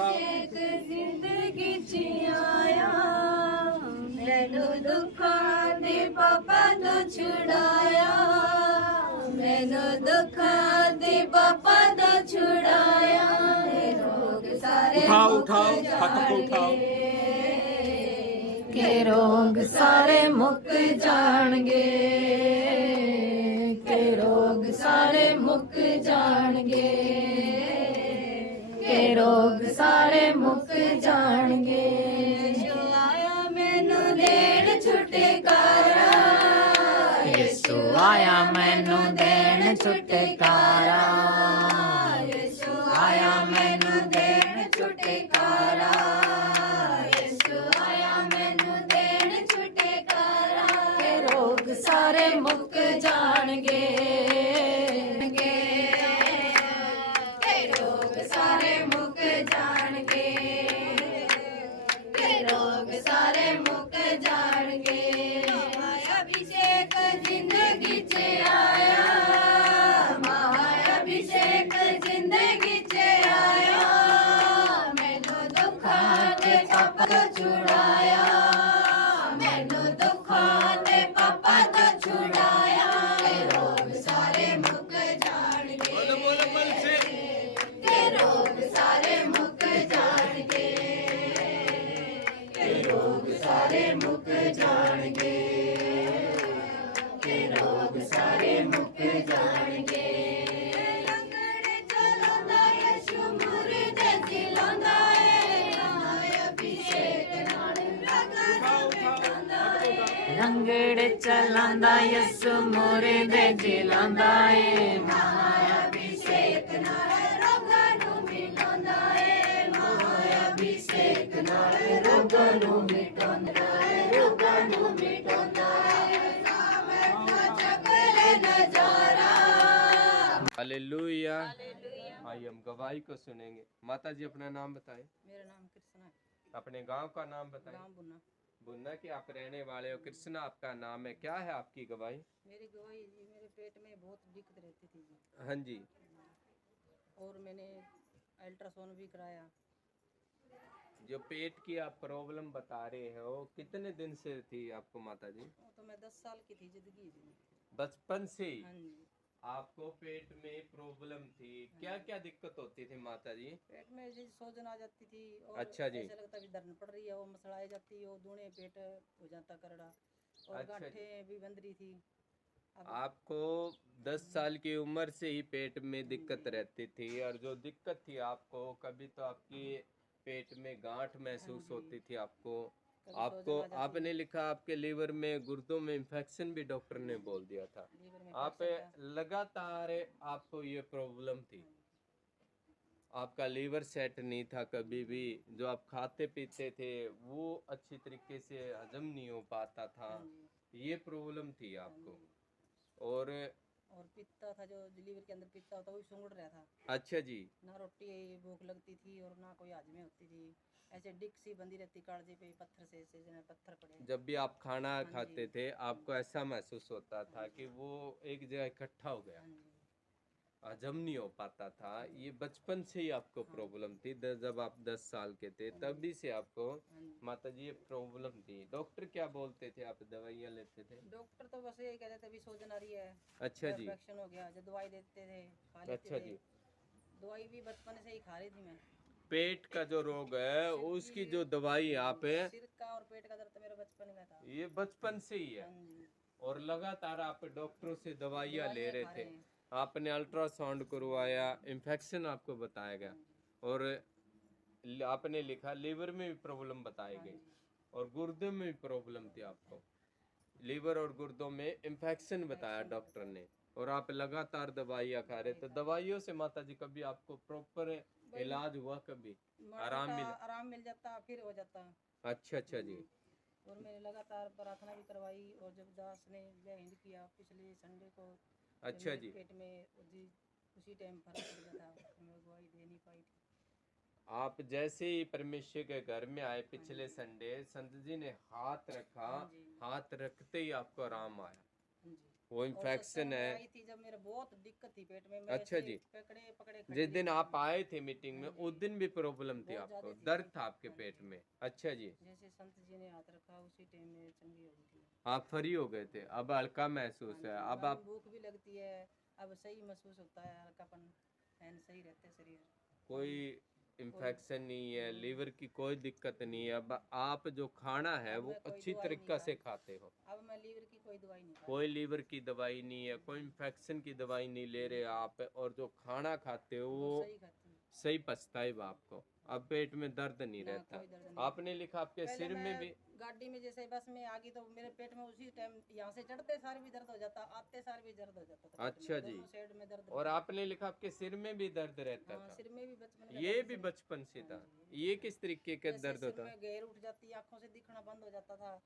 उठाओ। जिंदगी जियाया मैनू दुखा दे पापा तो छुड़ाया मैनू दुखा दे पापा तो छुड़ाया रोग सारे उठाओ उठाओ, हाथ को उठाओ। के रोग सारे मुक जाणगे के रोग सारे मुक जाणगे के रोग सारे मुक जाणगे यीशु आया मैनू देण छुटकारा यीशु आया मैनू देण छुटकारा यीशु आया मैनू देण छुटकारा यीशु आया मैनू देण छुटकारा के रोग सारे मुक जाणगे के रोग सारे मुक जाणगे के रोग सारे मुक जाणगे महाअभिषेक जिंदगी च आया महाअभिषेक जिंदगी च आया मैनू दुखां ते पापा तो छुड़ाया मैनू दुखां ते पापा तो छुड़ाया के रोग सारे मुक जाणगे बोलो बोलो बोल से। के रोग सारे मुक जाणगे के रोग सारे मुक जाणगे के रोग सारे मुक जाणगे लंगड़े चलांदा यीशु मुर्दे जिलांदा है महाअभिषेक नाल रगड़ मिटांदा है लंगड़े चलांदा यीशु मुर्दे जिलांदा है महाअभिषेक नाल रोगां नूं मिटांदा है महाअभिषेक नाल रोगां नूं मिटांदा है रोगां नूं मिटांदा है सामर्थ जगले नजारा हालेलुया। आइए हम गवाही को सुनेंगे। माता जी अपना नाम बताएं। मेरा नाम कृष्णा है, अपने गांव का नाम बताएं। गांव बुना। बुन्ना की आप रहने वाले हो। कृष्णा आपका नाम है। क्या है आपकी गवाही? मेरी गवाही जी मेरे पेट में बहुत दिक्कत रहती थी जी हाँ जी। और मैंने अल्ट्रासाउंड भी कराया। जो पेट की आप प्रॉब्लम बता रहे हो कितने दिन से थी आपको माता जी? वो तो मैं 10 साल की थी जिंदगी जी। बचपन से ही हाँ जी, आपको पेट में प्रॉब्लम थी। क्या क्या दिक्कत होती थी माता जी? पेट में जी सूजन आ जाती थी और अच्छा जी। ऐसा लगता भी दर्द पड़ रही है, वो मसड़ाई जाती है, वो दूने पेट हो जाता करड़ा और अच्छा जी। गांठें भी बंद रही थी। अब आपको 10 साल की उम्र से ही पेट में दिक्कत रहती थी और जो दिक्कत थी आपको कभी तो आपकी पेट में गांठ महसूस होती थी आपको कभी आपको सूजन आ जाती आपने लिखा आपके लीवर में गुर्दों में इन्फेक्शन भी डॉक्टर ने बोल दिया था। लीवर में आप इन्फेक्शन लगातार आपको ये प्रॉब्लम थी। आपका लीवर सेट नहीं था कभी भी। जो आप खाते पीते थे वो अच्छी तरीके से हजम नहीं हो पाता था। हाँ जी, ये प्रॉब्लम थी हाँ आपको। जी। और और पित्ता था, जो लीवर के अंदर पित्ता होता वो भी सूंघ रहा था। अच्छा जी। ना रोटी भूख लगती थी और ना कोई हाजमे होती थी। ऐसे डिक सी बंधी रहती कालजे पे, पत्थर से ऐसे जैसे पत्थर पड़े। जब भी आप खाना हाँ खाते जी। थे आपको ऐसा महसूस होता था कि वो एक जगह इकट्ठा हो गया, हाँ जी, हजम नहीं हो पाता था। ये बचपन से ही आपको प्रॉब्लम थी। जब आप 10 साल के थे तभी से आपको हाँ जी। माता जी ये प्रॉब्लम थी। डॉक्टर क्या बोलते थे? आप दवाइयाँ लेते थे? डॉक्टर तो बस यही कहते थे अभी सूजन आ रही है, अच्छा जी। इन्फेक्शन हो गया, जो दवाई देते थे खा लेते अच्छा थे। जी। दवाई भी बचपन से ही खा रही थी मैं। पेट का जो रोग है उसकी जो दवाई आप सिर का और पेट का दर्द मेरा बचपन में था। ये बचपन से ही है हाँ जी, और लगातार आप डॉक्टरों से दवाइयाँ ले दवाइयाँ रहे खा थे। रहे हैं। आपने अल्ट्रासाउंड करवाया, इन्फेक्शन आपको बताया गया और आपने लिखा लीवर में भी प्रॉब्लम बताई हाँ गई जी, और गुर्दे में भी प्रॉब्लम थी आपको। लीवर और गुर्दों में इन्फेक्शन बताया डॉक्टर ने और आप लगातार दवाइयाँ खा रहे। तो दवाइयों से माता जी कभी आपको प्रॉपर इलाज हुआ? कभी माड़ा आराम मोटा मिला? आराम मिल जाता फिर हो जाता। अच्छा अच्छा जी। और मैंने लगातार प्रार्थना भी करवाई और जब दास ने जय हिंद किया पिछले संडे को, जब अच्छा मेरे जी। पेट में जी उसी टाइम फर्क पड़ गया था, तो मैं गवाही दे नहीं पाई थी। आप जैसे ही परमेश्वर के घर में आए पिछले संडे, संत जी ने हाथ रखा, हाँ जी, हाथ रखते ही आपको आराम आया। हाँ जी, वो और इन्फेक्शन सत्संग में है। आई थी जब मेरे बहुत दिक्कत थी पेट में, मैं अच्छा ऐसे जी। पकड़े पकड़े खड़ी जिस थी दिन पेट आप में। आए थे मीटिंग में हाँ उस दिन भी प्रॉब्लम थी बहुत आपको, ज्यादा थी दर्द जी। था आपके हाँ पेट जी। में? अच्छा जी। जैसे संत जी ने हाथ रखा उसी टाइम में चंगी हो गई थी। आप फ्री हो गए थे, अब हल्का हाँ महसूस जी, है, अब बाद में आप भूख भी लगती है, अब सही महसूस होता है, हल्कापन फैन सही रहते हैं शरीर। कोई इन्फेक्शन नहीं है, लीवर की कोई दिक्कत नहीं है। अब आप जो खाना है अब वो मैं कोई अच्छी दवाई नहीं तरीका खा से खाते हो। अब मैं लीवर की कोई दवाई नहीं खा कोई लीवर की दवाई नहीं है, कोई इन्फेक्शन की दवाई नहीं ले रहे आप, और जो खाना खाते हो वो वो सही खाती हूँ। सही पछता है आपको। अब पेट में दर्द नहीं ना रहता। कोई दर्द नहीं। आपने लिखा आपके पहले सिर में मैं भी। गाड़ी में जैसे बस में आ गई तो मेरे पेट में उसी टाइम यहाँ से चढ़ते सार भी दर्द हो जाता, आते सार भी दर्द हो जाता था पेट अच्छा में, जी। दोनों साइड में दर्द और रहता आपने लिखा आपके सिर में भी दर्द रहता हाँ, था। सिर में भी बचपन का ये दर्द भी सिर- बचपन से था। हाँ जी। ये किस तरीके का जैसे दर्द सिर होता? में गैर उठ जाती, आंखों से दिखना बंद हो जाता था,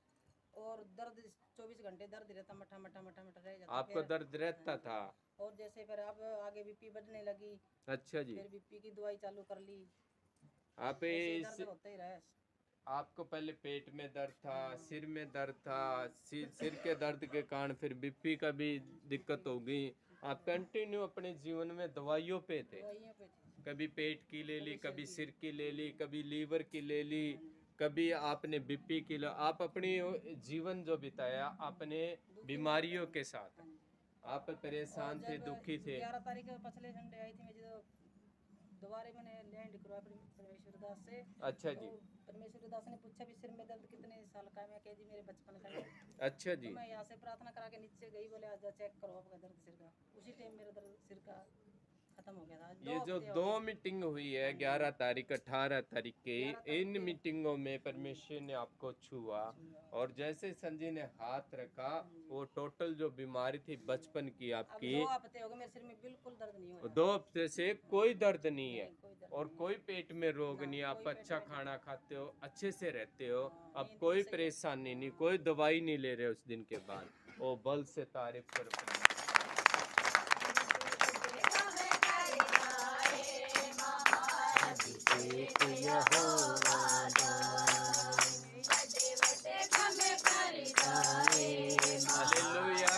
और दर्द 24 घंटे दर्द रहता, मठा मठा मठा मठा रह जाता आपको फिर। दर्द रहता हाँ जी। था? और जैसे फिर अब आगे बीपी बढ़ने लगी, अच्छा जी। फिर बीपी की दवाई चालू कर ली, आप ऐसे इस दर्द होते ही रहे। आपको पहले पेट में दर्द था, सिर में दर्द था, सिर के दर्द के कारण फिर बीपी का भी दिक्कत हो गई। आप कंटिन्यू अपने जीवन में दवाइयों पे थे। दवाइयों पे थी। कभी पेट की ले ली, कभी कभी सिर सिर की ले ली, कभी लीवर की ले ली, हाँ जी। कभी आपने बीपी की ले। आप अपनी जीवन जो बिताया अपने दुखी बीमारियों में के साथ, हाँ जी। आप परेशान थे, दुखी थे। 11 तारीख को पिछले संडे आई थी मैं, जो दोबारा मैंने लैंड करवाया परमेश्वर दास से। अच्छा तो जी। परमेश्वर दास ने पूछा भी सिर में दर्द कितने साल का है, मैं कह जी मेरे बचपन का है। अच्छा तो जी। मैं यहाँ से प्रार्थना करा के नीचे गई, बोले आज चेक करो आपका दर्द सिर का। उसी टाइम मेरा दर्द सिर का खत्म हो गया था। ये जो हफ्ते हो दो गए। मीटिंग हुई है 11 तारीख 18 तारीख की, 11 तारीख इन के- मीटिंगों में परमेश्वर ने आपको छुआ, और जैसे संजय ने हाथ रखा वो टोटल जो बीमारी थी बचपन की अब आपकी, 2 हफ्ते हो गए मेरे सिर में बिल्कुल दर्द नहीं हो 2 हफ्ते से कोई दर्द नहीं है, कोई दर्द और नहीं। कोई पेट में रोग ना, नहीं, आप कोई पेट अच्छा में खाना खाते हो, अच्छे से रहते हो। हाँ, अब नींद कोई भी सही है। परेशानी नहीं, कोई दवाई नहीं ले रहे उस दिन के बाद। वो बल से तारीफ करो। हालेलुया।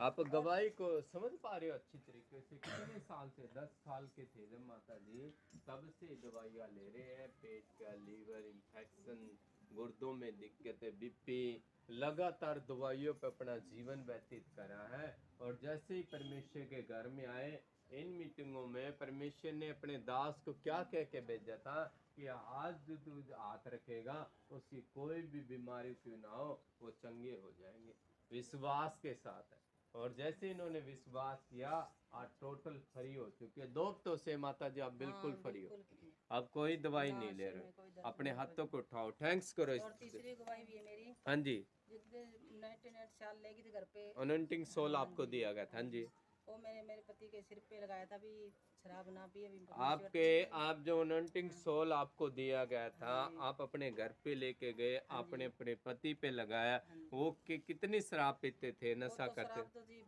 आप गवाही को समझ पा रहे हो अच्छी तरीके से? कितने साल से? 10 साल के थे जब माता जी, तब से दवाइयाँ ले रहे हैं। पेट का, लीवर इन्फेक्शन, गुर्दों में दिक्कत है, बीपी, लगातार दवाइयों पर अपना जीवन व्यतीत करा है। और जैसे ही परमेश्वर के घर में आए, इन मीटिंगों में परमेश्वर ने अपने दास को क्या कह के भेजा था कि आज जो तू हाथ रखेगा उसकी कोई भी बीमारी क्यों ना हो वो चंगे हो जाएंगे, विश्वास के साथ है। और जैसे इन्होंने विश्वास किया, आज टोटल फ्री हो चुके हैं। 2 हफ्तों से माता जी आप बिल्कुल हाँ, फ्री हो, बिल्कुल free। अब कोई दवाई ना, नहीं ले सिर रहे में कोई हो। दर्द अपने नहीं, हाथों को उठाओ, थैंक्स करो और इस। तीसरी गवाही भी है मेरी, हाँ जी। जितने 99 साल लेगी थी घर पे, अनोइंटिंग सोल हाँ आपको जी, दिया गया था। हाँ जी। वो मैंने मेरे पति के सिर पे लगाया था, भी शराब ना पिए, अभी आपके आप जो अनोइंटिंग सोल आपको दिया गया था, हाँ जी। आप अपने घर पे लेके गए, हाँ आपने जी। अपने पति पे लगाया। हाँ जी। वो कितनी शराब पीते थे, वो नशा तो करते? शराब तो जी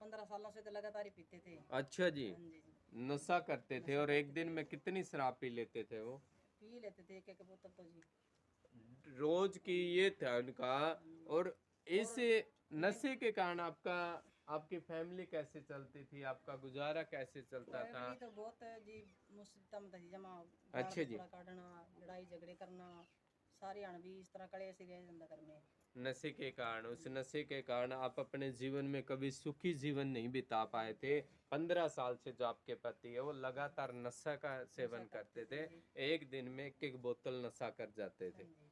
15 सालों से तो लगातार ही पीते थे। अच्छा जी। हाँ जी, नशा करते थे, नशा और एक करते दिन थे। में कितनी शराब पी लेते थे वो? पी लेते थे एक बोतल तो जी। रोज की ये था उनका। और इस नशे के कारण आपकी फैमिली कैसे चलती थी, आपका गुजारा कैसे चलता था? फैमिली तो बहुत जी मुसीबत में थी जमा। अच्छा जी। काटना, लड़ाई झगड़े करना, सारे अणबी इस तरह कड़े से गए जिंदा घर में। नशे के कारण, उस नशे के कारण आप अपने जीवन में कभी सुखी जीवन नहीं बिता पाए थे। 15 साल से जो आपके पति है वो लगातार नशा का सेवन करते थे, एक दिन में 1 बोतल नशा कर जाते थे। हाँ जी।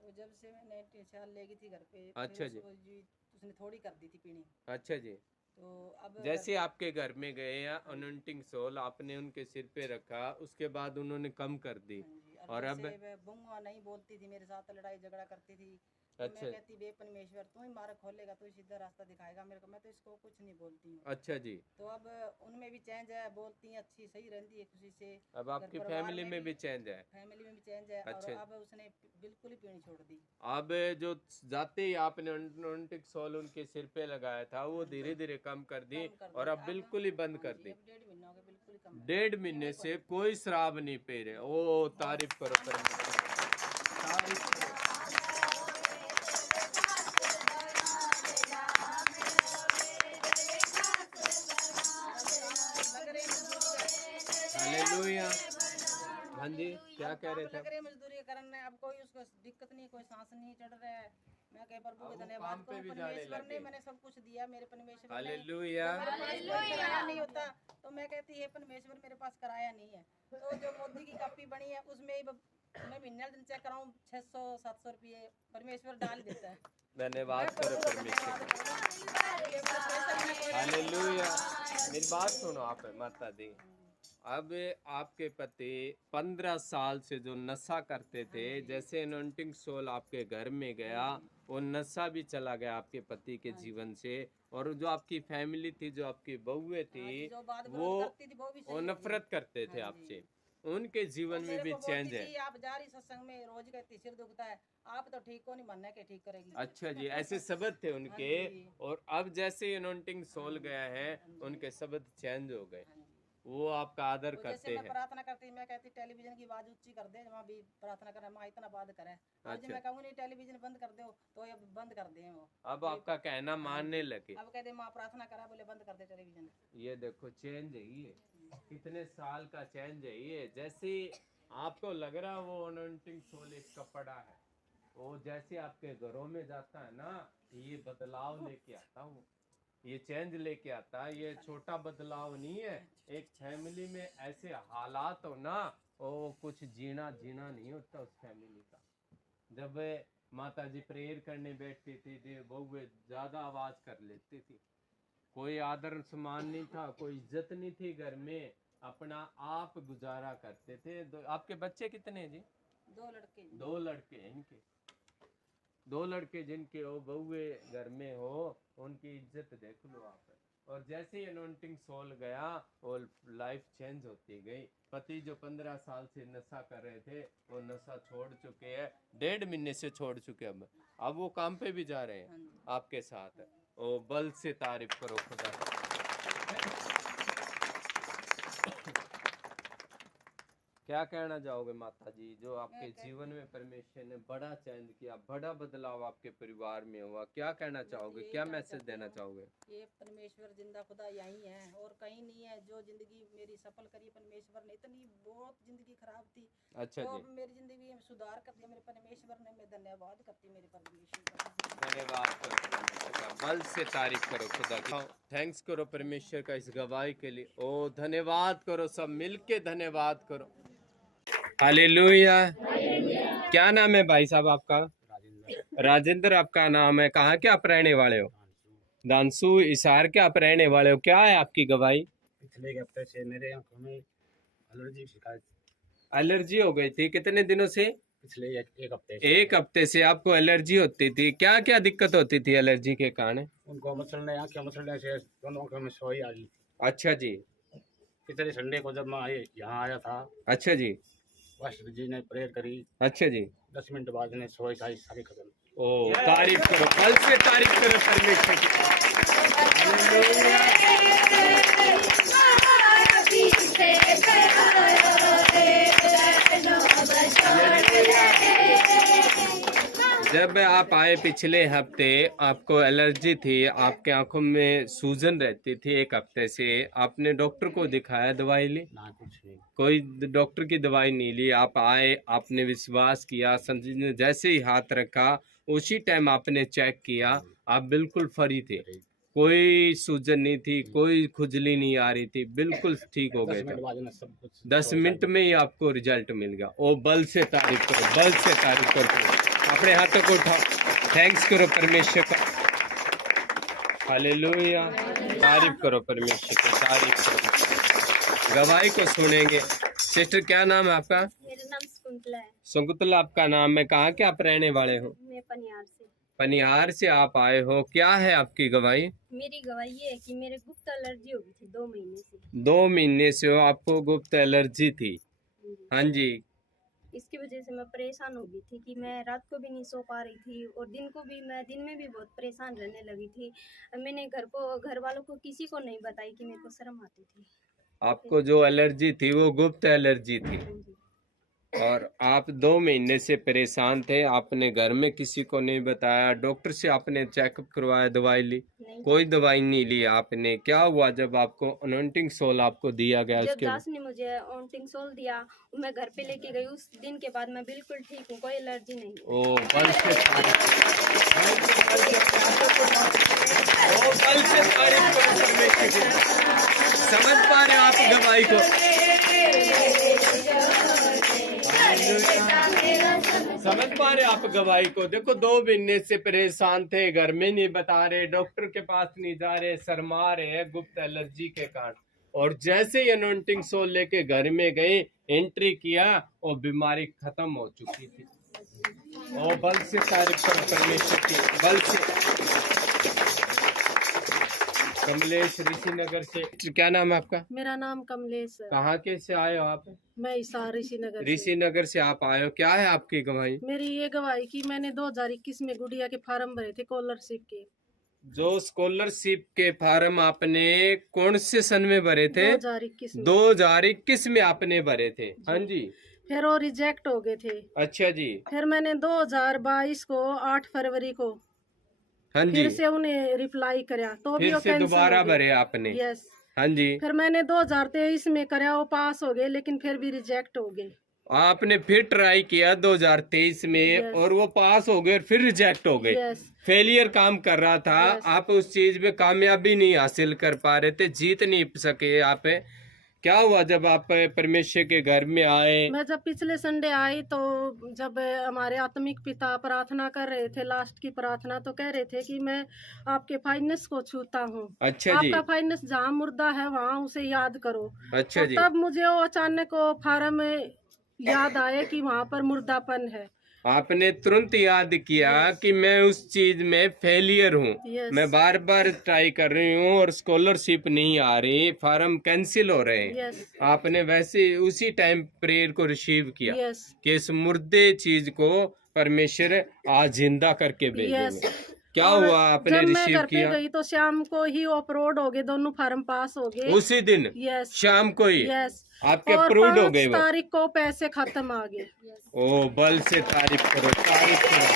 तो जब से मैं 90 साल ले गई थी घर पे, अच्छा फिर जी। जी उसने थोड़ी कर दी थी पीनी। अच्छा जी। तो अब जैसे आपके घर में गए या अनोइंटिंग सोल आपने उनके सिर पे रखा, उसके बाद उन्होंने कम कर दी। हाँ जी, और अब जैसे वह बुआ नहीं बोलती थी मेरे साथ, लड़ाई झगड़ा करती थी, तो अच्छा। मैं कहती बे परमेश्वर तू ही मार्ग खोलेगा, तू ही सीधा रास्ता दिखाएगा मेरे को, मैं तो इसको कुछ नहीं बोलती हूँ। अच्छा जी। तो अब उनमें भी चेंज है, बोलती हैं अच्छी सही रहती है खुशी से। अब आपकी घर परिवार फैमिली में भी चेंज है। फैमिली में भी चेंज है। अच्छा। और अब उसने बिल्कुल ही पीनी छोड़ दी। अब जो जाते ही आपने अनोइंटिंग सोल उनके सिर पे लगाया था वो धीरे धीरे कम कर दी, कम कर और दी। अब बिल्कुल ही बंद हाँ कर जी, दी। अब 1.5 महीना हो गया बिल्कुल ही कम है। 1.5 महीने से कोई शराब नहीं पी रहे। ओ तारीफ करो परमेश्वर, तारीफ करो। हालेलुया। हाँ जी, क्या कह रहे थे? लग रही मजदूरी करने, अब कोई उसको दिक्कत नहीं, कोई सांस नहीं चढ़ रहा है। मैं कह प्रभु अब के वो धन्यवाद काम पे करूं, भी जाने परमेश्वर ने लगे। मैंने सब कुछ दिया, मेरे परमेश्वर ने। हालेलुया। तो मेरे पास कोई किराया नहीं होता तो मैं कहती है परमेश्वर मेरे पास किराया नहीं है। तो जो मोदी की कॉपी बनी है उसमें ही मैं महीने दिन चेक कराऊं 600-700 रुपये परमेश्वर डाल देता है। धन्यवाद करो परमेश्वर का। हालेलुया। मेरी बात सुनो आप माता दी। अब आपके पति 15 साल से जो नशा करते थे, जैसे अनॉइंटिंग सोल आपके घर में गया, वो नशा भी चला गया आपके पति के जीवन से, और जो आपकी फैमिली थी, जो आपकी बहुएं थी, जो बात वो विरोध करती थी वो भी वो नफरत करते थे आपसे, उनके जीवन में भी चेंज है। आप जा रही सत्संग में, रोज कहती सिर दुखता है, आप तो ठीक हो नहीं, मानने के ठीक करेगी। अच्छा जी, ऐसे शब्द थे उनके, और अब जैसे अनॉइंटिंग सोल गया है, उनके शब्द चेंज हो गए, वो आपका आदर तो करते जैसे मैं हैं। प्रार्थना करती, मैं कहती टेलीविजन की आवाज ऊंची कर दे, वहाँ भी प्रार्थना करे, माँ इतना बात करे। आज अच्छा। मैं कहूँ नहीं टेलीविजन बंद कर दो, तो ये बंद कर दे वो। अब आपका कहना मानने लगे। अब कहते माँ प्रार्थना करा, बोले बंद कर दे टेलीविजन। ये देखो चेंज है ये, कितने साल का चेंज है ये। जैसे आपको लग रहा वो अनॉइंटिंग सोल एक कपड़ा है, वो जैसे आपके घरों में जाता है ना, ये बदलाव लेके आता हूँ, ये चेंज लेके आता है। ये छोटा बदलाव नहीं है। एक फैमिली में ऐसे हालात हो ना, वो कुछ जीना नहीं होता उस फैमिली का। जब माता जी प्रेयर करने बैठती थी, बहुएं ज्यादा आवाज कर लेती थी, कोई आदर सम्मान नहीं था, कोई इज्जत नहीं थी घर में, अपना आप गुजारा करते थे। आपके बच्चे कितने हैं जी? 2 लड़के। 2 लड़के हैं इनके, 2 लड़के जिनके हो बहुए घर में हो, उनकी इज्जत देख लो आप। और जैसे ही अनॉइंटिंग सोल गया, वो लाइफ चेंज होती गई। पति जो 15 साल से नशा कर रहे थे, वो नशा छोड़ चुके हैं, 1.5 महीने से छोड़ चुके हैं। अब वो काम पे भी जा रहे हैं आपके साथ। ओ बल से तारीफ करो खुदा। क्या कहना चाहोगे माता जी, जो आपके जीवन में परमेश्वर ने बड़ा चेंज किया, बड़ा बदलाव आपके परिवार में हुआ, क्या कहना चाहोगे, क्या मैसेज देना चाहोगे? ये परमेश्वर जिंदा खुदा यही है और कहीं नहीं है। जो जिंदगी मेरी सफल करी परमेश्वर ने, इतनी बहुत जिंदगी खराब थी, अच्छा तो जी, अब मेरी जिंदगी में सुधार कर दिया मेरे परमेश्वर ने। मैं धन्यवाद करती मेरे परमेश्वर का। धन्यवाद करो परमेश्वर का, बल से तारीफ करो खुदा की। थैंक्स करो परमेश्वर का इस गवाही के लिए। ओ धन्यवाद करो, सब मिलके धन्यवाद करो। हालेलुया। क्या नाम है भाई साहब आपका? राजेंद्र आपका नाम है। कहाँ के आप रहने वाले हो? दानसू इसार के आप रहने वाले हो। क्या है आपकी गवाही? पिछले एक हफ्ते से मेरे आंखों में एलर्जी शिकायत। एलर्जी हो गई थी कितने दिनों से? पिछले एक हफ्ते से। 1 हफ्ते से आपको एलर्जी होती थी। क्या क्या दिक्कत होती थी एलर्जी के कारण? उनको मसलने, आंखें मसलने से दोनों आंखों में सोई आ गई थी। अच्छा जी। पिछले संडे को जब मैं यहाँ आया था, अच्छा जी। पास्टर जी ने प्रेयर करी, अच्छा जी। 10 मिनट बाद में सोई सारी खत्म। ओ तारीफ करो, बल से तारीफ करो परमेश्वर की। जब आप आए पिछले हफ्ते, आपको एलर्जी थी, आपके आंखों में सूजन रहती थी 1 हफ्ते से, आपने डॉक्टर को दिखाया, दवाई ली? ना कुछ नहीं। कोई डॉक्टर की दवाई नहीं ली। आप आए, आपने विश्वास किया, संत जी ने जैसे ही हाथ रखा उसी टाइम आपने चेक किया, आप बिल्कुल फ्री थे, कोई सूजन नहीं थी, कोई खुजली नहीं आ रही थी, बिल्कुल ठीक हो गए 10 मिनट थे। बाद में सब कुछ 10 मिनट में ही आपको रिजल्ट मिल गया। ओ बल से तारीफ करो, बल से तारीफ करो, अपने हाथों को उठाओ, थैंक्स करो परमेश्वर का। हालेलुया। तारीफ करो परमेश्वर की, तारीफ करो। गवाही को सुनेंगे। सिस्टर क्या नाम है आपका? मेरा नाम शकुंतला है। शकुंतला आपका नाम है। कहाँ के आप रहने वाले हो? मैं पनियार से। पनिहार से आप आए हो। क्या है आपकी गवाही? मेरी गवाही ये है कि मेरे गुप्त एलर्जी हो गई थी 2 महीने से। 2 महीने से हो आपको गुप्त एलर्जी थी? हाँ जी। इसकी वजह से मैं परेशान हो गई थी कि मैं रात को भी नहीं सो पा रही थी और दिन को भी, मैं दिन में भी बहुत परेशान रहने लगी थी। मैंने घर वालों को किसी को नहीं बताई कि मेरे को शर्म आती थी। आपको जो एलर्जी थी वो गुप्त एलर्जी थी। हाँ जी। और आप 2 महीने से परेशान थे, आपने घर में किसी को नहीं बताया, डॉक्टर से आपने चेकअप करवाया, दवाई ली? नहीं। कोई दवाई नहीं ली आपने। क्या हुआ जब आपको अनॉइंटिंग सोल आपको दिया गया? जब उसके दास ने मुझे ऑन्टिंग सोल दिया, मैं घर पे लेके गई, उस दिन के बाद मैं बिल्कुल ठीक हूँ, कोई एलर्जी नहीं है। ओ बल से तारीफ करो परमेश्वर की। समझ पा रहे हो आप गवाही को? समझ पा रहे आप गवाही को? देखो 2 महीने से परेशान थे, घर में नहीं बता रहे, डॉक्टर के पास नहीं जा रहे, शर्मा रहे हैं गुप्त एलर्जी के कारण। और जैसे ही अनॉइंटिंग सोल लेके घर में गए, एंट्री किया और बीमारी खत्म हो चुकी थी। और बल से तारीफ करो परमेश्वर की, बल से। कमलेश ऋषिनगर से, क्या नाम है आपका? मेरा नाम कमलेश है। कहाँ के से आए हो आप? मैं ईसा ऋषिनगर से। ऋषिनगर से आप आए हो। क्या है आपकी गवाही? मेरी ये गवाही कि मैंने 2021 में गुड़िया के फार्म भरे थे स्कॉलरशिप के। जो स्कॉलरशिप के फार्म आपने कौन से सन में भरे थे? 2021 में। 2021 में आपने भरे थे। हाँ जी। फिर वो रिजेक्ट हो गए थे। अच्छा जी। फिर मैंने 2022 को 8 फरवरी को हाँ जी। फिर से उन्हें रिप्लाई कराया, तो भी फिर वो से कैंसिल दोबारा हो गए। भरे आपने? यस। हाँ जी। फिर मैंने 2023 में कराया, वो पास हो गए, लेकिन फिर भी रिजेक्ट हो गए। आपने फिर ट्राई किया 2023 में Yes. और वो पास हो गए और फिर रिजेक्ट हो गए। यस। फेलियर काम कर रहा था। Yes. आप उस चीज में कामयाबी नहीं हासिल कर पा रहे थे, जीत नहीं सके आप। क्या हुआ जब आप परमेश्वर के घर में आए? मैं जब पिछले संडे आई, तो जब हमारे आत्मिक पिता प्रार्थना कर रहे थे, लास्ट की प्रार्थना, तो कह रहे थे कि मैं आपके फाइनेंस को छूता हूँ। अच्छा जी। आपका फाइनेंस जहाँ मुर्दा है वहाँ उसे याद करो। अच्छा तो जी। तब मुझे वो अचानक वो फार्म याद आया कि वहाँ पर मुर्दापन है। आपने तुरंत याद किया कि मैं उस चीज में फेलियर हूँ। Yes. मैं बार बार ट्राई कर रही हूँ और स्कॉलरशिप नहीं आ रही, फार्म कैंसिल हो रहे हैं। यस। आपने वैसे उसी टाइम प्रेयर को रिसीव किया यस। कि इस मुर्दे चीज को परमेश्वर आज जिंदा करके भेजेंगे। यस। क्या और हुआ आपने जब मैं रिसीव घर पे किया? गई तो शाम को ही अप्रूव हो गए, दोनों फार्म पास हो गए। उसी दिन यस। शाम को ही यस। आपके और अप्रूव्ड हो 5 गए वो? तारीख को पैसे खत्म आ गए। ओ बल से तारीफ करो, तारीफ करो।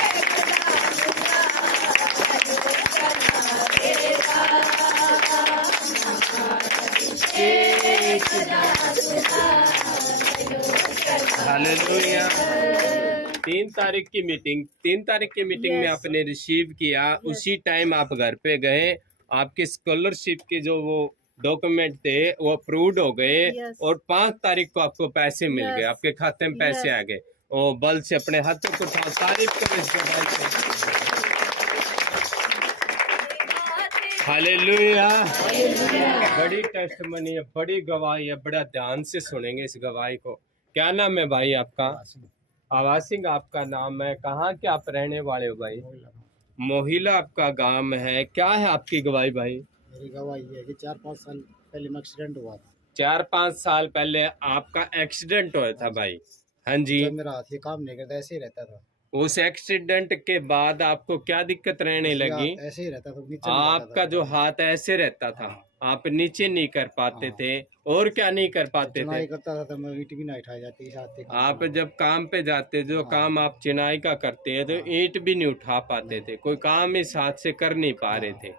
हालेलुया। 3 तारीख की मीटिंग में Yes. आपने रिसीव किया। उसी टाइम आप घर पे गए, आपके स्कॉलरशिप के जो वो डॉक्यूमेंट थे वो अप्रूव्ड हो गए। Yes. और 5 तारीख को आपको पैसे मिल गए, Yes. आपके खाते में पैसे Yes. आ गए। ओ बल से अपने हाथों को उठाओ, तारीफ करो इस गवाही से। हालेलुया। बड़ी टेस्टमनी है, बड़ी गवाही है, बड़ा ध्यान से सुनेंगे इस गवाही को। क्या नाम है भाई आपका? आवाज सिंह आपका नाम है। कहाँ के आप रहने वाले हो भाई? मोहिला आपका गांव है। क्या है आपकी गवाही भाई? मेरी गवाही है कि 4-5 साल पहले में एक्सीडेंट हुआ था। 4-5 साल पहले आपका एक्सीडेंट हुआ था भाई। हाँ जी। जब मेरा हाथ ये काम नहीं करता, ऐसे ही रहता था। उस एक्सीडेंट के बाद आपको क्या दिक्कत रहने लगी? ऐसे ही रहता था, नीचे नहीं रहता आपका था। जो हाथ ऐसे रहता था, आप नीचे नहीं कर पाते थे। और क्या नहीं कर पाते थे? चुनाई करता था तो मैं ईंट भी नहीं उठाई जाती इस हाथ से। आप जब काम पे जाते, जो काम आप चिनाई का करते हैं, तो ईंट भी नहीं उठा पाते थे, कोई काम इस हाथ से कर नहीं पा रहे थे।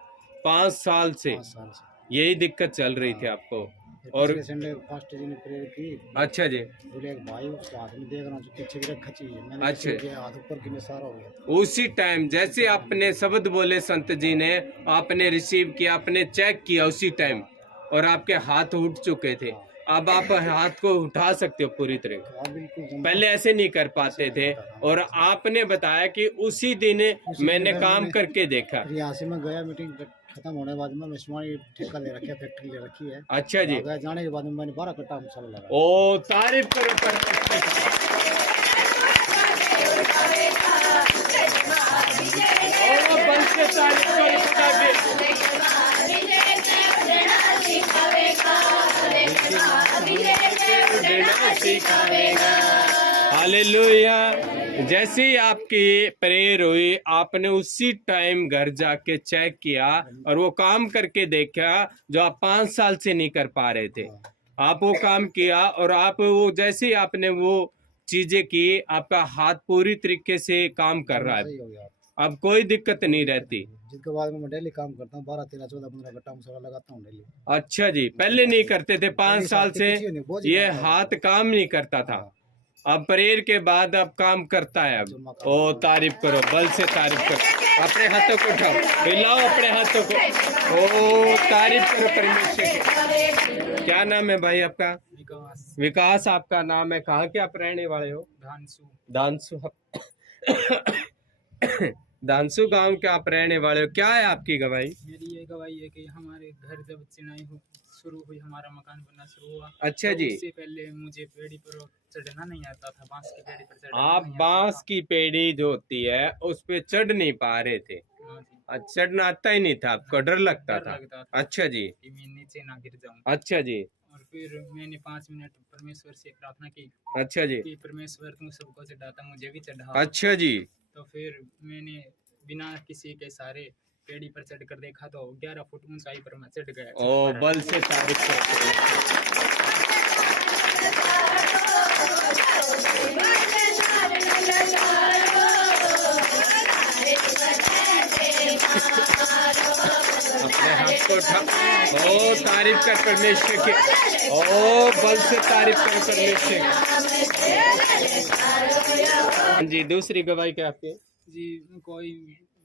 5 साल से 5 साल से। यही दिक्कत चल रही थी आपको। और और पिछले संडे पास्टर जी ने प्रेयर की। अच्छा जी। बोले एक भाई उसके हाथ में देख रहा हूँ जो पीछे की रख खची है। मैंने अच्छा। ऐसे किया, हाथ ऊपर गिने सारा हो गया। उसी टाइम जैसे आपने शब्द बोले संत जी ने, आपने रिसीव किया, आपने चेक किया उसी टाइम, और आपके हाथ उठ चुके थे। अब आप हाथ को उठा सकते हो पूरी तरह। हाँ, बिल्कुल जमा। पहले ऐसे नहीं कर पाते थे। और आपने बताया कि उसी दिन मैंने काम करके देखा। फिर यहाँ से मैं गया, मीटिंग खत्म होने के बाद में मशवानी ठेका ले रखा है, फैक्ट्री ले रखी है। अच्छा जी। गया, जाने के बाद में मैंने 12 कट्टा मसाला लगा। ओ तारीफ करो परमेश्वर की। और बल से तारीफ करो खुदा की। हालेलुया। जैसे ही आपकी प्रेयर हुई, आपने उसी टाइम घर जाके चेक किया और वो काम करके देखा जो आप 5 साल से नहीं कर पा रहे थे। आप वो काम किया और आप वो जैसे ही आपने वो चीजें की, आपका हाथ पूरी तरीके से काम कर रहा सही है, हो गया। अब कोई दिक्कत नहीं रहती। जिसके बाद में मैं डेली काम करता हूँ, 12 13 14 15 घंटा मसाला लगाता हूँ डेली। अच्छा जी, पहले नहीं करते थे, 5 साल से किसी ने बोझ ही ये नहीं हाथ काम नहीं करता था, अब प्रेयर के बाद अब काम करता है। अब ओ तारीफ करो, बल से तारीफ करो, अपने हाथों को उठाओ, हिलाओ अपने हाथों को, ओ तारीफ करो परमेश्वर की। क्या नाम है भाई आपका? विकास आपका नाम है। कहाँ के आप रहने वाले हो? धानसू धानसू गांव के आप रहने वाले हो। क्या है आपकी गवाही? मेरी ये गवाही है कि हमारे घर जब चिनाई शुरू हुई, हमारा मकान बनना शुरू हुआ। अच्छा तो जी, उससे पहले मुझे पेड़ी पर चढ़ना नहीं आता था, बांस की पेड़ी पर चढ़ना आप नहीं आता बांस था। की पेड़ी जो होती है उस पे चढ़ नहीं पा रहे थे, हाँ जी, चढ़ना आता ही नहीं था आपको, डर लगता डर था। लगता था अच्छा जी, कि मैं नीचे ना गिर जाऊं। अच्छा जी, और फिर मैंने 5 मिनट परमेश्वर से प्रार्थना की अच्छा जी, कि परमेश्वर तुम सबको चढ़ाता, मुझे भी चढ़ा। अच्छा जी, तो फिर मैंने बिना किसी के सहारे पेड़ी पर चढ़कर देखा तो 11 फुट ऊंचाई पर मैं चढ़ गया। ओ बल से तारीफ करते अपने हाथ को उठा, ओ तारीफ कर परमेश्वर की, ओ बल से तारीफ कर परमेश्वर की। हाँ जी, दूसरी गवाही क्या आपकी? जी, कोई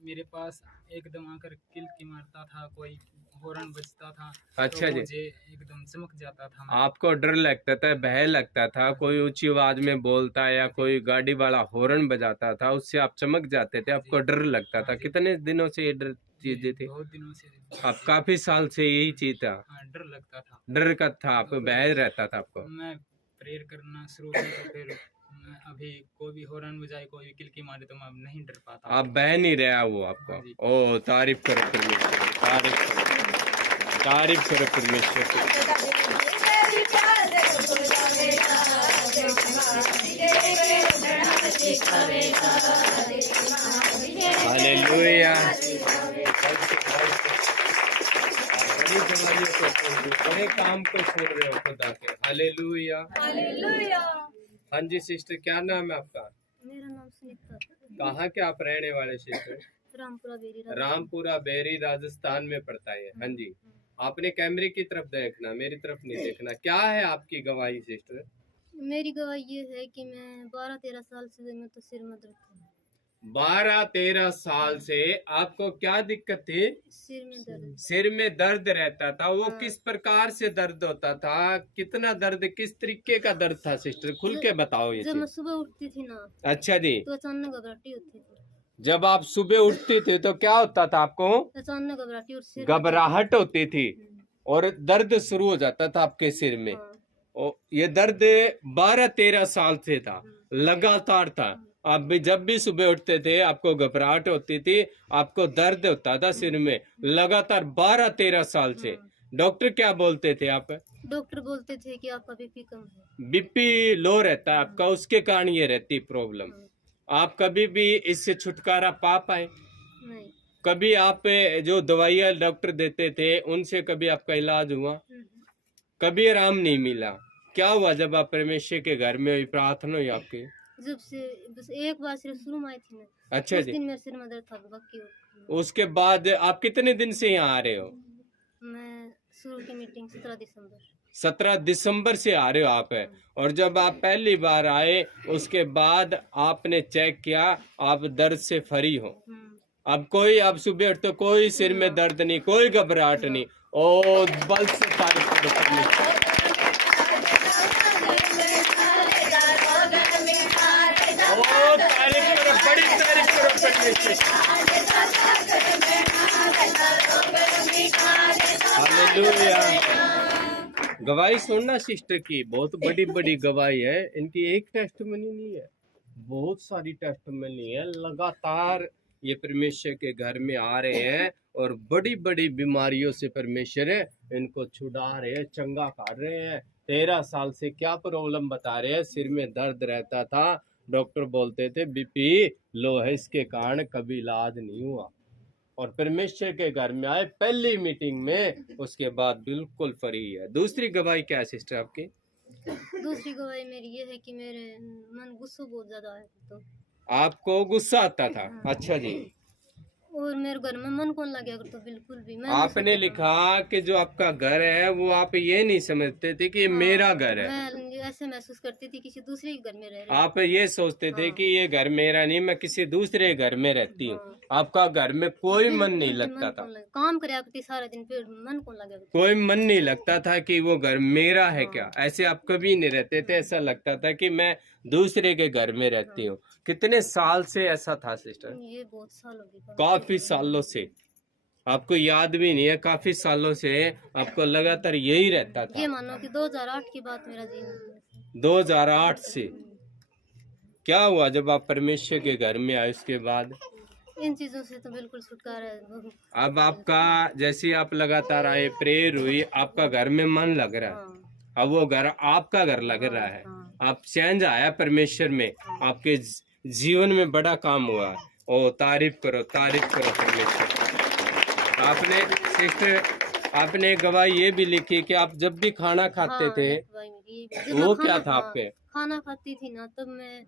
मेरे पास एकदम आकर किलकी मारता था, कोई हॉर्न बजता था। अच्छा तो जी, मुझे एकदम चमक जाता था। आपको डर लगता था, भय लगता था, कोई ऊंची आवाज में बोलता या कोई गाड़ी वाला हॉर्न बजाता था, उससे आप चमक जाते थे, आपको डर लगता था। कितने दिनों से ये डर चीजें थी? बहुत दिनों से आप काफी साल से यही चीज था, हाँ, डर लगता था। डर का था, आपको भय रहता था आपको। मैं प्रेयर करना शुरू की तो फिर मैं अभी कोई भी हॉर्न बजाए, कोई भी किलकी मारे तो मैं अब नहीं डर पाता। आप बह नहीं रहा वो हाँ आपको। जी। ओ तारीफ करो परमेश्वर की, तारीफ करो परमेश्वर की। हालेलुया। बड़ी गवाहियों को सुन रहे हो, बड़े काम को सुन रहे हो खुदा के। हालेलुया। हाँ जी सिस्टर, क्या नाम है आपका? मेरा नाम सुनीता, कहाँ के आप रहने वाले सिस्टर? रामपुरा बेरी रामपुरा बेरी राजस्थान में पड़ता है। हाँ जी, आपने कैमरे की तरफ देखना, मेरी तरफ नहीं देखना। क्या है आपकी गवाही सिस्टर? मेरी गवाही ये है कि मैं 12-13 साल से मैं तो सिर में दर्द था, 12-13 साल से आपको क्या दिक्कत थी? सिर में दर्द। सिर में दर्द रहता था। वो किस प्रकार से दर्द होता था? कितना दर्द, किस तरीके का दर्द था सिस्टर? खुल के बताओ ये जब मैं चीज। सुबह उठती थी ना अच्छा जी, तो अचानक घबराहटी होती थी, जब आप सुबह उठती थी तो क्या होता था आपको? अचानक घबराहटी और सिर में घबराहट होती थी दर्द। और दर्द शुरू हो जाता था आपके सिर में। हाँ, और ये दर्द 12-13 साल से था, लगातार था। आप भी जब भी सुबह उठते थे आपको घबराहट होती थी, आपको दर्द होता था सिर में, लगातार 12-13 साल से। डॉक्टर क्या बोलते थे आप? डॉक्टर बोलते थे कि आपका बीपी कम है। बीपी लो रहता है आपका, उसके कारण ये रहती प्रॉब्लम। आप कभी भी इससे छुटकारा पा पाए? नहीं, कभी आप जो दवाइयाँ डॉक्टर देते थे उनसे कभी आपका इलाज हुआ? कभी आराम नहीं मिला। क्या हुआ जब आप परमेश्वर के घर में हुई, प्रार्थना हुई आपकी? जब से बस एक बार सिर्फ शुरू में आई थी मैं, अच्छा उस जी, दिन मेरे सिर में दर्द था, बाकी उसके बाद आप कितने दिन से यहाँ आ रहे हो? मैं शुरू की मीटिंग 17 दिसंबर। 17 दिसंबर से आ रहे हो आप। और जब आप पहली बार आए उसके बाद आपने चेक किया, आप दर्द से फ्री हो। अब कोई, अब सुबह उठते कोई सिर में दर्द नहीं, कोई घबराहट नहीं। ओ बल से तारीफ करो परमेश्वर। ओ तारीफ करो, बड़ी तारीफ करो परमेश्वर। हालेलुया। गवाही सुनना सिस्टर की, बहुत बड़ी बड़ी गवाही है इनकी। एक टेस्टमनी नहीं है, बहुत सारी टेस्टमनी है। लगातार ये परमेश्वर के घर में आ रहे हैं और बड़ी बड़ी बीमारियों से परमेश्वर इनको छुड़ा रहे हैं, चंगा कर रहे हैं। 13 साल से क्या प्रॉब्लम बता रहे हैं? सिर में दर्द रहता था, डॉक्टर बोलते थे बीपी लो है, इसके कारण कभी इलाज नहीं हुआ। और परमेश्वर के घर में आए पहली मीटिंग में, उसके बाद बिल्कुल फ्री है। दूसरी गवाही क्या है सिस्टर आपकी? दूसरी गवाही मेरी ये है कि मेरे मन गुस्सा बहुत ज्यादा है तो, आपको गुस्सा आता था? अच्छा जी। और मेरे घर में मन कौन लगे अगर तो बिल्कुल भी मैं आपने लिखा कि जो आपका घर है वो आप ये नहीं समझते थे कि ये मेरा घर है, मैं ऐसे महसूस करती थी किसी दूसरे के घर में रह रही आप ये सोचते थे कि ये घर मेरा नहीं, मैं किसी दूसरे घर में रहती हूँ। आपका घर में कोई मन नहीं लगता था, काम कराया करती सारा दिन, फिर मन कौन लगे कोई मन नहीं लगता था कि वो घर मेरा है क्या, ऐसे आप कभी नहीं रहते थे। ऐसा लगता था कि मैं दूसरे के घर में रहती हूँ। कितने साल से ऐसा था सिस्टर? ये बहुत साल हो गए। काफी सालों से, आपको याद भी नहीं है, काफी सालों से आपको लगातार यही रहता था। ये मानो कि 2008 की बात मेरा जीवन। 2008 से क्या हुआ जब आप परमेश्वर के घर में आए उसके बाद? इन चीजों से तो बिल्कुल छुटकारा है। अब आपका जैसे आप लगातार आए, प्रेयर हुई, आपका घर में मन लग रहा है। अब वो घर आपका घर लग रहा है, आप चेंज आया परमेश्वर में, आपके जीवन में बड़ा काम हुआ। ओ तारीफ करो परमेश्वर। आपने सिस्टर, आपने गवाही ये भी लिखी कि आप जब भी खाना खाते थे, वो क्या था आपके? खाना खाती थी ना तब मैं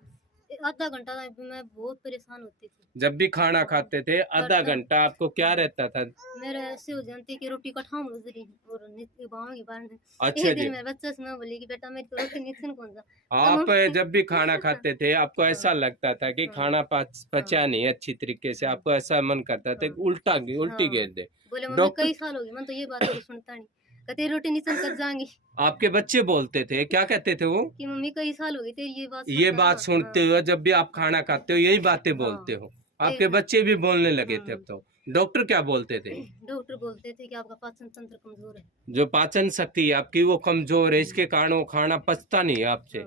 आधा घंटा मैं बहुत परेशान होती थी। जब भी खाना खाते थे आधा घंटा आपको क्या रहता था? मेरे ऐसे हो जाती कि रोटी का ठाम गुजरी और नित्य गाँव के बाहर। अच्छा जी। मैं बच्चे से मैं बोली कि बेटा मेरी तो रोटी नित्य कौन सा। आप जब भी खाना खाते थे आपको ऐसा लगता था कि खाना पचा नहीं अच्छी तरीके से, आपको ऐसा मन करता था कि उल्टी गिर दे। बोले मम्मी कई साल हो गए मैं तो ये बात सुनता नहीं, कहते रोटी नीचे कर जाएंगी। आपके बच्चे बोलते थे, क्या कहते थे वो? कि मम्मी कई साल हो गए तेरी ये बात सुनते हो, जब भी आप खाना खाते हो यही बातें बोलते हो। आपके बच्चे भी बोलने लगे थे अब तो। डॉक्टर क्या बोलते थे? डॉक्टर बोलते थे कि आपका पाचन तंत्र कमजोर है। जो पाचन शक्ति आपकी वो कमजोर है, इसके कारण वो खाना पचता नहीं है आपसे।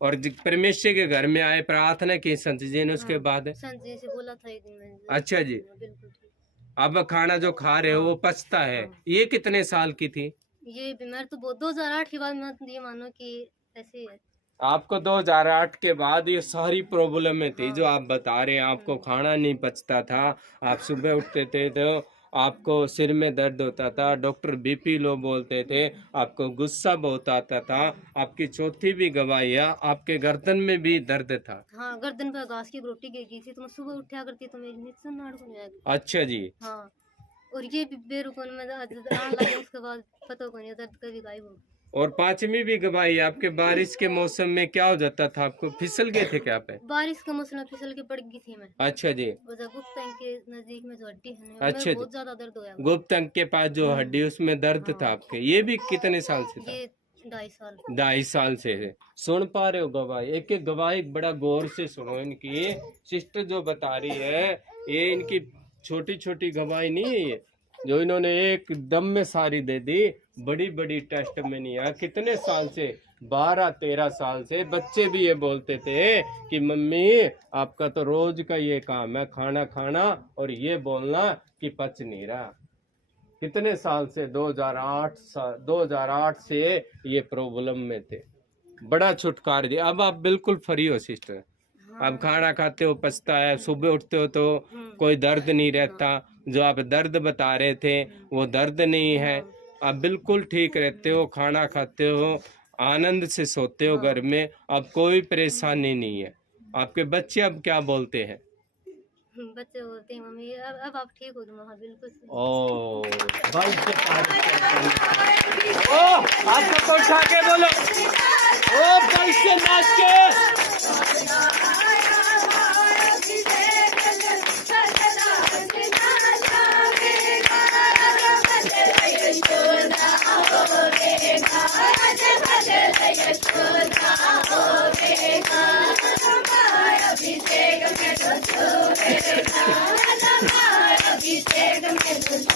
और परमेश्वर के घर में आए, प्रार्थना की संत जी ने, उसके बाद संत जी से बोला था एक दिन मैंने। अच्छा जी। बिल्कुल ठीक। अब खाना जो खा रहे हो वो पचता है। ये कितने साल की थी? ये बीमार तो बहुत 2008 के बाद मैं ये मानो कि ऐसे है। आपको 2008 के बाद ये सारी प्रॉब्लमें थी जो आप बता रहे हैं। आपको खाना नहीं पचता था, आप सुबह उठते थे तो आपको सिर में दर्द होता था, डॉक्टर बीपी लो बोलते थे, आपको गुस्सा बहुत आता था। आपकी चौथी भी गवाही है, आपके गर्दन में भी दर्द था। हाँ, गर्दन पर घास की रोटी गिर गई थी तो मैं सुबह उठा करती तो मेरी नींद नाड़ को नहीं आएगी। अच्छा जी। हाँ, और ये भी बेरुकन में लगे उसके बाद पता को नहीं दर्द कभी गायब हो। और पांचवी भी गवाही, आपके बारिश के मौसम में क्या हो जाता था? आपको फिसल गए थे क्या पे? बारिश के मौसम में फिसल के पड़ गई थी मैं। अच्छा जी। गुप्त अंग के नजदीक में जो हड्डी है अच्छा, बहुत ज्यादा दर्द हुआ। गुप्त अंग के पास जो हड्डी उसमें दर्द था आपके। ये भी कितने साल से था? ये 2.5 साल। 2.5 साल से है। सुन पा रहे हो गवाही? एक एक गवाही बड़ा गौर से सुनो इनकी। सिस्टर जो बता रही है ये इनकी छोटी छोटी गवाही नहीं है, ये जो इन्होंने एक दम में सारी दे दी। बड़ी बड़ी टेस्ट में नहीं है। कितने साल से? 12-13 साल से। बच्चे भी ये बोलते थे कि मम्मी आपका तो रोज का ये काम है, खाना खाना और ये बोलना कि पच नहीं रहा। कितने साल से? 2008 से ये प्रॉब्लम में थे। बड़ा छुटकारा दिया, अब आप बिल्कुल फ्री हो सिस्टर। अब खाना खाते हो पचता है, सुबह उठते हो तो कोई दर्द नहीं रहता। जो आप दर्द बता रहे थे वो दर्द नहीं है। आप बिल्कुल ठीक रहते हो, खाना खाते हो, आनंद से सोते हो घर में। अब कोई परेशानी नहीं है। आपके बच्चे अब क्या बोलते हैं? बच्चे बोलते हैं मम्मी अब आप ठीक हो गए। हाँ बिल्कुल। ओ आपको तो उठा के बोलो, ओ बल से नाच के।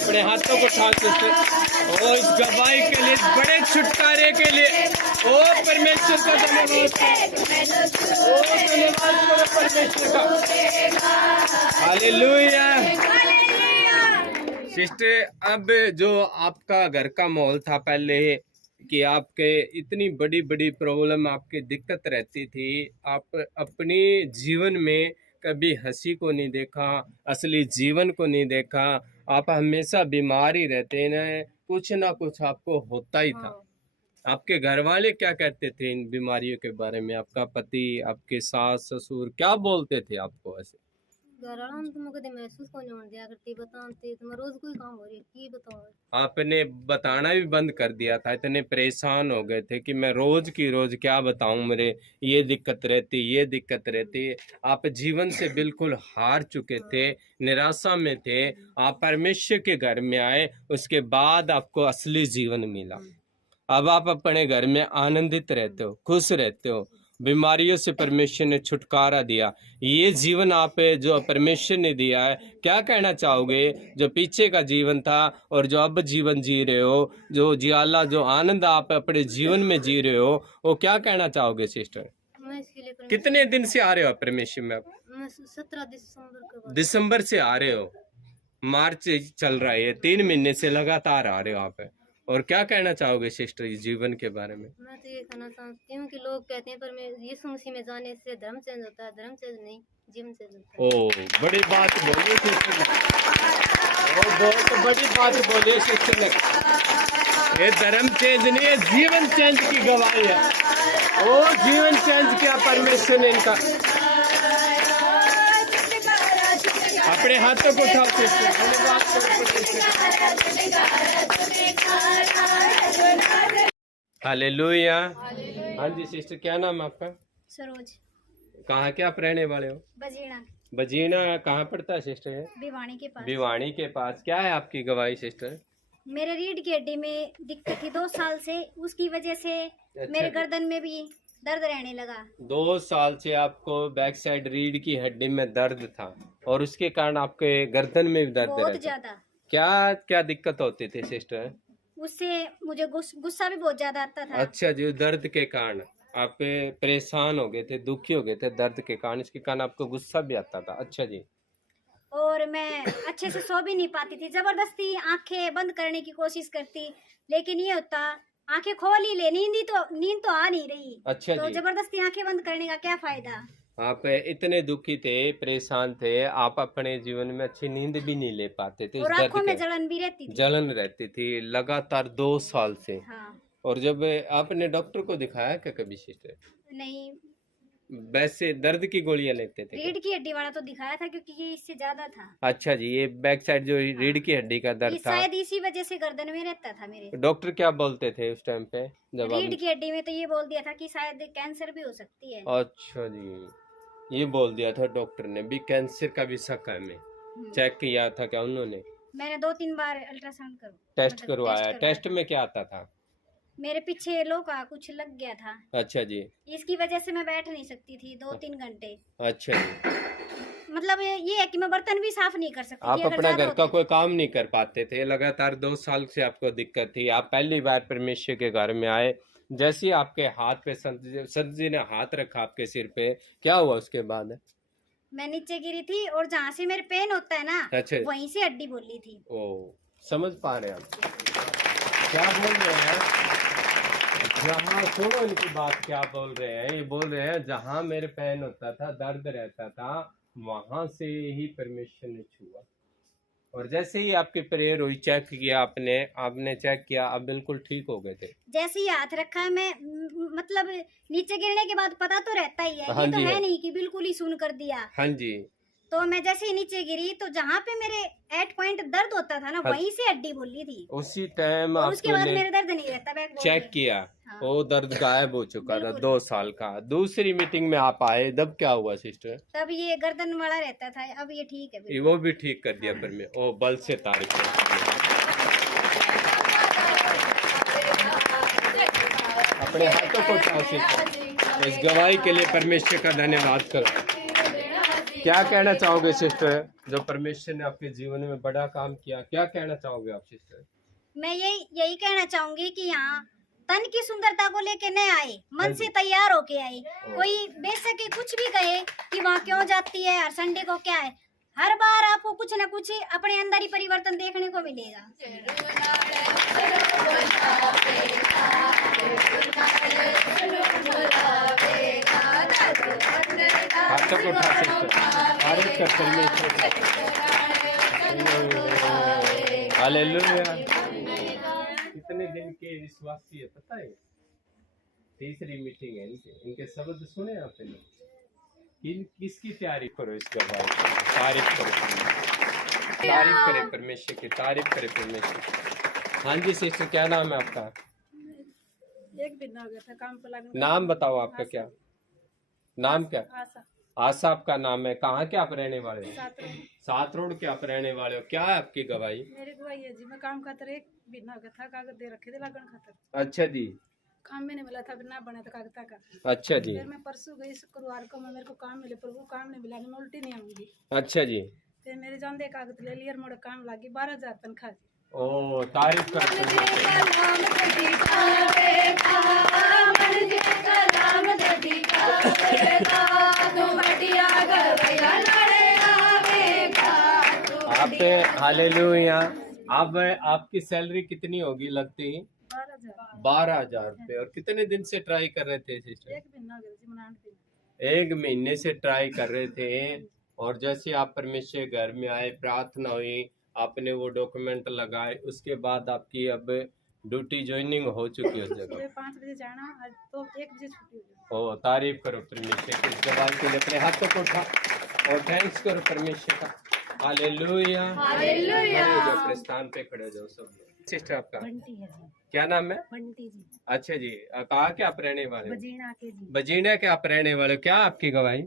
अपने हाथों को उठा के और इस गवाही के लिए, बड़े छुटकारे के लिए ओ परमेश्वर का धन्यवाद करो। ओ धन्यवाद करो परमेश्वर का। हालेलुया। सिस्टर, अब जो आपका घर का माहौल था पहले कि आपके इतनी बड़ी बड़ी प्रॉब्लम, आपकी दिक्कत रहती थी, आप अपने जीवन में कभी हंसी को नहीं देखा, असली जीवन को नहीं देखा। आप हमेशा बीमार ही रहते हैं, कुछ ना कुछ आपको होता ही था। आपके घर वाले क्या कहते थे इन बीमारियों के बारे में? आपका पति, आपके सास ससुर क्या बोलते थे आपको ऐसे? घर वाला तो मैं कभी महसूस को नहीं दिया करती बताते तो मैं रोज कोई काम हो रही है की बताऊं। आपने बताना भी बंद कर दिया था, इतने परेशान हो गए थे कि मैं रोज की रोज क्या बताऊं, मेरे ये दिक्कत रहती, ये दिक्कत रहती। आप जीवन से बिल्कुल हार चुके थे, निराशा में थे। आप परमेश्वर के घर में आए, उसके बाद आपको असली जीवन मिला। अब आप अपने घर में आनंदित रहते हो, खुश रहते हो। बीमारियों से परमेश्वर ने छुटकारा दिया। ये जीवन आप जो परमेश्वर ने दिया है, क्या कहना चाहोगे? जो पीछे का जीवन था और जो अब जीवन जी रहे हो, जो जियाला, जो आनंद आप अपने जीवन में जी रहे हो, वो क्या कहना चाहोगे सिस्टर? मैं इसके लिए कितने दिन से आ रहे हो परमेश्वर में? आप मैं 17 दिसंबर के बाद दिसंबर से आ रहे हो, मार्च चल रहा है, 3 महीने से लगातार आ रहे हो आप। और क्या कहना चाहोगे सिस्टर इस जीवन के बारे में? मैं तो ये कहना चाहती हूँ कि लोग कहते हैं पर मैं यीशु मसीह में जाने से धर्म चेंज होता है, धर्म चेंज नहीं, जीवन चेंज होता है। ओ, बड़ी बात बोली सिस्टर ने, ओ बहुत बड़ी बात बोली सिस्टर ने। ये धर्म चेंज नहीं है, जीवन चेंज की गवाही है। ओ जीवन चेंज किया परमेश्वर ने इनका। अपने हाथों को उठाओ सिस्टर, धन्यवाद करो। हालेलुया। हाँ जी सिस्टर, क्या नाम है आपका? सरोज कहाँ के आप रहने वाले हो? बजीना बजीना कहाँ पड़ता है सिस्टर? है भिवानी के पास। भिवानी के पास। क्या है आपकी गवाही सिस्टर? मेरे रीढ़ की हड्डी में दिक्कत थी 2 साल से, उसकी वजह से मेरे गर्दन में भी दर्द रहने लगा। 2 साल से आपको बैक साइड रीढ़ की हड्डी में दर्द था और उसके कारण आपके गर्दन में भी दर्द बहुत रहता। ज्यादा। क्या क्या दिक्कत होती थी सिस्टर? उससे मुझे गुस्सा भी बहुत ज्यादा आता था। अच्छा जी, दर्द के कारण आप परेशान हो गए थे, दुखी हो गए थे दर्द के कारण, इसके कारण आपको गुस्सा भी आता था। अच्छा जी। और मैं अच्छे से सो भी नहीं पाती थी, जबरदस्ती आंखें बंद करने की कोशिश करती, लेकिन ये होता आंखें खोल ही ले, नींद तो आ नहीं रही। अच्छा तो जी। जबरदस्ती आंखें बंद करने का क्या फायदा। आप इतने दुखी थे, परेशान थे, आप अपने जीवन में अच्छी नींद भी नहीं ले पाते थे। और इस दर्द आंखों में के जलन भी रहती थी। जलन रहती थी लगातार 2 साल से। हाँ। और जब आपने डॉक्टर को दिखाया क्या कभी सिस्टर? नहीं, वैसे दर्द की गोलियां लेते थे क्या? रीढ़ की हड्डी वाला तो दिखाया था क्योंकि ये इससे ज्यादा था। अच्छा जी, ये बैक साइड जो रीढ़ की हड्डी का दर्द था, शायद इसी वजह से गर्दन में रहता था मेरे। डॉक्टर क्या बोलते थे उस टाइम पे जब रीढ़ की हड्डी में तो ये बोल दिया था कि शायद कैंसर भी हो सकती है। अच्छा जी, ये बोल दिया था डॉक्टर ने भी, कैंसर का भी शक है हमें। चेक किया था क्या उन्होंने? मैंने 2-3 बार अल्ट्रासाउंड टेस्ट करवाया। टेस्ट में क्या आता था? मेरे पीछे लोका कुछ लग गया था। अच्छा जी। इसकी वजह से मैं बैठ नहीं सकती थी 2-3 घंटे। अच्छा जी। मतलब ये है कि मैं बर्तन भी साफ नहीं कर सकती आप थी अगर अपना ज्यादा घर का होते। कोई काम नहीं कर पाते थे, लगातार 2 साल से आपको दिक्कत थी। आप पहली बार परमेश्वर के घर में आए, जैसे ही आपके हाथ पे संत जी ने हाथ रखा आपके सिर पे, क्या हुआ उसके बाद? मैं नीचे गिरी थी और जहाँ से मेरे पेन होता है ना, अच्छा। वहीं से हड्डी बोली थी। ओ, समझ पा रहे हैं आप क्या बोल रहे हैं? जहाँ सुनो इनकी बात क्या बोल रहे हैं। ये बोल रहे हैं जहाँ मेरे पेन होता था, दर्द रहता था, वहां से ही परमेश्वर ने छुआ। और जैसे ही आपकी प्रेयर हुई, चेक किया आपने चेक किया, आप बिल्कुल ठीक हो गए थे। जैसे ही हाथ रखा मैं मतलब नीचे गिरने के बाद पता तो रहता ही है, हाँ ये तो जी, है हाँ। नहीं कि बिल्कुल ही सुन कर दिया। हाँ जी। तो मैं जैसे ही नीचे गिरी तो जहाँ पे मेरे एट पॉइंट दर्द होता था ना, हाँ। वहीं से हड्डी बोली थी। उसी टाइम और उसके बाद आपने मेरे दर्द नहीं रहता बैक बोन चेक में। किया, हाँ। वो दर्द गायब हो चुका था। बिल्कुल। 2 साल का। दूसरी मीटिंग में आप आए, तब क्या हुआ सिस्टर? तब ये गर्दन वाला रहता था, अब ये ठीक है बिल्कुल। वो भी ठीक कर दिया पर में। ओ, बल से तारीफ अपने हाथों को उठाओ सिस्टर। इस गवाही के लिए परमेश्वर का धन्यवाद करो। क्या कहना चाहोगे सिस्टर, जो परमेश्वर ने आपके जीवन में बड़ा काम किया, क्या कहना चाहोगे आप सिस्टर? मैं यही कहना चाहूंगी कि यहाँ तन की सुंदरता को लेके न आए, हाँ मन से तैयार होके आए। कोई बेशक कुछ भी कहे कि वहाँ क्यों जाती है, हर संडे को क्या है, हर बार आपको कुछ न कुछ अपने अंदर ही परिवर्तन देखने को मिलेगा। हाथों को उठा सिस्टर, तारीफ कर परमेश्वर। हालेलुया। कितने दिन के विश्वासी है पता है? तीसरी मीटिंग है इनकी, इनके शब्द सुने आपने? किसकी तारीफ करो इस गवाही की? तारीफ करो, तारीफ करे परमेश्वर की, तारीफ करे परमेश्वर। हाँ जी सिस्टर, क्या नाम है आपका? एक दिन हो गया था काम पे लगने। नाम बताओ आपका, क्या नाम? क्या आशा। आशा आपका नाम है? कहाँ के आप रहने वाले हो? सात रोड। सात रोड के आप रहने वाले हो। क्या है आपकी गवाही? मेरी गवाही है जी, मैं काम खातर एक दिन हो गया था, कागज दे रखे थे लगन खातर। अच्छा जी, काम में नहीं मिला था, बिना बने था कागज का। अच्छा जी, फिर मैं परसों गई शुक्रवार को, मेरे को काम मिले पर वो काम नहीं मिला, मैं उल्टी नहीं आऊंगी। अच्छा जी। फिर मेरे जानदे कागज ले लिया, मोड़े काम लगी 12,000 तनख्वाह। ओ तारीफ कर आप। हालेलुया। अब आपकी सैलरी कितनी होगी लगती है? 12,000 रुपये। और कितने दिन से ट्राई कर रहे थे सिस्टर? एक दिन हो गया जी, मना 8 दिन। 1 महीने से ट्राई कर रहे थे। और जैसे आप परमेश्वर घर में आए, प्रार्थना हुई, आपने वो डॉक्यूमेंट लगाए, उसके बाद आपकी अब ड्यूटी ज्वाइनिंग हो चुकी है उस जगह। 5 बजे जाना, आज तो 1 बजे छुट्टी हो गई। ओ तारीफ करो परमेश्वर की इस गवाही के लिए। अपने हाथों को उठा और थैंक्स करो परमेश्वर का। Hallelujah, hallelujah. खड़े हो जाओ, अपने स्थान पे खड़े हो जाओ सब लोग। सिस्टर आपका बंटी है जी। क्या नाम है? बंटी जी। अच्छा जी, कहाँ के आप रहने वाले हो? बजीना के जी। बजीना के आप रहने वाले हो। क्या आपकी गवाही?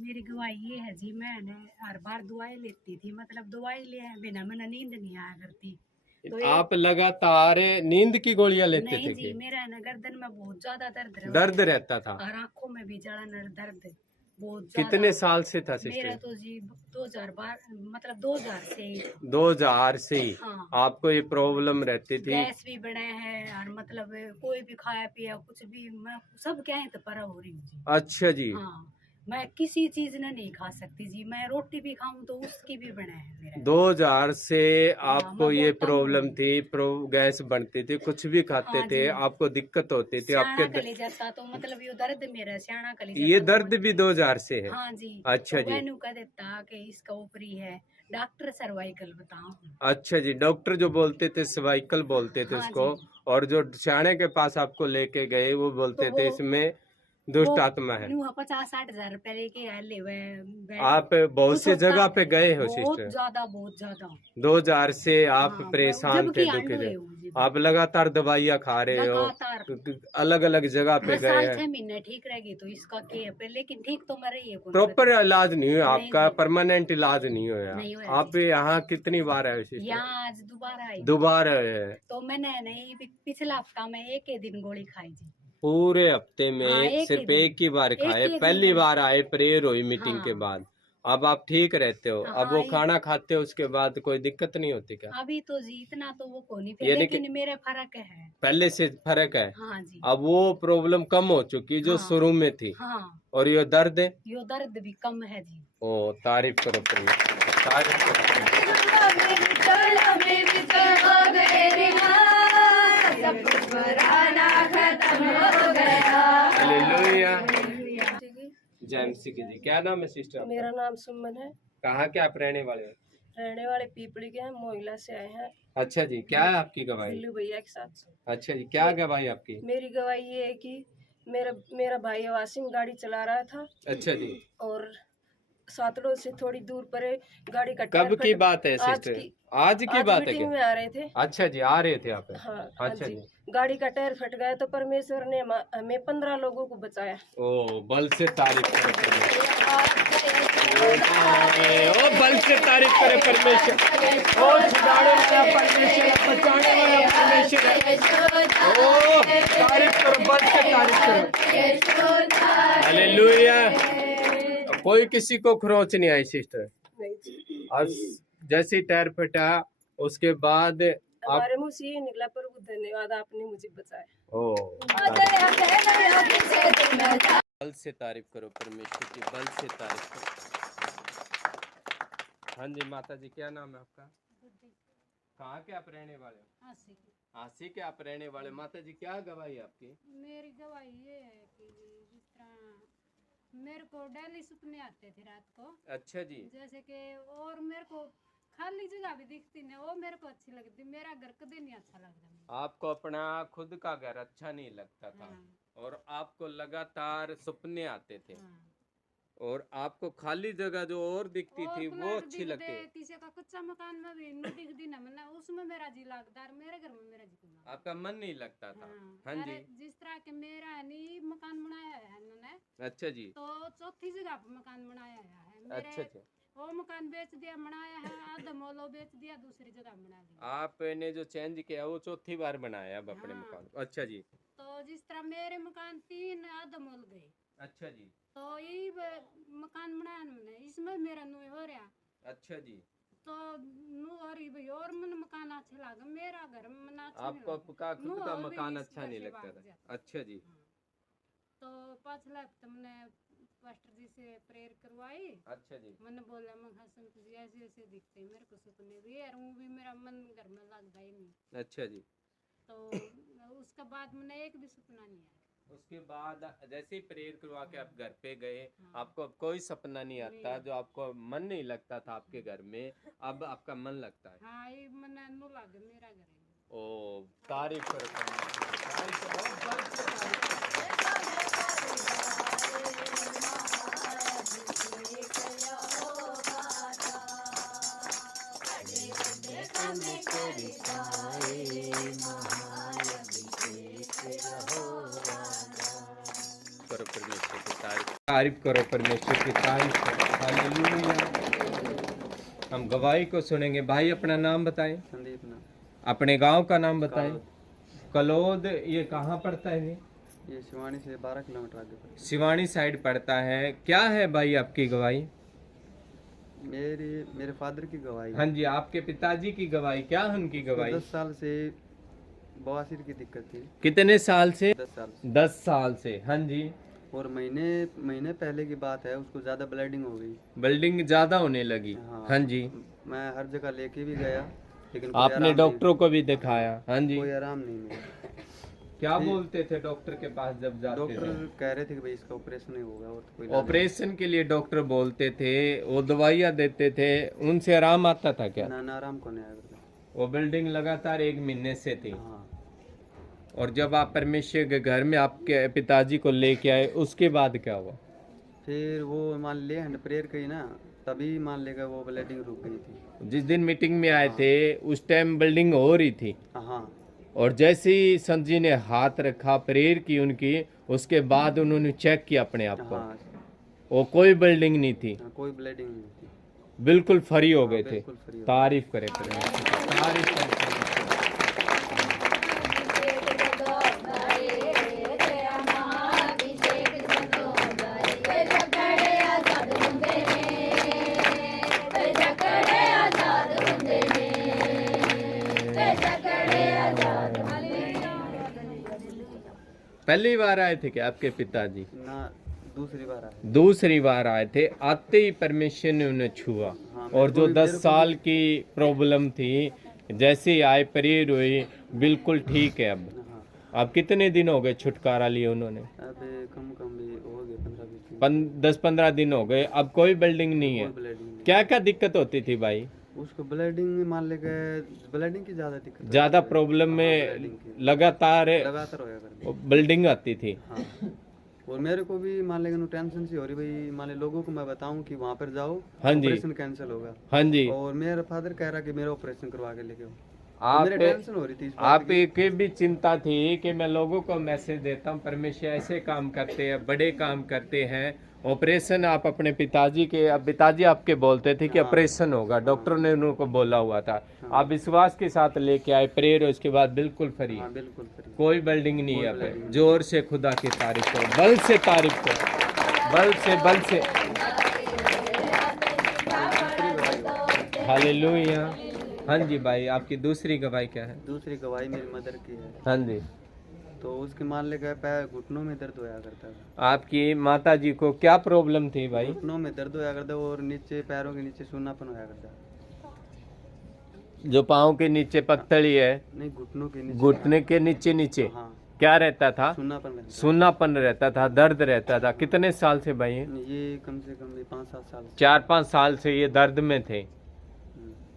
मेरी गवाही ये है जी, मैंने हर बार दवाई लेती थी, मतलब दवाई ले बिना मैंने नींद नहीं आया करती। तो आप लगातार नींद की गोलियां लेते नहीं थे जी, कि? मेरा है ना गर्दन में बहुत ज्यादा दर्द रहता था? और आंखों में भी जलन और दर्द बहुत ज्यादा। कितने साल से था मेरा सिस्टर? तो जी 2012 मतलब 2000 से। 2000 से हाँ। आपको ये प्रॉब्लम रहती थी? गैस भी बने हैं और मतलब कोई भी खाया पिया कुछ भी, मैं सब क्या है तो पर हो रही हूँ जी। अच्छा जी। हाँ, मैं किसी चीज ने नहीं खा सकती जी, मैं रोटी भी खाऊं तो उसकी भी बने है मेरे। 2000 से आपको मैं ये बहुत तंग प्रॉब्लम हूँ। थी, गैस बनती थी, कुछ भी खाते हाँ थे जी। आपको दिक्कत होती थी सियाना आपके कले जाता तो मतलब ये दर्द मेरा सियाना कले ये जाता दर्द भी 2000 से है? हाँ जी। अच्छा तो जी। मैंने कह देता कि इसका ऊपरी है, डॉक्टर सर्वाइकल बताओ। अच्छा जी, डॉक्टर जो बोलते थे सर्वाइकल बोलते थे हाँ उसको, जी। और जो सियाने के पास आपको लेके गए वो बोलते तो थे वो- इसमें दुष्ट आत्मा है। 50-60 हजार रुपए लेके आए ले हुए। आप बहुत से जगह पे गए हो बहुत सिस्टर? ज्यादा, बहुत ज्यादा। 2000 से आप हाँ, परेशान जबकि थे, आए दुखी हुए थे। हूँ जी। आप लगातार दवाइयाँ खा रहे हो, लगातार अलग अलग जगह पे 10 गए साल हैं, 6 महीने ठीक रहेगी तो इसका क्या है पे, लेकिन ठीक तो मैं रही है कौन प्रॉपर बताए। इलाज नहीं हुआ नहीं आपका, जी। परमानेंट इलाज नहीं हुआ। नहीं हुआ आप यहाँ कितनी बार आए हो सिस्टर? यहाँ आज दोबारा आई दोबारा आए हैं। तो मैंने नहीं पिछला हफ्ता में एक ही दिन गोली खाई जी। पूरे हफ्ते हाँ, में एक सिर्फ ही दिन। एक ही बार एक खाए? ही दिन पहली खाए। बार आए, प्रेयर हुई मीटिंग के हाँ। बाद, अब आप ठीक रहते हो? हाँ, अब वो ये- खाना खाते हो उसके बाद कोई दिक्कत नहीं होती क्या? अभी तो जी इतना तो वो को नहीं, यानी कि- लेकिन मेरे फर्क है। पहले से फर्क है? हाँ जी। अब वो प्रॉब्लम कम हो चुकी जो हाँ। शुरू में थी, हाँ, और ये दर्द है? यो दर्द भी कम है जी। ओ तारीफ करो परमेश्वर, तारीफ करो। हालेलुया। जय मसीह की जी। क्या नाम है सिस्टर आपका? मेरा नाम सुमन है, कहाँ के आप रहने वाले हो? रहने वाले पीपली के हैं, मोहिला से आए हैं, अच्छा जी, क्या है आपकी गवाही? बिल्लू भैया के साथ। अच्छा जी, क्या गवाही आपकी? मेरी गवाही ये है कि मेरा भाई वासिम गाड़ी चला रहा था अच्छा जी, और सातलों से थोड़ी दूर पर गाड़ी का कब टायर की फट- बात है आज सिस्टर? की- आज की आज बात है मीटिंग क्या? में आ रहे थे। अच्छा जी, आ रहे थे आप? हाँ, हाँ अच्छा जी। जी। गाड़ी का टायर फट गया तो परमेश्वर ने हमें 15 लोगों को बचाया। ओ बल से तारीफ करे परमेश्वर, ओ बल से तारीफ करे परमेश्वर, ओ छुड़ाने वाला परमेश्वर, बचाने वाला परमेश्वर है। ओ तारीफ करो, बल से तारीफ करो। हालेलुया। कोई किसी को खरोच नहीं आई सिस्टर? नहीं जी। आज जैसे टायर फटा उसके बाद आप हमारे मुंह से ये निकला, प्रभु धन्यवाद आपने मुझे बचाया। ओ बल से तारीफ करो परमेश्वर की, बल से तारीफ करो। हाँ जी माता जी, क्या नाम है आपका? कहाँ के आप रहने वाले हो? हांसी के आप रहने वाले। माता जी, क्या गवाही आपकी? मेरी गवाही ये है कि जिस तरह मेरे को डेली सपने आते थे रात को, अच्छा जी, जैसे कि और मेरे को खाली जगह भी दिखती नहीं, वो मेरे को अच्छी लगती, मेरा घर कभी नहीं अच्छा लगता। आपको अपना खुद का घर अच्छा नहीं लगता था? हाँ। और आपको लगातार सपने आते थे हाँ। और आपको खाली जगह जो और दिखती और थी वो प्लाट अच्छी दिख लगती दे, है। किसी का कच्चा मकान में भी नु दिख दी ना मना उसमें मेरा जी लगदार, मेरे घर में मेरा जी को ना। आपका मन नहीं लगता था। हाँ अरे जी। जिस तरह के मेरा है नी मकान बनाया है इन्होंने, अच्छा जी। तो चौथी जगह पर मकान बनाया है मेरे। अच्छा अच्छा। वो मकान बेच दिया, बनाया है आधा मोलो बेच दिया, दूसरी जगह बना दिया। आपने जो चेंज किया वो चौथी बार बनाया अब अपने हाँ। मकान को। अच्छा जी। तो जिस तरह मेरे मकान 3 आधा मोल गए, अच्छा जी। तो यही मकान बनाया मैंने, इसमें मेरा नु हो रहा। अच्छा जी। तो नु और ही भाई और मन मकान अच्छा लगा, मेरा घर में मन अच्छा नहीं आपको लगा। आपका नु खुद का और भी मकान इस अच्छा घर नहीं से लगता भाग था। जाता। अच्छा जी। हाँ। तो पिछले हफ्ते मैंने पास्टर जी से प्रेयर करवाई। अच्छा जी। मैंने बोला मैं संत जी ऐसे ऐसे दिखते हैं मेरे को सपने भी, और वो भी मेरा मन घर में लगता ही नहीं। अच्छा जी। तो उसके बाद मैंने एक भी सपना नहीं आया। उसके बाद जैसे ही प्रेयर करवा के आप घर पे गए, हाँ। आपको अब कोई सपना नहीं आता, नहीं। जो आपको मन नहीं लगता था आपके घर में, अब आपका मन लगता है। हाँ ये मैंने नु लगे मेरा घर है। ओ तारीफ करो, तारीफ करो, बल से तारीफ करो परमेश्वर की तारीफ करो, परमेश्वर की तारीफ करो। हालेलुया। हम गवाही को सुनेंगे। भाई अपना नाम बताएं, संदीप ना। अपने गांव का नाम बताएं। कलोद ये कहाँ पड़ता है? ये शिवानी से 12 किलोमीटर आगे पड़ता शिवानी साइड पड़ता है। क्या है भाई आपकी गवाही? है। मेरे फादर की गवाही। हाँ जी, आपके पिताजी की गवाही। क्या है उनकी गवाही? 10 साल से बवासीर की दिक्कत थी। कितने साल से? 10 साल से। 10 साल से। हाँ जी। और महीने पहले की बात है, उसको ज्यादा ब्लीडिंग हो गई। ब्लीडिंग ज्यादा होने लगी। हाँ जी। मैं हर जगह लेके भी गया, लेकिन कोई आपने आराम डॉक्टरों को भी दिखाया? हाँ नहीं, जी। कोई आराम नहीं मिला। क्या बोलते थे डॉक्टर के पास जब जाते डॉक्टर थे? कह रहे थे कि भाई इसका ऑपरेशन नहीं होगा और कोई इलाज ऑपरेशन के लिए डॉक्टर बोलते थे, वो दवाइयाँ देते थे, उनसे आराम आता था क्या? नहीं। ना आराम को नहीं आया। वो बिल्डिंग लगातार 1 महीने से थी। हाँ। और जब आप परमेश्वर के घर में आपके पिताजी को लेके आए, उसके बाद क्या हुआ? फिर वो मान ले हैंड प्रेयर की ना, तभी मान लेगा वो ब्लीडिंग रुक गई थी। जिस दिन मीटिंग में आए थे उस टाइम बिल्डिंग हो रही थी। हाँ। और जैसे ही संत जी ने हाथ रखा, प्रेयर की उनकी, उसके बाद उन्होंने चेक किया अपने आप को, हाँ। वो कोई बिल्डिंग नहीं थी, कोई ब्लीडिंग नहीं थी। बिल्कुल फ्री हो गए थे। बिल्कुल फ्री हो गए। तारीफ करे तारीफ करे। पहली बार आए थे क्या आपके पिताजी? ना, दूसरी बार आया। दूसरी बार आए थे। आते ही परमेश्वर ने उन्हें छुआ। हाँ, और जो मेरे 10 को साल की प्रॉब्लम थी, जैसे ही आए प्रेयर हुई, बिल्कुल ठीक है। अब हाँ। अब कितने दिन हो गए छुटकारा लिए उन्होंने? अब कम भी हो गए 15-20 दिन। 10-15 दिन हो गए। अब कोई बिल्डिंग नहीं है। कोई ब्लीडिंग नहीं। क्या क्या दिक्कत होती थी भाई? उसको ब्लीडिंग मान ले गए, ब्लीडिंग की ज्यादा दिक्कत। ज्यादा प्रॉब्लम हाँ, में ब्लीडिंग की। लगातार लगातार होया करती। बिल्डिंग आती थी। हाँ। और मेरे को भी मान लेगा टेंशन सी हो रही भाई, मान ले लोगों को मैं बताऊं कि वहाँ पर जाओ, हाँ जी। ऑपरेशन कैंसिल होगा। हाँ जी। और मेरा फादर कह रहा कि मेरा ऑपरेशन करवा के लेके आओ। आप मेरे टेंशन हो रही थी इस बात आप की। एक भी चिंता थी कि मैं लोगों को मैसेज देता हूँ, परमेश्वर ऐसे काम करते हैं, बड़े काम करते हैं। ऑपरेशन आप अपने पिताजी के, अब पिताजी आपके बोलते थे कि ऑपरेशन होगा, डॉक्टर ने उनको बोला हुआ था। आप विश्वास के साथ लेके आए प्रेयर, उसके बाद बिल्कुल फ्री। हाँ, बिल्कुल फ्री। कोई बिल्डिंग नहीं है। कोई पे बिल्डिंग जोर से खुदा की तारीफ करो, बल से तारीफ करो, बल से हालेलुया। हाँ जी भाई, आपकी दूसरी गवाही क्या है? दूसरी गवाही मेरी मदर की है। हाँ जी। तो उसके मान ले गए पैर घुटनों में दर्द होया करता था। आपकी माता जी को क्या प्रॉब्लम थी भाई? घुटनों में दर्द होया करता और नीचे पैरों के नीचे सूनापन होया करता। जो पाँव के नीचे पगतड़ी है, नहीं, घुटनों के नीचे। घुटने के नीचे नीचे हाँ। क्या रहता था? सूनापन रहता। सुन्नापन रहता था, दर्द रहता था। कितने साल से भाई? ये कम से कम 5-7 साल से। 4-5 साल से ये दर्द में थे।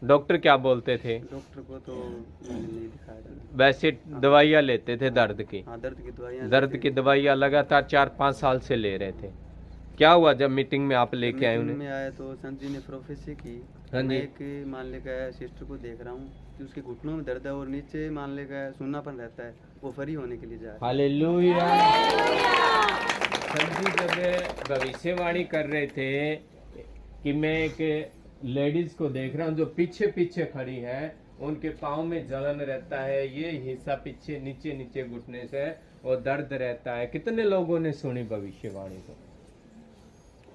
डॉक्टर क्या बोलते थे? डॉक्टर को तो नहीं दिखाया था। वैसे दवाइयाँ लेते थे दर्द की? हाँ, दर्द की दवाइयाँ दर्द की दवाइयाँ लगातार 4-5 साल से ले रहे थे। क्या हुआ जब मीटिंग में आप लेके आए उन्हें? में आए तो संत जी ने प्रोफेसी की। हाँ जी। मैं एक मान लेकर सिस्टर को देख रहा हूँ कि उसके घुटनों में दर्द है और नीचे मान लेकर सुन्नापन रहता है, वो फ्री होने के लिए जा रहा है। हालेलुया। संत जी जब भविष्यवाणी कर रहे थे कि मैं एक लेडीज को देख रहा हूँ जो पीछे पीछे खड़ी है, उनके पाँव में जलन रहता है, ये हिस्सा पीछे नीचे नीचे घुटने से और दर्द रहता है। कितने लोगों ने सुनी भविष्यवाणी को?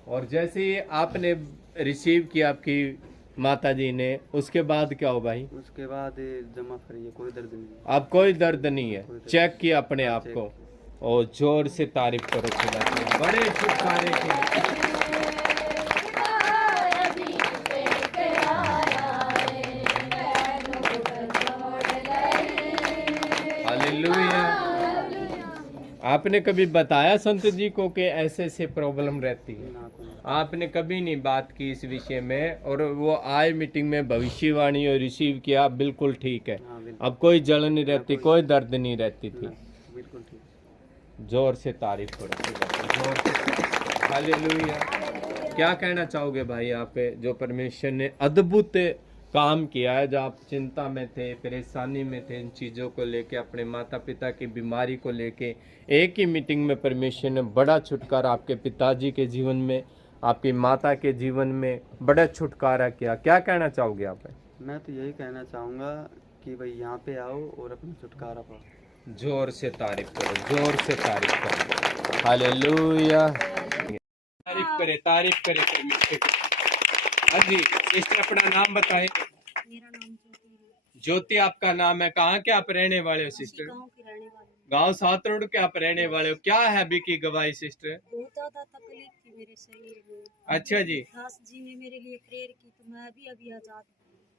और जैसे ही आपने रिसीव किया आपकी माता जी ने, उसके बाद क्या हो भाई? उसके बाद जमा फ्री है, कोई दर्द नहीं। अब कोई दर्द नहीं है? चेक किया अपने आप को और जोर से तारीफ करो खुदा की। बड़े छुटकारे के हालेलुया। आपने कभी बताया संत जी को कि ऐसे ऐसे प्रॉब्लम रहती है? आपने कभी नहीं बात की इस विषय में, और वो आए मीटिंग में भविष्यवाणी और रिसीव किया, बिल्कुल ठीक है। अब कोई जलन नहीं रहती, कोई दर्द नहीं रहती थी। बिल्कुल ठीक। जोर से तारीफ करो, जोर से हालेलुया। क्या कहना चाहोगे भाई आप जो परमेश्वर ने अद्भुत काम किया है, जो आप चिंता में थे, परेशानी में थे, इन चीज़ों को लेके, अपने माता पिता की बीमारी को लेके, एक ही मीटिंग में परमेश्वर ने बड़ा छुटकारा आपके पिताजी के जीवन में, आपकी माता के जीवन में बड़ा छुटकारा किया। क्या कहना चाहोगे आप? मैं तो यही कहना चाहूँगा कि भाई यहाँ पे आओ और अपना छुटकारा पाओ। जोर से तारीफ करो, जोर से तारीफ करो। हालेलुया। तारीफ करे परमेश्वर की। हाँ जी, सिस्टर अपना नाम बताएं। मेरा नाम ज्योति है। ज्योति आपका नाम है। कहाँ के आप रहने वाले हो सिस्टर? गांव की रहने वाली हूँ। गांव सात रोड के आप रहने वाले हो। क्या है अभी की गवाही सिस्टर? बहुत ज्यादा तकलीफ थी मेरे शरीर में। अच्छा जी। दास जी ने मेरे लिए प्रेयर की तो मैं अभी आजाद हूँ।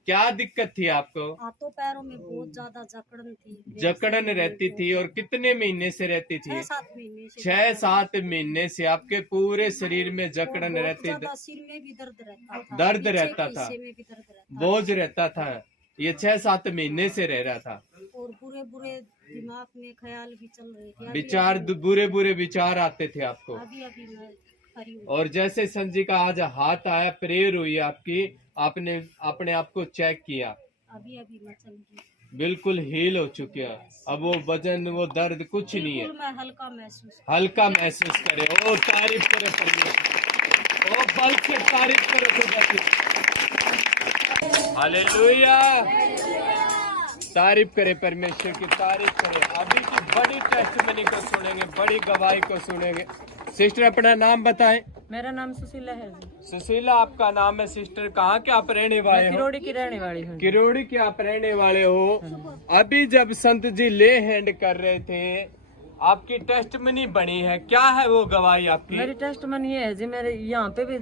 क्या दिक्कत थी आपको? हाथों पैरों में बहुत ज्यादा जकड़न थी। जकड़न रहती थी। और कितने महीने से रहती थी? 6-7 महीने से। 6-7 महीने से आपके पूरे शरीर में जकड़न बहुत रहती ज्यादा थी। सिर में भी दर्द रहता था। दर्द पीछे रहता के था। हिस्से में भी दर्द रहता था। बोझ रहता था। ये 6-7 महीने से रह रहा था। और बुरे बुरे दिमाग में ख्याल भी चल रहे थे। विचार, बुरे बुरे विचार आते थे आपको। अभी मैं खरी हूँ। और जैसे संत जी का आज हाथ आया, प्रेयर हुई आपकी, आपने अपने आप को चेक किया, अभी मैं चल रही। बिल्कुल हील हो चुके हैं। अब वो वजन, वो दर्द कुछ नहीं है। मैं हल्का महसूस करे। ओ तारीफ करे परमेश्वर, ओ बल से तारीफ करो खुदा की। हालेलुया। तारीफ करे परमेश्वर की, तारीफ करे। अभी की बड़ी टेस्टमनी को सुनेंगे, बड़ी गवाही को सुनेंगे। सिस्टर अपना नाम बताएं। मेरा नाम सुशीला है जी। सुशीला आपका नाम है सिस्टर। कहाँ के आप रहने वाले हो? किरोड़ी की रहने वाली हूँ। किरोड़ी के आप रहने वाले हो। अभी जब संत जी ले हैंड कर रहे थे, आपकी टेस्टमनी बनी है। क्या है वो गवाही आपकी? मेरी टेस्टमनी ये है जी, मेरे यहाँ पे भी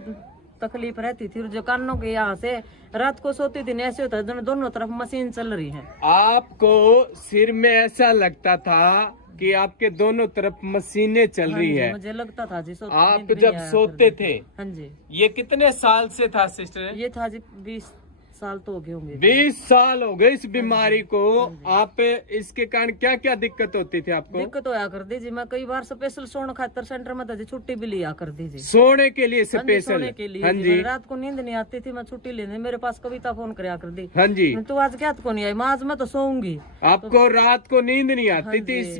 तकलीफ रहती थी, जो कानों के यहाँ से रात को सोती थी, ऐसे होता है दोनों तरफ मशीन चल रही है। आपको सिर में ऐसा लगता था कि आपके दोनों तरफ मशीनें चल रही है? मुझे लगता था जी। आप जब सोते थे? हाँ जी। ये कितने साल से था सिस्टर? ये था जी 20 साल तो हो गए होंगे। 20 साल हो गए इस बीमारी को। आप इसके कारण क्या क्या दिक्कत होती थी आपको? दिक्कत होया कर दी जी, मैं कई बार स्पेशल सोने खातर सेंटर में था जी, छुट्टी भी लिया कर दी जी। सोने के लिए स्पेशल? सोने के लिए। हाँ जी। रात को नींद नहीं आती थी, मैं छुट्टी लेने, मेरे पास कविता फोन कराया कर दी। हाँ जी। तो आज क्या को नहीं आई, मैं आज मैं तो सोऊंगी। आपको रात को नींद नहीं आती थी इस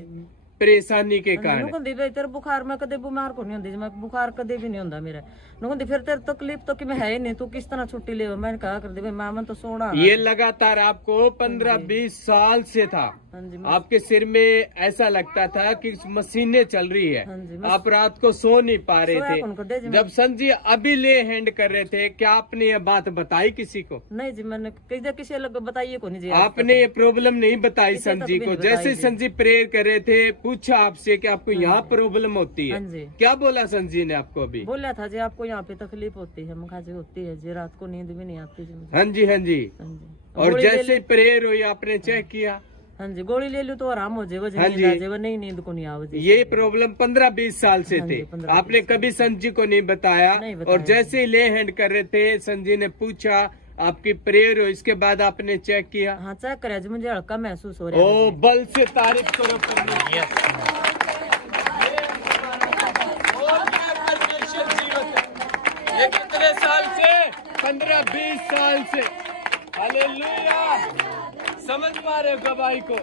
परेशानी के कारण? तेरे बुखार में कदे बीमार को नहीं होती, मैं बुखार कदे भी नहीं होता मेरा। नुकंदी फिर तेरे तकलीफ तो कि मैं है ही नहीं, तू किस तरह छुट्टी ले? मैंने कहा कर दे मैं तो सोना। ये लगातार आपको 15-20 साल से था। आपके सिर में ऐसा लगता था कि मशीनें चल रही है। आप रात को सो नहीं पा रहे थे। जब संत जी अभी ले हैंड कर रहे थे, क्या आपने ये बात बताई किसी को? नहीं जी, मैंने किसी अलग बताइए को नहीं जी। आपने ये प्रॉब्लम नहीं बताई संत जी को? जैसे संत जी प्रेयर कर रहे थे, पूछा आपसे कि आपको यहाँ प्रॉब्लम होती है, क्या बोला संत जी ने आपको? अभी बोला था जी आपको यहाँ पे तकलीफ होती है, मुखाजी होती है जी, रात को नींद भी नहीं आती जी। हाँ जी, हाँ जी। और जैसे प्रेयर हुई आपने चेक किया? हाँ जी, गोली ले लूं तो आराम हो जाए। हाँ जी। नहीं, नींद को नहीं आवे। ये प्रॉब्लम 15-20 साल से थे। आपने कभी संत जी को नहीं बताया? और जैसे ही ले हैंड कर रहे थे, संत जी ने पूछा, आपकी प्रेयर हो, इसके बाद आपने चेक किया? हाँ चेक करे जी, मुझे हल्का महसूस हो रहा है। ओ बल से तारीफ करो परमेश्वर। ये कितने साल से? 15-20 साल से। हालेलुया। समझ पा रहे हो गवाही को?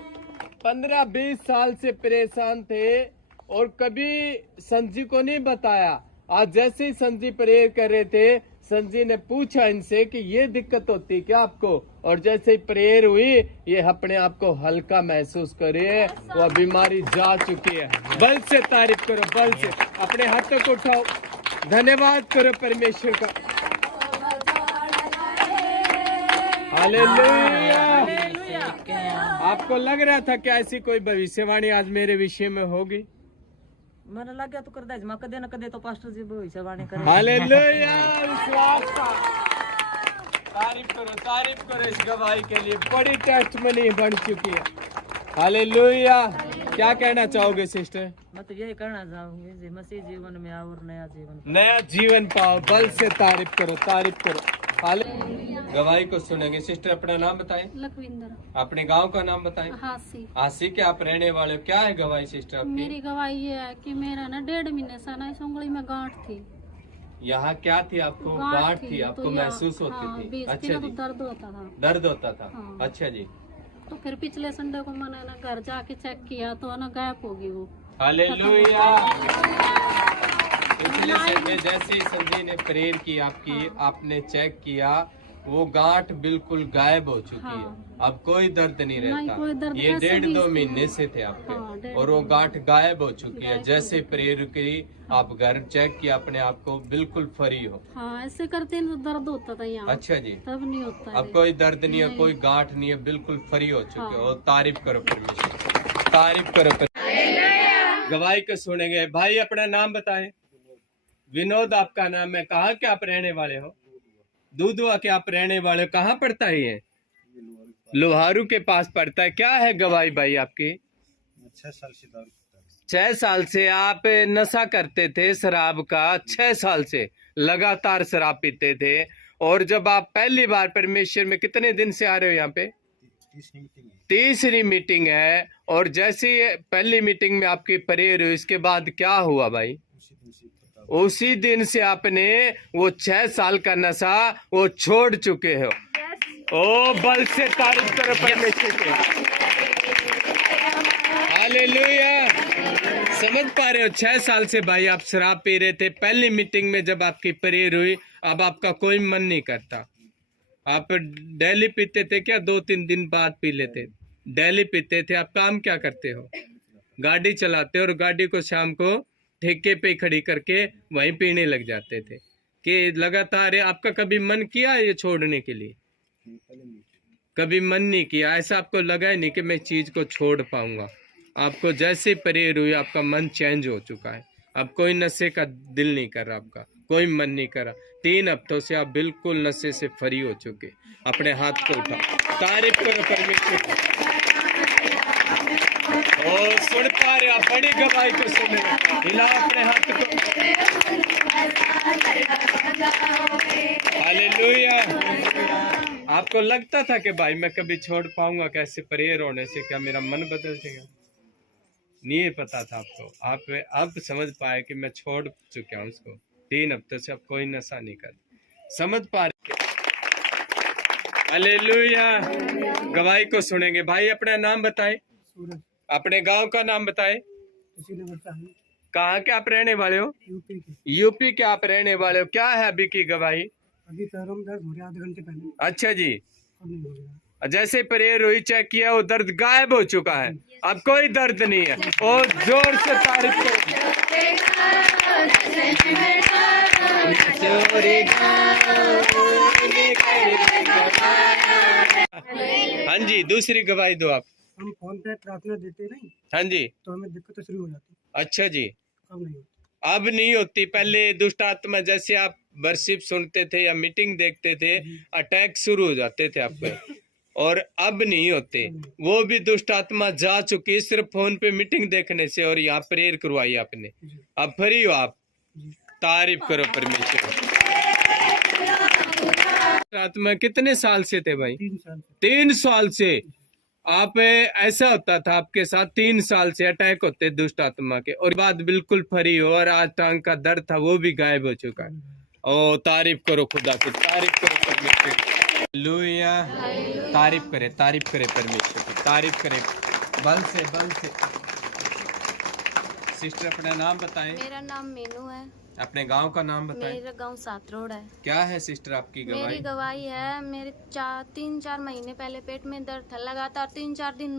15-20 साल से परेशान थे और कभी संजी को नहीं बताया। आज जैसे ही संजी प्रेयर कर रहे थे, संजी ने पूछा इनसे कि ये दिक्कत होती क्या आपको, और जैसे ही प्रेयर हुई ये अपने आप को हल्का महसूस करे, वो बीमारी जा चुकी है। बल से तारीफ करो, बल से अपने हाथों को उठाओ, धन्यवाद करो परमेश्वर का। हालेलुया। आपको लग रहा था क्या ऐसी कोई भविष्यवाणी आज मेरे विषय में होगी? मैंने लग गया तो कर दे, कदे न कदे तो पास्टर जी भविष्यवाणी करे। हालेलुया। विश्वास का तारीफ करो इस गवाही के लिए, बड़ी टेस्टमनी बन चुकी है। हालेलुया। क्या कहना चाहोगे सिस्टर? मैं तो यही कहना चाहूंगी जी, मसीह जीवन में आओ और नया जीवन पाओ। बल से तारीफ करो, तारीफ करो। गवाही को सुनेंगे। सिस्टर अपना नाम बताएं। लखविंदर। अपने गांव का नाम बताएं। हासी। हासी के आप रहने वाले हो। क्या है गवाही सिस्टर आपकी? मेरी गवाही ये है कि मेरा ना 1.5 महीने से ना इस उंगली में गांठ थी। यहाँ क्या थी आपको? गांठ थी आपको? तो महसूस होती हाँ, थी? अच्छा तो जी। दर्द होता था। दर्द होता था। हाँ। अच्छा जी। तो फिर पिछले संडे को मैंने ना घर जाके चेक किया तो ना गायब होगी वो। हालेलुया। पिछले संडे जैसे ही संजय ने प्रेयर की आपकी, आपने चेक किया, वो गांठ बिल्कुल गायब हो चुकी है। अब कोई दर्द नहीं रहता। ये 1.5-2 महीने से थे आपके, और वो गांठ गायब हो चुकी है। जैसे प्रेयर की आप घर चेक किया अपने आप को, बिल्कुल फ्री हो। हाँ, ऐसे करते हैं तो दर्द होता था यहाँ। अच्छा जी। तब नहीं होता। अब कोई दर्द नहीं है, कोई गांठ नहीं है, बिल्कुल फ्री हो चुके हो। तारीफ करो परमेश्वर, तारीफ करो परमेश्वर। गवाही को सुनेंगे। भाई अपना नाम बताएं। विनोद आपका नाम है। कहाँ के आप रहने वाले हो? दूधवा के आप रहने वाले हो। कहाँ पड़ता है ये? लोहारू के पास पड़ता है। क्या है गवाही भाई आपकी? 6 साल से आप नशा करते थे शराब का। 6 साल से लगातार शराब पीते थे। और जब आप पहली बार परमेश्वर में, कितने दिन से आ रहे हो यहाँ पे? तीसरी मीटिंग है। और जैसे पहली मीटिंग में आपकी प्रेयर हुई, इसके बाद क्या हुआ भाई? उसी दिन से आपने वो 6 साल का नशा वो छोड़ चुके हो। ओ बल से तारीफ करो परमेश्वर के। हालेलुया। समझ पा रहे हो? 6 साल से भाई आप शराब पी रहे थे। पहली मीटिंग में जब आपकी प्रेयर हुई, अब आपका कोई मन नहीं करता। आप डेली पीते थे क्या? 2-3 दिन बाद पी लेते? डेली पीते थे। आप काम क्या करते हो? गाड़ी चलाते हो, और गाड़ी को शाम को ठेके पे खड़ी करके वहीं पीने लग जाते थे कि लगातार। आपका कभी मन किया ये छोड़ने के लिए? कभी मन नहीं किया। ऐसा आपको लगा ही नहीं कि मैं चीज को छोड़ पाऊंगा। आपको जैसे प्रेयर हुई, आपका मन चेंज हो चुका है। अब कोई नशे का दिल नहीं कर रहा, आपका कोई मन नहीं कर रहा। 3 हफ्तों से आप बिल्कुल नशे से फ्री हो चुके। अपने हाथ को उठा, तारीफ करो परमेश्वर। और सुन पा रहे आप? बड़ी गवाही को सुन रहे। हिला अपने हाथ को। हालेलुया। आपको लगता था कि भाई मैं कभी छोड़ पाऊंगा? कैसे प्रेयर होने से क्या मेरा मन बदल जाएगा? नहीं पता था आपको। आप अब समझ पाए कि मैं छोड़ चुका हूँ उसको। 3 हफ्ते से अब कोई नशा नहीं कर। समझ पा रहे? हालेलुया। गवाही को सुनेंगे। भाई अपना नाम बताएं। अपने गांव का नाम बताएं। कहाँ के आप रहने वाले हो? यूपी के आप रहने वाले हो। क्या है अभी की गवाही? अभी पैरों में दर्द हो रहा है, आधे घंटे पहले। अच्छा जी। अब नहीं हो रहा। जैसे प्रेयर हुई, चेक किया, वो दर्द गायब हो चुका है। अब कोई दर्द नहीं है। और जोर से तारीफ करो। हाँ जी, दूसरी गवाही दो आप। हम फोन पे प्रार्थना देते नहीं। हाँ जी। तो हमें दिक्कत शुरू हो जाती। अच्छा जी। अब नहीं होती। अब नहीं होती। पहले दुष्ट आत्मा, जैसे आप वर्शिप सुनते थे या मीटिंग देखते थे, अटैक शुरू हो जाते थे आप पे, और अब नहीं होते। वो भी दुष्ट आत्मा जा चुकी, सिर्फ फोन पे मीटिंग देखने से, और यहाँ प्रेयर करवाई आपने। अब फ्री हो आप। तारीफ करो परमेश्वर। आत्मा कितने साल से थे भाई? 3 साल 3 साल से आप ऐसा होता था आपके साथ? 3 साल से अटैक होते दुष्ट आत्मा के, और बाद बिल्कुल फ्री हो, और आज टांग का दर्द था वो भी गायब हो चुका है। ओ तारीफ करो खुदा की, तारीफ करो परमेश्वर की। हालेलुया, तारीफ करे परमेश्वर की, तारीफ करे बल से। सिस्टर अपना नाम बताएं। मेरा नाम मीनू है। अपने गांव का नाम बताएं। मेरा गांव सातरोड है। क्या है सिस्टर आपकी गवाही? मेरी गवाही है, मेरे 3-4 महीने पहले पेट में दर्द था, लगातार 3-4 दिन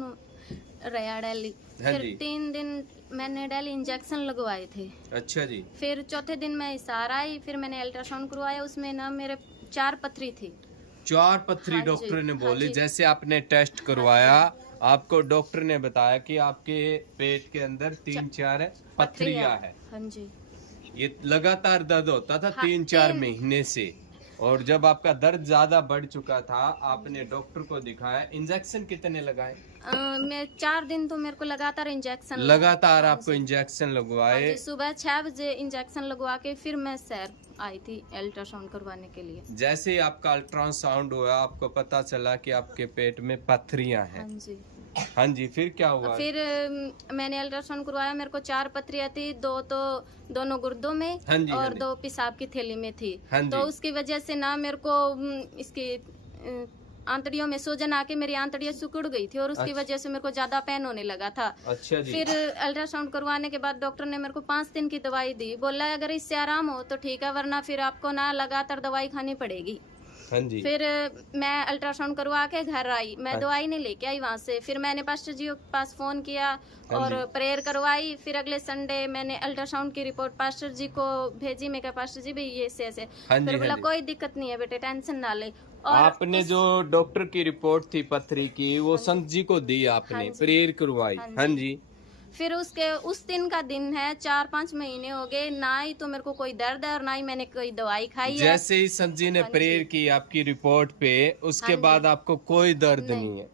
रहा डेली। फिर 3 दिन मैंने डेली इंजेक्शन लगवाए थे। अच्छा जी। फिर चौथे दिन मैं हिसार आई, फिर मैंने अल्ट्रासाउंड करवाया, उसमें ना मेरे 4 पथरी थी। 4 पथरी? हाँ डॉक्टर ने हाँ बोली जी। जैसे आपने टेस्ट करवाया, आपको डॉक्टर ने बताया कि आपके पेट के अंदर 3-4 पथरियां है। हाँ जी। ये लगातार दर्द होता था हाँ, 3-4 महीने से, और जब आपका दर्द ज्यादा बढ़ चुका था आपने डॉक्टर को दिखाया। इंजेक्शन कितने लगाए? मैं 4 दिन तो मेरे को लगातार इंजेक्शन लगातार आपको इंजेक्शन लगवाए? सुबह 6 बजे इंजेक्शन लगवा के फिर मैं सैर आई थी अल्ट्रासाउंड करवाने के लिए। जैसे ही आपका अल्ट्रासाउंड हुआ आपको पता चला कि आपके पेट में पथरियां हैं। हाँ जी। हाँ जी, फिर क्या हुआ? फिर मैंने अल्ट्रासाउंड करवाया, मेरे को 4 पथरियां थी, 2 तो दोनों गुर्दों में, हाँ जी, और हाँ जी। 2 पेशाब की थैली में थी। हाँ तो जी। उसकी वजह से ना मेरे को इसकी आंतड़ियों में सूजन आके मेरी आंतड़ियां सिकुड़ गई थी, और उसकी वजह से मेरे को ज्यादा पेन होने लगा था। अच्छा जी। फिर अल्ट्रासाउंड करवाने के बाद डॉक्टर ने मेरे को 5 दिन की दवाई दी, बोला अगर इससे आराम हो तो ठीक है, वरना फिर आपको ना लगातार दवाई खानी पड़ेगी। हाँ जी। फिर मैं अल्ट्रासाउंड करवा के घर आई, मैं दवाई नहीं लेके आई वहाँ से। फिर मैंने पास्टर जी के पास फोन किया और प्रेयर करवाई। फिर अगले संडे मैंने अल्ट्रासाउंड की रिपोर्ट पास्टर जी को भेजी। मैं कहा पास्टर जी भाई ये ऐसे फिर बोला कोई दिक्कत नहीं है बेटे, टेंशन ना ले। और आपने जो डॉक्टर की रिपोर्ट थी पथरी की वो संत जी को दी आपने, प्रेयर करवाई? हाँ जी। फिर उस दिन का दिन है, 4-5 महीने हो गए, ना ही तो मेरे को कोई दर्द है और ना ही मैंने कोई दवाई खाई है। जैसे ही संत जी ने प्रेयर की आपकी रिपोर्ट पे, उसके बाद आपको कोई दर्द नहीं है?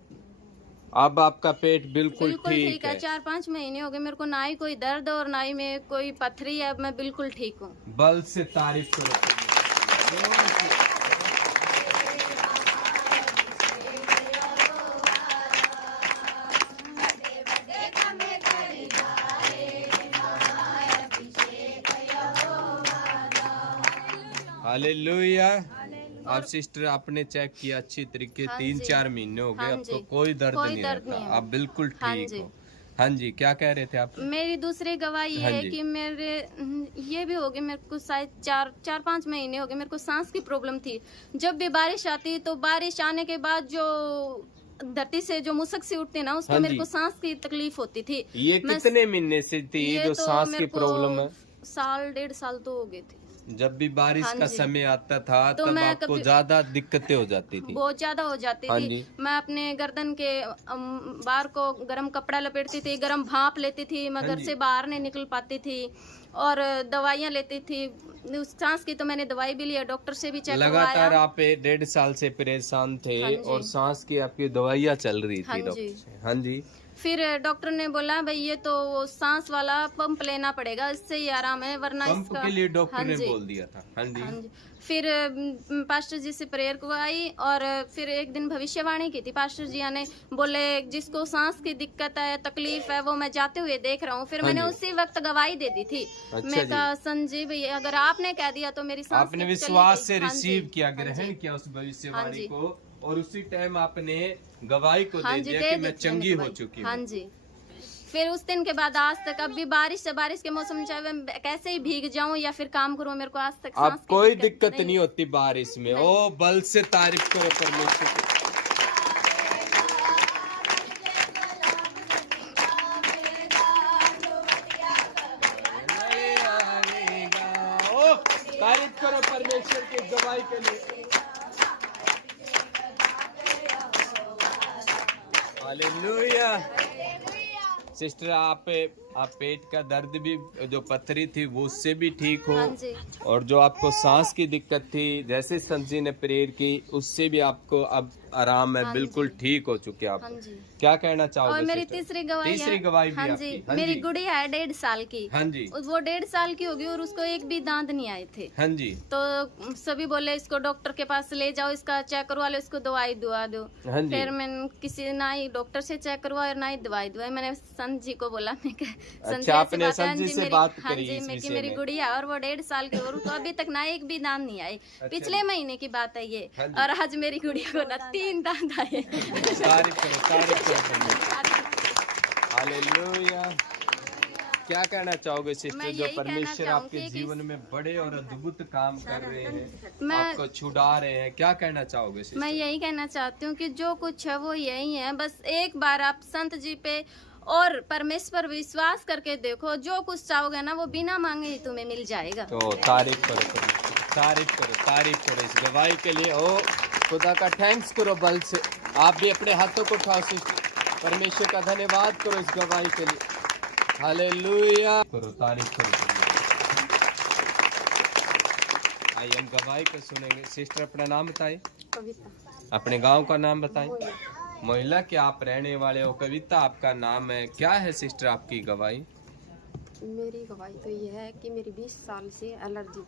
अब आपका पेट बिल्कुल ठीक है? 4-5 महीने हो गए, मेरे को ना ही कोई दर्द और ना ही में कोई पथरी है, मैं बिल्कुल ठीक हूँ। बल से तारीफ करो। हालेलुया। आप सिस्टर आपने चेक किया अच्छी तरीके, 3-4 महीने हो गए, आपको कोई दर्द नहीं रहता, आप बिल्कुल ठीक हो। हाँ जी, क्या कह रहे थे आप? मेरी दूसरी गवाही है कि मेरे ये भी हो गए, मेरे को शायद 4-5 महीने हो गए, मेरे को सांस की प्रॉब्लम थी। जब भी बारिश आती तो बारिश आने के बाद जो धरती से जो मुसक सी उठती ना, उसको मेरे को सांस की तकलीफ होती थी। ये कितने महीने से थी जो सांस की प्रॉब्लम है? 1-1.5 साल तो हो गए थे। जब भी बारिश का समय आता था तो तब आपको ज्यादा दिक्कतें हो जाती थी? बहुत ज्यादा हो जाती थी। मैं अपने गर्दन के बाहर को गर्म कपड़ा लपेटती थी, गर्म भाप लेती थी, मैं घर से बाहर नहीं निकल पाती थी, और दवाइयाँ लेती थी। उस सांस की तो मैंने दवाई भी लिया, डॉक्टर से भी चेक करवाया। लगातार आप 1.5 साल से परेशान थे और सांस की आपकी दवाइयाँ चल रही थी डॉक्टर से? हाँ जी। फिर डॉक्टर ने बोला भाई ये तो सांस वाला पंप लेना पड़ेगा, इससे ही आराम है, वरना पंप के लिए डॉक्टर ने बोल दिया था? हाँ जी। फिर पास्टर जी से प्रेयर करवाई, और फिर एक दिन भविष्यवाणी की थी पास्टर जी ने, बोले जिसको सांस की दिक्कत है, तकलीफ है, वो मैं जाते हुए देख रहा हूँ। फिर मैंने उसी वक्त गवाही दे दी थी। मैं कहा संजीव भाई अगर आपने कह दिया तो मेरी सांस आपने विश्वास से रिसीव किया, ग्रहण किया उस भविष्यवाणी को, और उसी टाइम आपने गवाही को दे दिया कि मैं चंगी हो चुकी हूँ। हाँ जी। फिर उस दिन के बाद आज तक, अब भी बारिश के मौसम चाहे मैं कैसे ही भीग जाऊं या फिर काम करूं, मेरे को आज तक अब कोई दिक्कत नहीं होती बारिश में। ओ बल से तारीफ करो परमेश्वर की। तारीफ करो परमेश्वर की गवाही के लिए। हालेलुया। सिस्टर आप पेट का दर्द भी, जो पथरी थी वो उससे भी ठीक हो, हाँ जी। और जो आपको सांस की दिक्कत थी, जैसे संत जी ने प्रेयर की, उससे भी आपको अब आराम है, हाँ बिल्कुल जी। ठीक हो चुके आप। हाँ जी। क्या कहना चाहोगे? और मेरी सिस्टर? तीसरी गवाही है। तीसरी गवाही भी हाँ आपकी। जी, हाँ मेरी जी। गुड़िया है 1.5 साल की। हाँ जी। वो 1.5 साल की होगी और उसको एक भी दांत नहीं आए थे। हाँ जी। तो सभी बोले इसको डॉक्टर के पास ले जाओ, इसका चेक करवा लो, इसको दवाई दुआ दो। हाँ जी। फिर मैंने किसी ना ही डॉक्टर से चेक करवाया ना ही दवाई दुआ। मैंने संत जी को बोला, मैं अच्छा, आपने संत जी से बात हाँ करी जी, इस मैं कि विषय मेरी में? गुड़िया और वो 1.5 साल की और उसको अभी तक ना एक भी दांत नहीं आए। पिछले महीने की बात है ये। हाँ जी। और आज मेरी गुड़िया को ना 3 दांत आए। तारीफ करो, तारीफ करो। हालेलुया। क्या कहना चाहोगे सिस्टर, मैं जो यही कहना परमेश्वर आपके चाहूंगी कि जीवन में बड़े और अद्भुत काम कर रहे हैं, मैं- आपको छुड़ा रहे हैं, क्या कहना चाहोगे सिस्टर? मैं यही कहना चाहती हूँ कि जो कुछ है वो यही है। बस एक बार आप संत जी पे और परमेश्वर विश्वास करके देखो, जो कुछ चाहोगे ना वो बिना मांगे ही तुम्हें मिल जाएगा। तो तारीफ करो, तारीफ करो, तारीफ करो इस गवाही के लिए। ओ खुदा का थैंक्स करो बल से। आप भी अपने हाथों को उठाओ सिस्टर, परमेश्वर का धन्यवाद करो इस गवाही के लिए। हालेलुया करो, तारीफ करो। आइए हम गवाही को सुनेंगे। सिस्टर अपना नाम बताइए। कविता। अपने गांव का नाम बताएं। महिला के आप रहने वाले हो, कविता आपका नाम है। क्या है सिस्टर आपकी गवाही? मेरी गवाही तो ये है कि मेरी 20 साल से एलर्जी थी।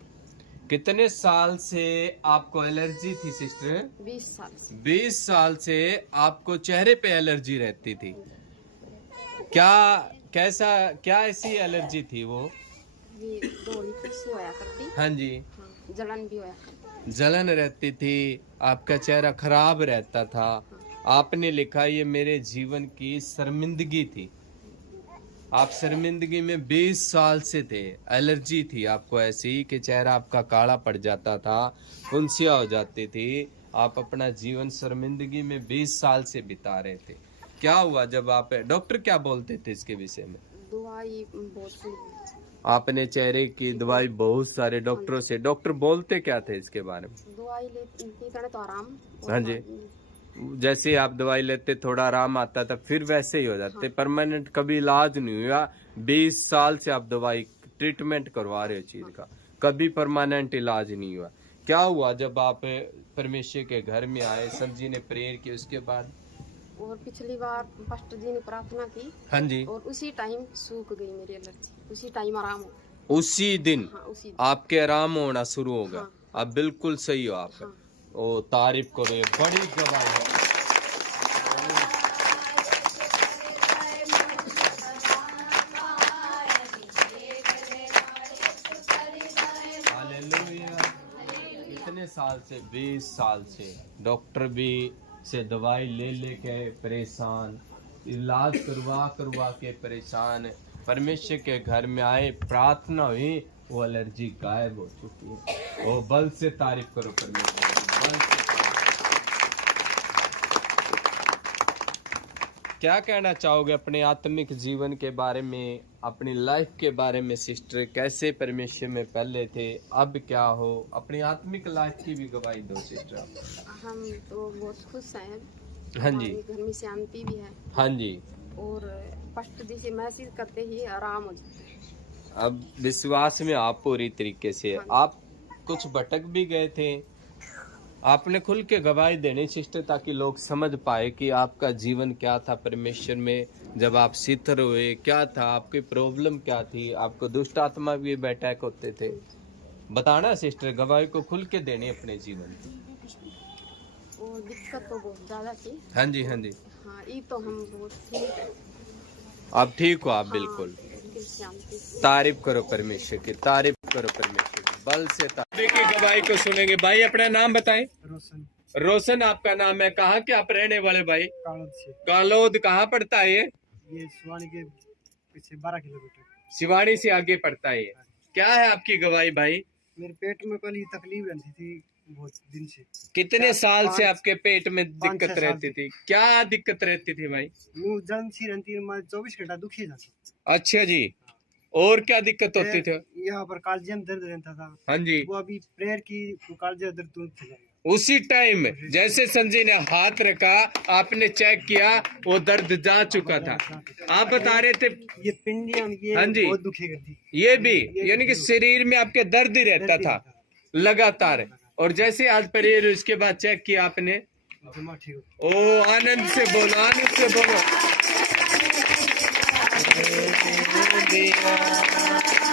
कितने साल से आपको एलर्जी थी सिस्टर? 20 साल से। 20 साल से आपको चेहरे पे एलर्जी रहती थी। क्या कैसा, क्या ऐसी एलर्जी थी वो? ये दौड़ी खुशी होया करती। हाँ जी। हाँ, जलन भी होया करती। जलन रहती थी, आपका चेहरा खराब रहता था। आपने लिखा ये मेरे जीवन की शर्मिंदगी थी। आप शर्मिंदगी में 20 साल से थे। एलर्जी थी आपको ऐसी कि चेहरा आपका काला पड़ जाता था, फुंसिया हो जाती थी। आप अपना जीवन शर्मिंदगी में 20 साल से बिता रहे थे। क्या हुआ जब आप, डॉक्टर क्या बोलते थे इसके विषय में? दवाई बहुत सी। आपने चेहरे की दवाई बहुत सारे डॉक्टरों से, डॉक्टर बोलते क्या थे इसके बारे में? दवाई लेती तो आराम। हाँ जी। जैसे आप दवाई लेते थोड़ा आराम आता था, फिर वैसे ही हो जाते। हाँ। परमानेंट कभी इलाज नहीं हुआ। 20 साल से आप दवाई ट्रीटमेंट करवा रहे हो चीज का, कभी परमानेंट इलाज नहीं हुआ। क्या हुआ जब आप परमेश्वर के घर में आए, संत जी ने प्रेयर की, उसके बाद? और पिछली बार पास्टर जी ने प्रार्थना की। हाँ जी। और उसी टाइम सूख गई मेरी एलर्जी, उसी टाइम आराम हो। उसी दिन हाँ, उसी दिन। आपके आराम होना शुरू हो गया। हाँ। अब बिल्कुल सही हो आप। हाँ। ओ तारीफ करो, ये बड़ी गवाही है। हालेलुया। कितने साल से? 20 साल से डॉक्टर भी से दवाई ले लेके परेशान, इलाज करवा के परेशान। परमेश्वर के घर में आए, प्रार्थना हुई, वो एलर्जी गायब हो चुकी है। वो बल से तारीफ करो परमेश्वर की, बल से। क्या कहना चाहोगे अपने आत्मिक जीवन के बारे में, अपनी लाइफ के बारे में सिस्टर? कैसे परमेश्वर में पहले थे, अब क्या हो? अपनी आत्मिक लाइफ की भी गवाही दो सिस्टर। हम तो बहुत खुश हैं। हाँ जी। हमारे घर में शांति भी है। हाँ जी। और पास्टर जी से मैसेज करते ही आराम हो जाता है। अब विश्वास में आप पूरी तरीके से, आप कुछ भटक भी गए थे, आपने खुल के गवाही देनी सिस्टर, ताकि लोग समझ पाए कि आपका जीवन क्या था परमेश्वर में। जब आप सितर हुए, क्या था आपकी प्रॉब्लम, क्या थी? आपको दुष्ट आत्मा भी अटैक होते थे। बताना सिस्टर, गवाही को खुल के देनी अपने जीवन की। और दिक्कत तो बहुत ज्यादा थी। हाँ जी, हाँ जी। हाँ, ये तो हम बहुत ठीक है। आप ठीक हो? आप बिल्कुल। तारीफ करो परमेश्वर की, तारीफ करो परमेश्वर की, बल से तारीफ की गवाही को सुनेंगे। भाई अपना नाम बताएं। रोशन। रोशन आपका नाम है। कहाँ के आप रहने वाले भाई? कालोद से। कालोद कहाँ पड़ता है ये शिवानी के पीछे 12 किलोमीटर। शिवानी से आगे पड़ता है। क्या है आपकी गवाही भाई? मेरे पेट में कल ही तकलीफ रहती थी बहुत दिन से। कितने साल से आपके पेट में दिक्कत रहती थी? क्या दिक्कत रहती थी भाई? मुँह जलन सी रहती है, मैं 24 घंटा दुखी जाता। अच्छा जी। और क्या दिक्कत होती थी? यहाँ पर कालजे में दर्द रहता था। हाँ जी। वो अभी प्रेयर की तो कालजे दर्द तुरंत चला गया। उसी टाइम जैसे संजय ने हाथ रखा, आपने चेक किया, वो दर्द जा चुका था। आप बता रहे थे ये पिंडियां ये हाँ जी, बहुत दुखी करती, ये भी यानी कि शरीर में आपके दर्द ही रहता था लगातार। और जैसे आज परहेज उसके बाद चेक किया आपने, ओ आनंद से बोलो, आनंद से बोलो।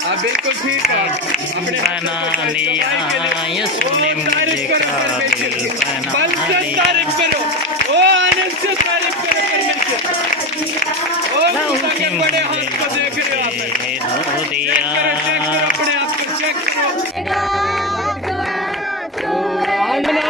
आप बिल्कुल ठीक है, अपने बल से तारीफ करो, ओ आनंद से तारीफ करो परमेश्वर। ओ खुदा के बड़े हाथ को देख रहे हो आप, चेक करो अपने आप को, चेक करो। आनंद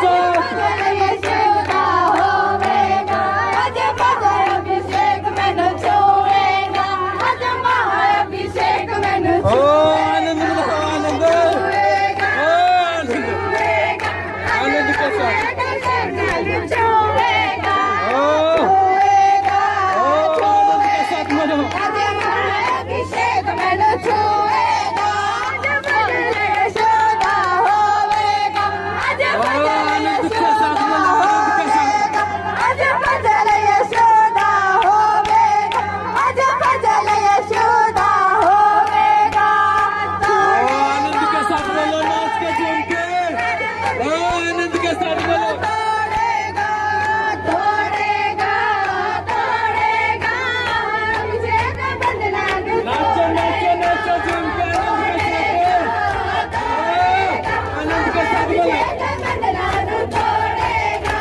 यशोदा होवेगा आज महाअभिषेक मैंने छुएगा आज महाअभिषेक मैंने आनंद आनंद आनंद के साथ छुएगा अभिषेक मैंने छुएगा यशोदा होवेगा आज भजल यशोदा होवेगा आज भजल यशोदा होवेगा आनंद के साथ बोलो नाच के झूम के आनंद के साथ बोलो तोड़ेगा तोड़ेगा तोड़ेगा अभिषेक बंदना नाचो नाचो नाचो झूम के आनंद के साथ बोलो अभिषेक बंदना तोड़ेगा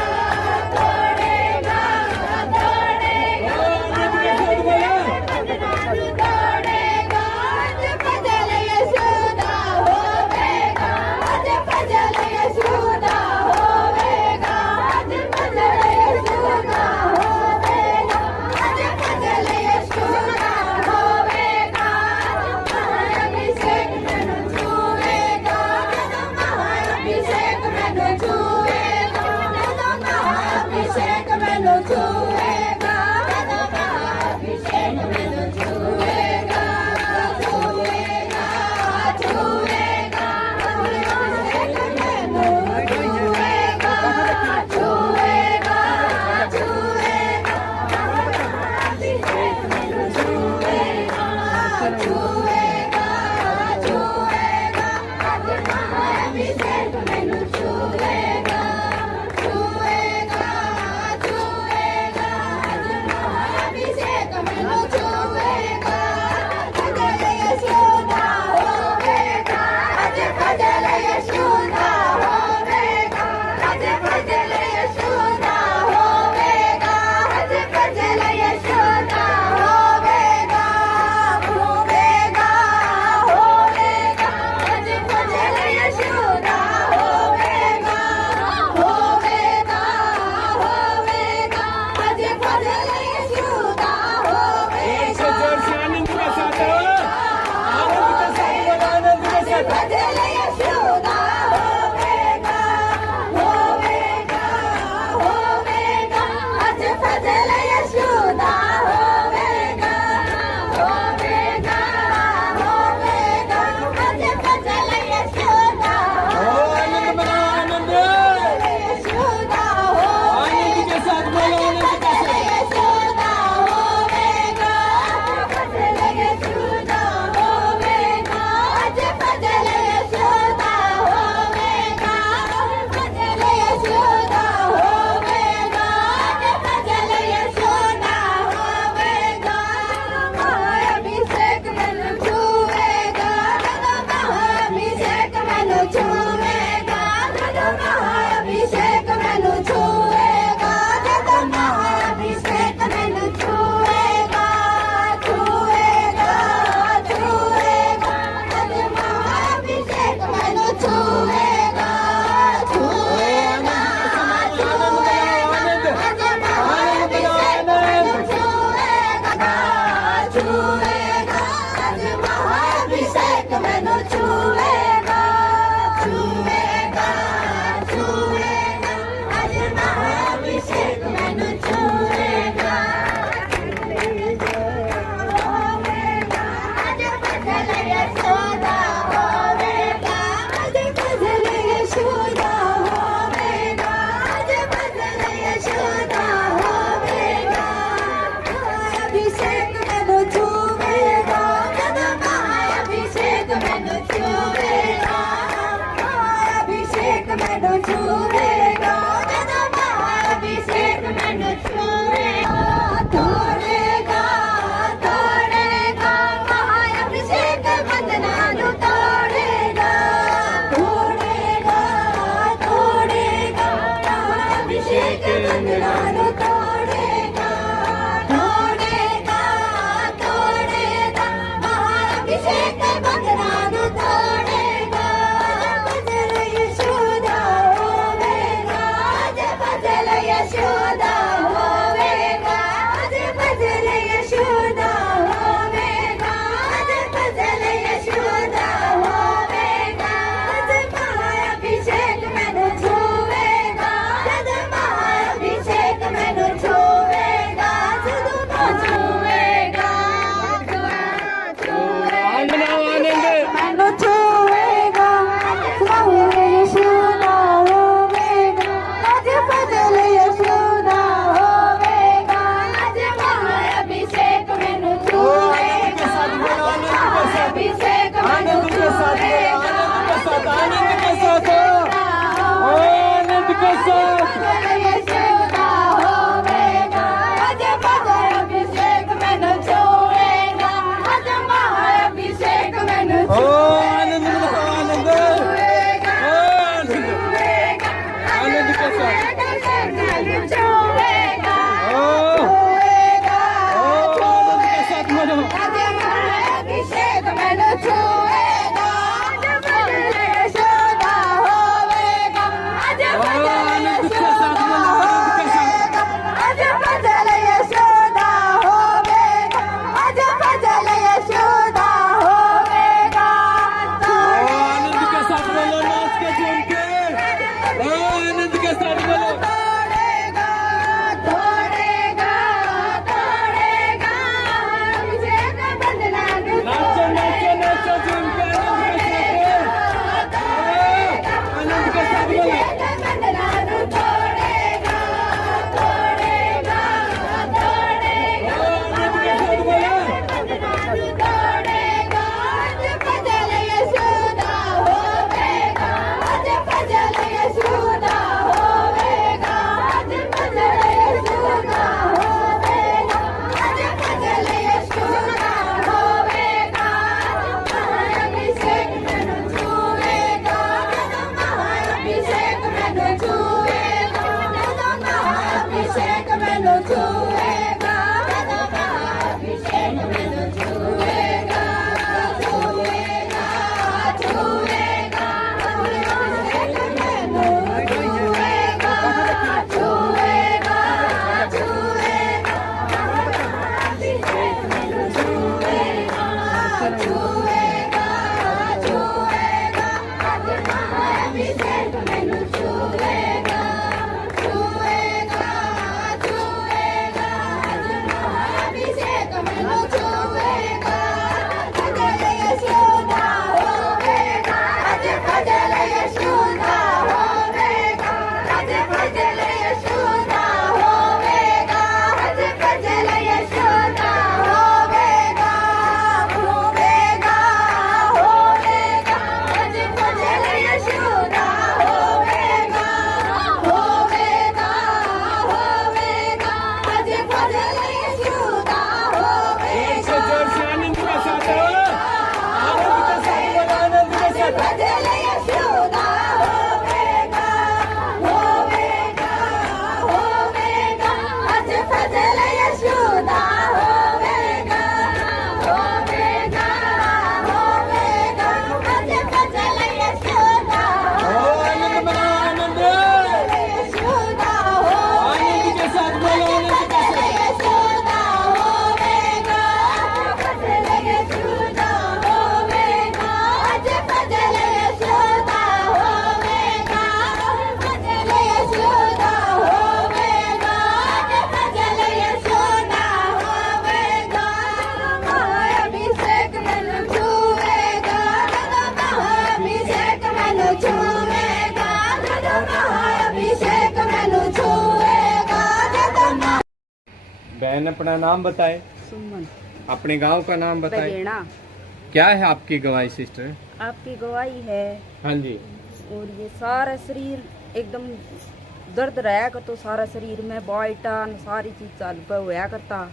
छुएगा जदों महाअभिषेक मैनू छुएगा जदों महा। बहन अपना नाम बताए, सुमन अपने गांव का नाम बताए। बगेड़ा। क्या है आपकी गवाही सिस्टर? आपकी गवाही है। हाँ जी। और ये सारा शरीर एकदम दर्द रहा करता, सारा शरीर में बाइटन सारी चीज चालू पे होया करता।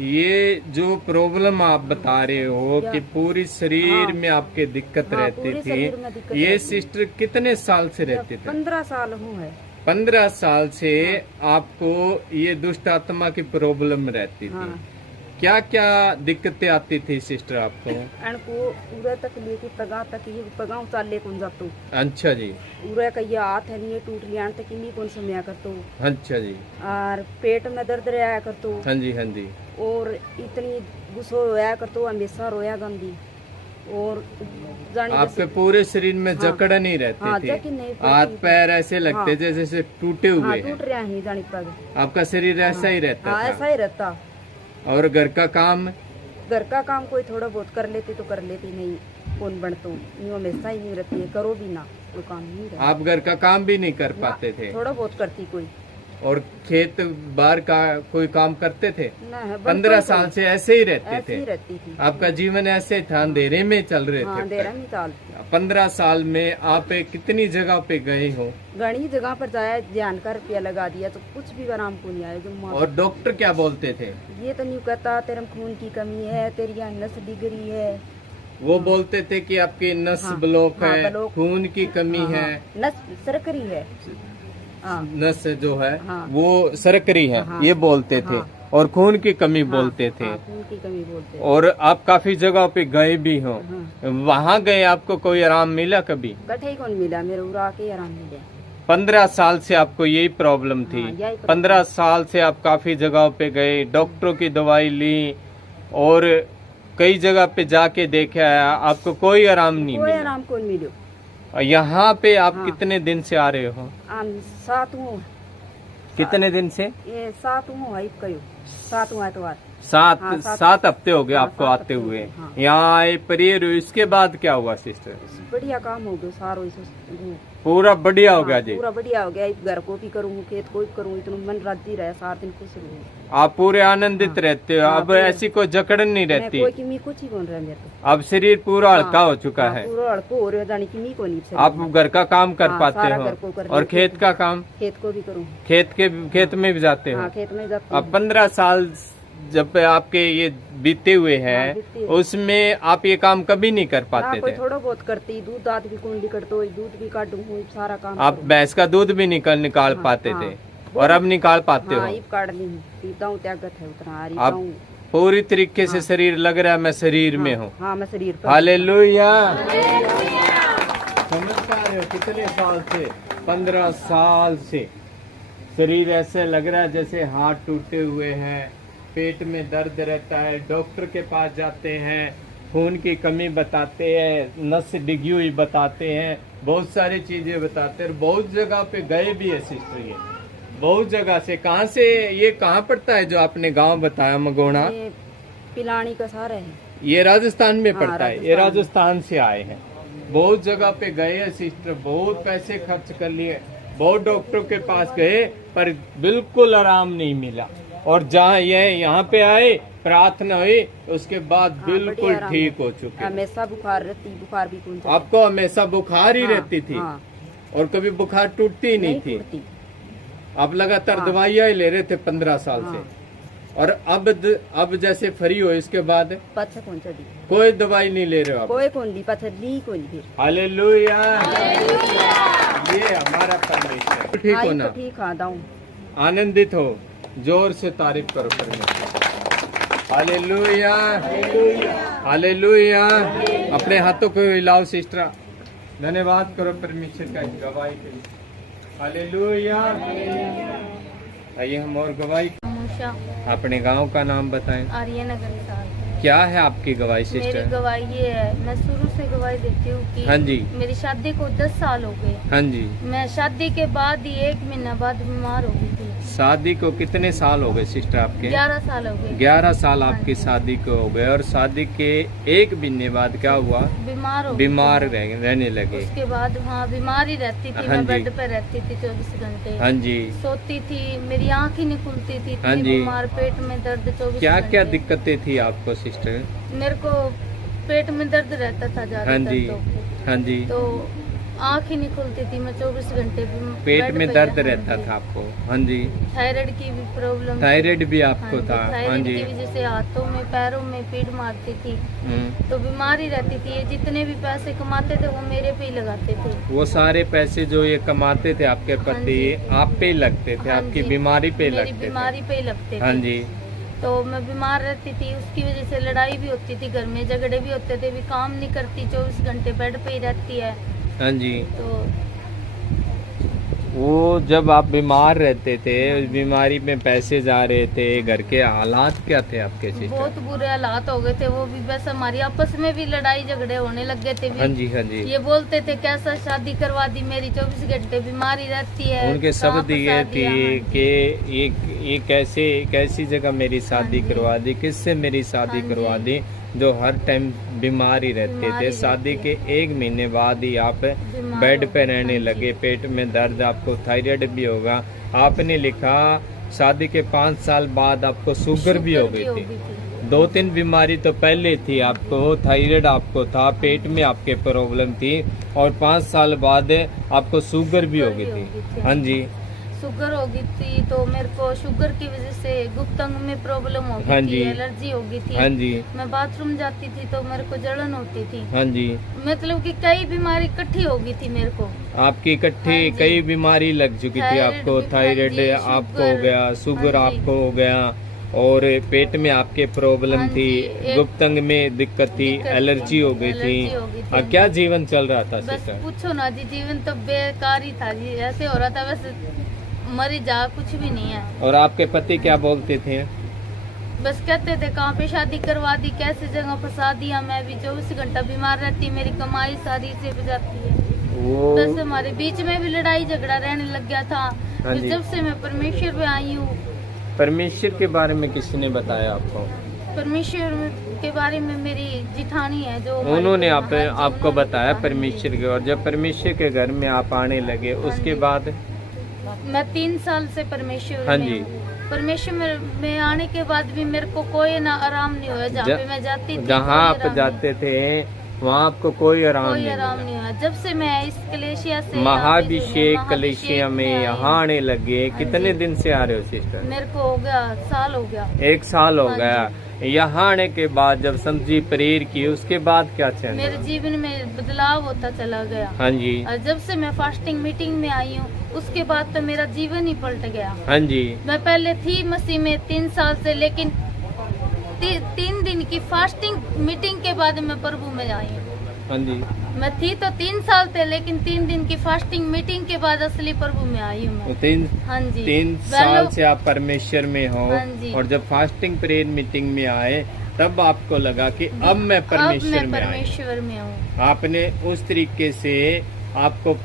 ये जो प्रॉब्लम आप बता रहे हो कि पूरी शरीर हाँ। में आपके दिक्कत रहती पूरे शरीर में थी, दिक्कत ये रहती। सिस्टर कितने साल से रहते थे? 15 साल हूँ है। 15 साल से आपको ये दुष्ट आत्मा की प्रॉब्लम रहती थी। हाँ। क्या क्या दिक्कतें आती थी सिस्टर आपको? अनको पूरा तक लेके पगा तक ये पगाव चाले कौन जातो। अच्छा जी। पूरा का ये हाथ है नहीं टूट लिया तक नहीं कौन समया करतो। अच्छा जी। और पेट में दर्द रहा करतो। हाँ जी हाँ जी। और इतनी गुस्सो रोया करतो, हमेशा रोया गंदी। और जाने आपके पूरे शरीर में जकड़न ही रहती हाँ, थी, जकड़न नहीं पड़ती हाथ थी। पैर ऐसे लगते हाँ। जैसे टूटे हुए हैं। टूट रहा है जानी पग। आपका शरीर ऐसा ही रहता हाँ, था? ऐसा ही रहता। और घर का काम? घर का काम कोई थोड़ा बहुत कर लेती तो कर लेती, नहीं कौन बनतो यूं हमेशा ही नहीं रहती है, करो भी ना कोई काम नहीं रहता। आप घर का काम भी नहीं कर पाते थे? थोड़ा बहुत करती कोई। और खेत बाहर का कोई काम करते थे? ना, 15 साल से ऐसे ही रहते ऐसे थे? ही रहती थी। आपका जीवन ऐसे था, अंधेरे में चल रहे हाँ, थे? अंधेरा में चाल। 15 साल में आप कितनी जगह पे गए हो? घनी जगह पर जाया, ध्यान का रुपया लगा दिया तो कुछ भी आराम को नहीं आया। जो और डॉक्टर क्या बोलते थे? ये तो नहीं कहता तेरे में खून की कमी है, तेरी यहाँ नस डिगरी है। वो बोलते थे कि आपकी नस ब्लॉक हाँ, है, ब्लॉक। खून की कमी है, नस सरकरी है। नस जो है हाँ। वो सरकरी है, हाँ। ये बोलते थे। और खून की कमी बोलते थे। खून की कमी बोलते। और आप काफी जगह पे गए भी हो, वहाँ गए आपको कोई आराम मिला कभी? कठे कौन मिला, मेरे उड़ा के आराम मिला। 15 साल से आपको यही प्रॉब्लम थी? 15 साल से आप काफी जगह पे गए, डॉक्टरों की दवाई ली और कई जगह पे जाके देखा, आपको कोई आराम नहीं कोई मिला? आराम कौन मिलो। यहाँ पे आप कितने दिन से आ रहे हो? 7 कितने दिन से? ये 7 है कयो 7 एतवार। 7 हफ्ते हो गए आपको आते हुए। यहाँ आए प्रेयर हुई, इसके बाद क्या हुआ सिस्टर? बढ़िया काम हो गया सारो। पूरा बढ़िया हो गया जी? पूरा बढ़िया हो गया। घर को भी करूँ, खेत को भी करूँ, इतना मन राजी रहे, 4 दिन खुश रहूँ। आप पूरे आनंदित रहते हो? अब ऐसी कोई जकड़न नहीं रहती? कोई किमी कुछ ही कौन रहा मेरे तो। अब शरीर पूरा हल्का हो चुका है? पूरा हल्का हो रहा, जानी किमी को नहीं। आप घर का काम कर पाते हो? और खेत का काम? खेत को भी करूँ। खेत में भी जाते हो? खेत में जाते। अब 15 साल जब आपके ये बीते हुए हैं, उसमें आप ये काम कभी नहीं कर पाते थे? थोड़ा बहुत करती, दूध दाद भी कौन निकलतो, दूध भी काटूं, सारा काम। आप भैंस का दूध भी निकाल पाते थे और अब निकाल पाते हो? काट ली पीता हूँ, त्यागत है उतना। आप पूरी तरीके से शरीर लग रहा है मैं शरीर में हूँ। हाँ, मैं शरीर पर। हालेलुया। समझ पा रहे हो कितने साल से? 15 साल से शरीर ऐसे लग रहा है जैसे हाथ टूटे हुए हैं, पेट में दर्द रहता है, डॉक्टर के पास जाते हैं, खून की कमी बताते हैं, नस डिगी हुई बताते हैं, बहुत सारी चीजें बताते हैं। बहुत जगह पे गए भी है सिस्टर, ये बहुत जगह से। कहाँ से ये कहाँ पड़ता है जो आपने गांव बताया मगोना? पिलानी का सारा है। ये राजस्थान में पड़ता है? ये राजस्थान से आए हैं। बहुत जगह पे गए हैं सिस्टर, बहुत पैसे खर्च कर लिए, बहुत डॉक्टरों के पास गए पर बिल्कुल आराम नहीं मिला। और जहाँ यहाँ पे आए, प्रार्थना हुई, उसके बाद बिल्कुल ठीक हो चुके। हमेशा बुखार रहती, बुखार भी कौन? आपको हमेशा बुखार ही रहती थी? और कभी बुखार टूटती ही नहीं थी? आप लगातार दवाइयाँ ही ले रहे थे 15 साल से। और अब जैसे फ्री हो इसके बाद कोई दवाई नहीं ले रहे हो? कोई कौन दी ली कौन फिर। हालेलुया। ये हमारा परमेश्वर। ठीक हो ना? ठीक हाँ, आनंदित हो, जोर से तारीफ करो परमेश्वर। Hallelujah, hallelujah. अपने हाथों को हिलाओ सिस्टर, धन्यवाद करो परमेश्वर का गवाही के लिए। हालेलुया। आइए हम और गवाही। अपने गांव का नाम बताएं। आर्यनगर साहब। क्या है आपकी गवाही सिस्टर? मेरी गवाही ये है, मैं शुरू से गवाही देती हूँ कि हाँ जी, मेरी शादी को 10 साल हो गए। हाँ जी। मैं शादी के बाद ही 1 महीना बाद बीमार हो गई थी। शादी को कितने साल हो गए सिस्टर आपके? 11 साल हो गए। 11 साल आपकी शादी को हो गए। और शादी के एक महीने बाद क्या हुआ? बीमार रहने लगे। उसके बाद हाँ बीमार ही रहती थी। मैं बेड पे रहती थी 24 घंटे। हाँ जी। सोती थी, मेरी आँख ही नहीं खुलती थी। हाँ जी। बीमार, पेट में दर्द 24 क्या घंटे। क्या दिक्कतें थी आपको सिस्टर? मेरे को पेट में दर्द रहता था ज्यादा। हाँ जी। हाँ जी। तो आँख ही नहीं खुलती थी। मैं 24 घंटे पेट में दर्द रहता था आपको? हाँ जी। थायराइड की भी प्रॉब्लम। थायराइड भी आपको था? हाँ थायराइड जी। की वजह से हाथों में पैरों में पीड़ मारती थी। तो बीमार ही रहती थी। ये जितने भी पैसे कमाते थे वो मेरे पे ही लगाते थे। वो सारे पैसे जो ये कमाते थे आपके पति आप पे ही लगते थे? आपकी बीमारी पे लगते थे? बीमारी पे ही लगते थे। हाँ जी। तो मैं बीमार रहती थी, उसकी वजह से लड़ाई भी होती थी घर में, झगड़े भी होते थे। भी काम नहीं करती, 24 घंटे बेड पे ही रहती है। हाँ जी। तो वो जब आप बीमार रहते थे, उस बीमारी में पैसे जा रहे थे, घर के हालात क्या थे आपके सिस्टर? बहुत बुरे हालात हो गए थे। वो भी बस हमारी आपस में भी लड़ाई झगड़े होने लग गए थे। हाँ जी। हाँ जी। ये बोलते थे कैसा शादी करवा दी मेरी, 24 घंटे बीमारी रहती है। उनके शब्द ये थे कि ये कैसी जगह मेरी शादी करवा दी, किससे मेरी शादी करवा दी, जो हर टाइम बीमार ही रहते थे। शादी के एक महीने बाद ही आप बेड पे रहने लगे, पेट में दर्द, आपको थायराइड भी होगा। आपने लिखा शादी के 5 साल बाद आपको शुगर भी हो गई थी। 2-3 बीमारी तो पहले थी आपको, थायराइड आपको था, पेट में आपके प्रॉब्लम थी, और 5 साल बाद आपको शुगर भी हो गई थी। हाँ जी। शुगर हो गई थी, तो मेरे को शुगर की वजह से गुप्त अंग में प्रॉब्लम हो गई थी, एलर्जी हो गई थी। हाँ जी। मैं बाथरूम जाती थी तो मेरे को जलन होती थी। हाँ जी। मतलब कि कई बीमारी इकट्ठी हो गई थी मेरे को। आपकी इकट्ठी कई बीमारी लग चुकी थी आपको। थायराइड आपको हो गया, शुगर आपको हो गया, और पेट में आपके प्रॉब्लम थी, गुप्त अंग में दिक्कत थी, एलर्जी हो गई थी। क्या जीवन चल रहा था सिस्टर? पूछो ना जी, जीवन तो बेकार ही था जी। ऐसे हो रहा था बस मरी जा, कुछ भी नहीं है। और आपके पति क्या बोलते थे? बस कहते थे कहाँ पे शादी करवा दी, कैसे जगह फंसा दिया। मैं भी 24 घंटा बीमार रहती, मेरी कमाई सारी से पे जाती है। तो हमारे बीच में भी लड़ाई झगड़ा रहने लग गया था। जब से मैं परमेश्वर पे आई हूँ। परमेश्वर के बारे में किसने बताया आपको? परमेश्वर के बारे में मेरी जिठानी है, जो उन्होंने आपको बताया परमेश्वर के। और जब परमेश्वर के घर में आप आने लगे, उसके बाद? मैं 3 साल से परमेश्वर हाँ में जी। परमेश्वर में आने के बाद भी मेरे को कोई ना आराम नहीं हुआ। जहाँ पे मैं जाती थी, जहाँ आप जाते थे वहाँ आपको कोई आराम नहीं हुआ। जब से मैं इस कलेशिया से महाभिषेक कलेशिया में यहाँ आने लगे। कितने दिन से आ रहे हो सिस्टर? मेरे को हो गया साल हो गया। 1 साल हो गया। यहाँ आने के बाद जब समझी प्रेयर की, उसके बाद क्या चल? मेरे जीवन में बदलाव होता चला गया। हाँ जी। और जब से मैं फास्टिंग मीटिंग में आई हूँ, उसके बाद तो मेरा जीवन ही पलट गया। हाँ जी। मैं पहले थी मसीह में 3 साल से, लेकिन 3 दिन की फास्टिंग मीटिंग के बाद मैं प्रभु में आई हूँ। हाँ जी। मैं थी तो 3 साल थे, लेकिन 3 दिन की फास्टिंग मीटिंग के बाद असली प्रभु में आई हूँ मैं। 3 साल से आप परमेश्वर में हो। हाँ जी। और जब फास्टिंग प्रेयर मीटिंग में आए, तब आपको लगा कि अब मैं परमेश्वर में हूँ। आपने उस तरीके से, आपको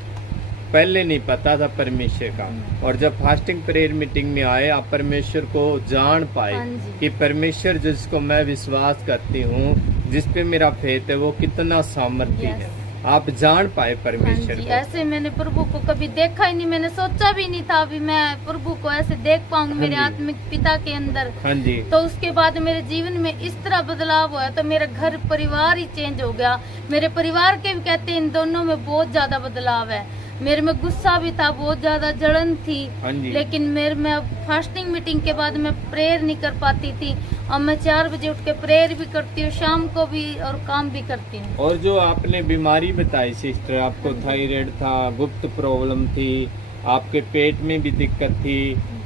पहले नहीं पता था परमेश्वर का, और जब फास्टिंग प्रेयर मीटिंग में आए, आप परमेश्वर को जान पाए कि परमेश्वर जिसको मैं विश्वास करती हूँ, जिस पे मेरा फेथ है, वो कितना सामर्थ्य है। आप जान पाए परमेश्वर को। ऐसे मैंने प्रभु को कभी देखा ही नहीं, मैंने सोचा भी नहीं था अभी मैं प्रभु को ऐसे देख पाऊंगी मेरे आत्मिक पिता के अंदर। हाँ जी। तो उसके बाद मेरे जीवन में इस तरह बदलाव हुआ, तो मेरा घर परिवार ही चेंज हो गया। मेरे परिवार के भी कहते हैं इन दोनों में बहुत ज्यादा बदलाव है। मेरे में गुस्सा भी था, बहुत ज्यादा जलन थी। लेकिन मेरे में अब फास्टिंग मीटिंग के बाद मैं प्रेयर नहीं कर पाती थी। अब मैं 4 बजे उठ के प्रेयर भी करती हूँ, शाम को भी, और काम भी करती हूँ। और जो आपने बीमारी बताई सिस्टर, आपको थायराइड था, गुप्त प्रॉब्लम थी, आपके पेट में भी दिक्कत थी,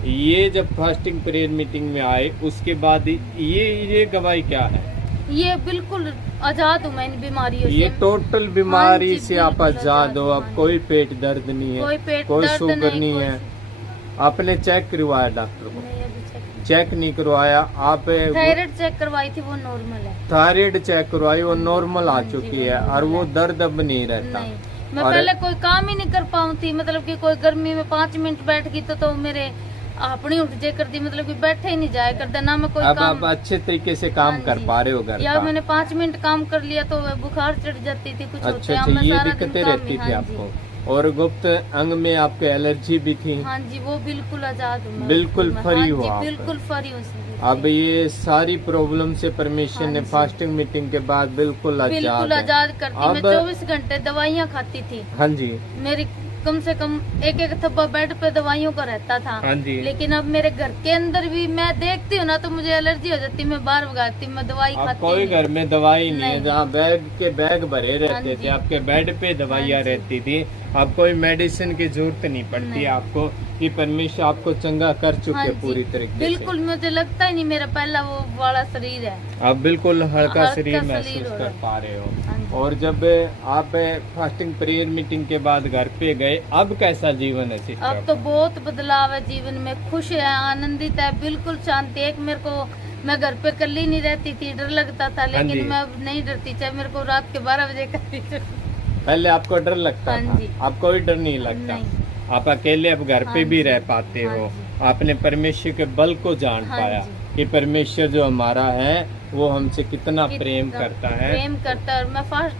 ये जब फास्टिंग प्रेयर मीटिंग में आए, उसके बाद ये गवाही क्या है? ये बिल्कुल आजाद हूँ मैं इन बीमारियों से। ये टोटल बीमारी से आप आजाद हो। अब कोई पेट दर्द नहीं है, कोई शुगर नहीं है। आपने चेक करवाया डॉक्टर को? चेक नहीं करवाया। आप थायराइड चेक करवाई थी, वो नॉर्मल है। थायराइड चेक करवाई, वो नॉर्मल आ चुकी है, और वो दर्द अब नहीं रहता। मैं पहले कोई काम ही नहीं कर पाऊँ थी, मतलब कि कोई गर्मी में 5 मिनट बैठ गई तो मेरे अपनी उठ जाए करती, मतलब कि बैठे ही नहीं जाए करता ना। मैं कोई अब काम आप अच्छे तरीके से काम हाँ कर जी। पा रहे हो घर या का? मैंने 5 मिनट काम कर लिया तो बुखार चढ़ जाती थी, कुछ होता अच्छा है। अच्छा, मैं ये सारा दिन दिक्कतें काम रहती में, थी हाँ जी। आपको। और गुप्त अंग में आपके एलर्जी भी थी? हाँ जी, वो बिल्कुल आजाद हूँ मैं। बिल्कुल मैं- फ्री हाँ हो जी, आप? बिल्कुल फ्री हूँ इससे। अब ये सारी प्रॉब्लम से परमेश्वर हाँ ने जी। फास्टिंग मीटिंग के बाद बिल्कुल बिल्कुल आजाद है। आजाद करती। मैं अब 24 घंटे दवाइयाँ खाती थी। हाँ जी मेरी कम से कम एक थप्पा बेड पे दवाइयों का रहता था। हाँ जी। लेकिन अब मेरे घर के अंदर भी मैं देखती हूँ ना तो मुझे एलर्जी हो जाती, मैं बाहर भगाती, मैं दवाई अब खाती कोई नहीं। घर में दवाई नहीं है, नहीं। जहाँ बैग भरे रहते हाँ थे, जी। आपके बेड पे दवाइयाँ हाँ जी। रहती थी। अब कोई मेडिसिन की जरूरत नहीं पड़ती नहीं। आपको, कि परमेश्वर आपको चंगा कर चुके हाँ जी। पूरी तरीके बिल्कुल, मुझे लगता ही नहीं मेरा पहला वो वाला शरीर है। से। आप बिल्कुल हल्का हल्का शरीर शरीर महसूस हो कर रहा है। पा रहे हो। हाँ जी। और जब आप फास्टिंग प्रेयर मीटिंग के बाद घर पे गए, अब कैसा जीवन है सिस्टर? अब तो बहुत बदलाव है जीवन में, खुश है, आनंदित है, बिल्कुल शांति। एक मेरे को, मैं घर पे कल्ली नहीं रहती थी, डर लगता था, हाँ जी। लेकिन मैं अब नहीं डरती, चाहे मेरे को रात के 12 बजे का पहले आपको डर लगता हाँ था, जी। अब कोई डर नहीं लगता। नहीं। आप अकेले अब घर पे हाँ भी जी। रह पाते हाँ हो। जी। आपने परमेश्वर के बल को जान हाँ पाया जी। कि परमेश्वर जो हमारा है वो हमसे कितना प्रेम करता है। प्रेम करता है। और मैं फास्ट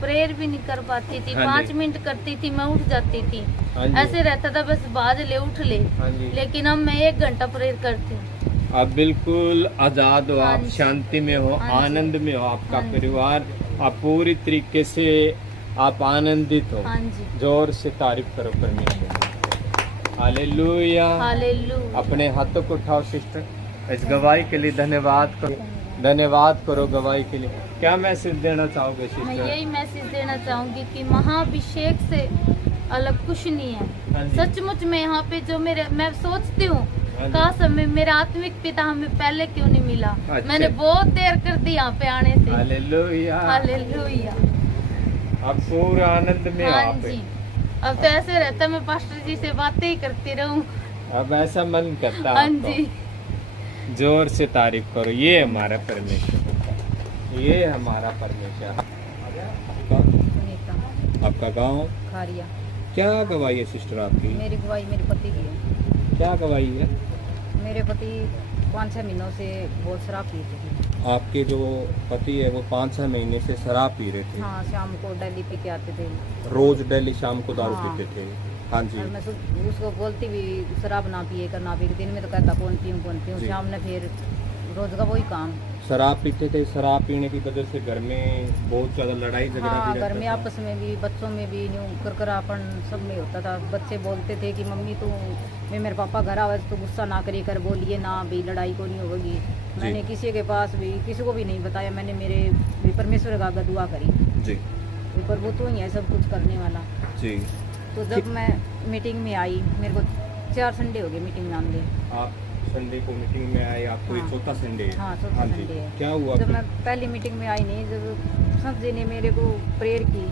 प्रेयर भी नहीं कर पाती थी, हाँ 5 जी। मिनट करती थी, मैं उठ जाती थी। हाँ जी। ऐसे रहता था बस बाज ले उठ ले। हाँ जी। लेकिन अब मैं 1 घंटा प्रेयर करती हूँ। आप बिल्कुल आजाद हो, हाँ आप जी। शांति में हो, हाँ जी। आनंद में हो, आपका हाँ जी। परिवार, आप पूरी तरीके से आप आनंदित हो। हाँ जी। जोर से तारीफ करो परमेश्वर। हालेलुया। हालेलुया। अपने हाथों को उठाओ सिस्टर, इस गवाही के लिए धन्यवाद करो, धन्यवाद करो गवाही के लिए। क्या मैसेज देना चाहोगे मैं सिस्टर? यही मैसेज देना चाहूंगी कि महाअभिषेक से अलग कुछ नहीं है। हाँ जी। सचमुच में यहाँ पे जो मैं सोचती हूँ, हाँ जी। काश हमें मेरा आत्मिक पिता हमें पहले क्यों नहीं मिला। अच्छा। मैंने बहुत देर कर दी यहाँ पे आने से। हालेलुया। हालेलुया। अब पूरा आनंद में हो हाँ आप। जी। अब तो ऐसे रहता है मैं पास्टर जी से बातें ही करती रहूं। अब ऐसा मन करता है हाँ आपको। जी। जोर से तारीफ करो, ये हमारा परमेश्वर, ये हमारा परमेश्वर। आपका गांव? खारिया। क्या गवाही है सिस्टर आपकी? मेरी गवाही मेरे पति की है। क्या गवाही है? मेरे पति 5-6 महीनों से बहुत शराब पीते थे। आपके जो पति है वो 5-6 महीने से शराब पी रहे थे? हाँ, शाम को डेली पी के आते थे। रोज डेली शाम को दारू हाँ। पीते थे? हाँ जी। और मैं उसको बोलती भी शराब ना पिए कर, ना पिए। दिन में तो कहता कौन पीऊँ। जी। शाम ने फिर रोज का वही काम। शराब पीते थे, शराब पीने की वजह से घर में बहुत ज्यादा लड़ाई झगड़ा हाँ, भी घर रहता में था। आपस में भी, बच्चों में भी न्यू करकरापन सब में होता था। बच्चे बोलते थे कि मम्मी तू, मैं मेरे पापा घर आवे तो गुस्सा ना करी कर, बोलिए ना भी, लड़ाई को नहीं होगी। मैंने किसी के पास भी, किसी को भी नहीं बताया। मैंने मेरे भी परमेश्वर का आगे दुआ करी जी। भी प्रभु तू ही है सब कुछ करने वाला। जी। तो जब मैं मीटिंग में आई, मेरे को 4 संडे हो गए मीटिंग में आने। आप संडे को मीटिंग में आए, आपको ये हाँ। चौथा संडे है? हाँ, चौथा जी। संडे है। क्या हुआ जब फिर? मैं पहली मीटिंग में आई नहीं, जब संत जी ने मेरे को प्रेयर की।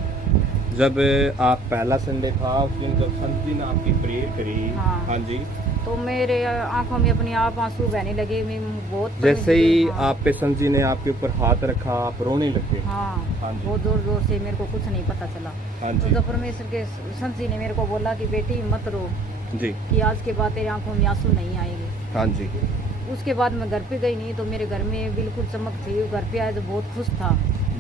जब आप पहला संडे था उस दिन जब संत जी ने आपकी प्रेयर करी, हाँ। हाँ जी, तो मेरे आंखों में अपने आप आंसू बहने लगे। मैं बहुत जैसे ही हाँ, आप पे संत जी ने आपके ऊपर हाथ रखा, आप रोने लगे? हाँ, हाँ जी। बहुत जोर जोर से। मेरे को कुछ नहीं पता चला। हाँ तो जी। जब परमेश्वर के संत जी ने मेरे को बोला कि बेटी मत रो, जी। कि आज के बाद तेरी आंखों में आंसू नहीं आएंगे। हाँ जी। उसके बाद मैं घर पे गई नहीं, तो मेरे घर में बिल्कुल चमक थी। घर पे आया तो बहुत खुश था।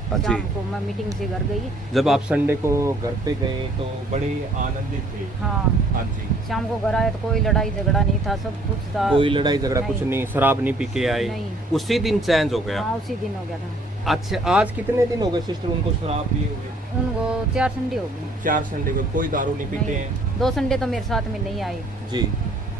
हाँ जी। शाम को मैं मीटिंग से घर गई। जब आप संडे को घर पे गए तो बड़े आनंदित थे? हाँ, हाँ जी। शाम को घर आया तो कोई लड़ाई झगड़ा नहीं था, सब कुछ था। कोई लड़ाई झगड़ा कुछ नहीं, शराब नहीं पी के आए? नहीं। उसी दिन चेंज हो गया? हाँ, उसी दिन हो गया था। अच्छा, आज कितने दिन हो गए सिस्टर उनको शराब पिए हुए? उनको 4 संडे हो गए। 4 संडे को कोई दारू नहीं पीते नहीं। हैं? 2 संडे तो मेरे साथ में नहीं आए। जी।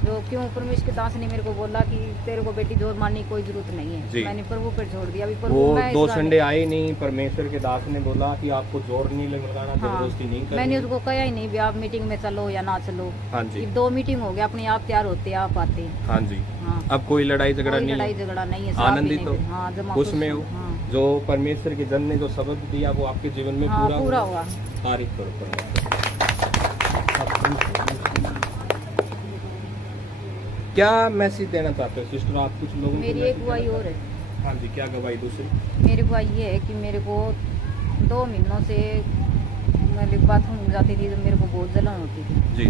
जो क्यों परमेश्वर के दास ने मेरे को बोला कि तेरे को बेटी जोर मारने की कोई जरूरत नहीं जी। है। मैंने प्रभु पर छोड़ दिया। अभी प्रभु वो मैं 2 इस संडे आए नहीं, परमेश्वर के दास ने बोला कि आपको जोर नहीं लगाना, हाँ, जबरदस्ती नहीं करनी। मैंने उसको कहा ही नहीं भी आप मीटिंग में चलो या ना चलो। हाँ जी। 2 मीटिंग हो गया, अपने आप तैयार होते आप आते। हाँ जी। हाँ, अब कोई लड़ाई झगड़ा कोई नहीं लड़ाई है? झगड़ा नहीं है। शराब भी आनंदित नहीं हो? पी- हाँ, जमा खुश में हो? हाँ, जो परमेश्वर के जन ने जो सबक दिया वो आपके जीवन में हाँ, पूरा हुआ? हुआ। तारीफ करो परमेश्वर। क्या मैसेज देना चाहते हो सिस्टर आप कुछ लोगों को? मेरी एक मैसेज गवाही देना और है। चाहते हो? हाँ जी, क्या गवाही दूसरी? मेरी गवाही ये है कि मेरे को 2 महीनों से मैं बाथरूम जाती थी तो मेरे को बहुत जलन होती थी। जी।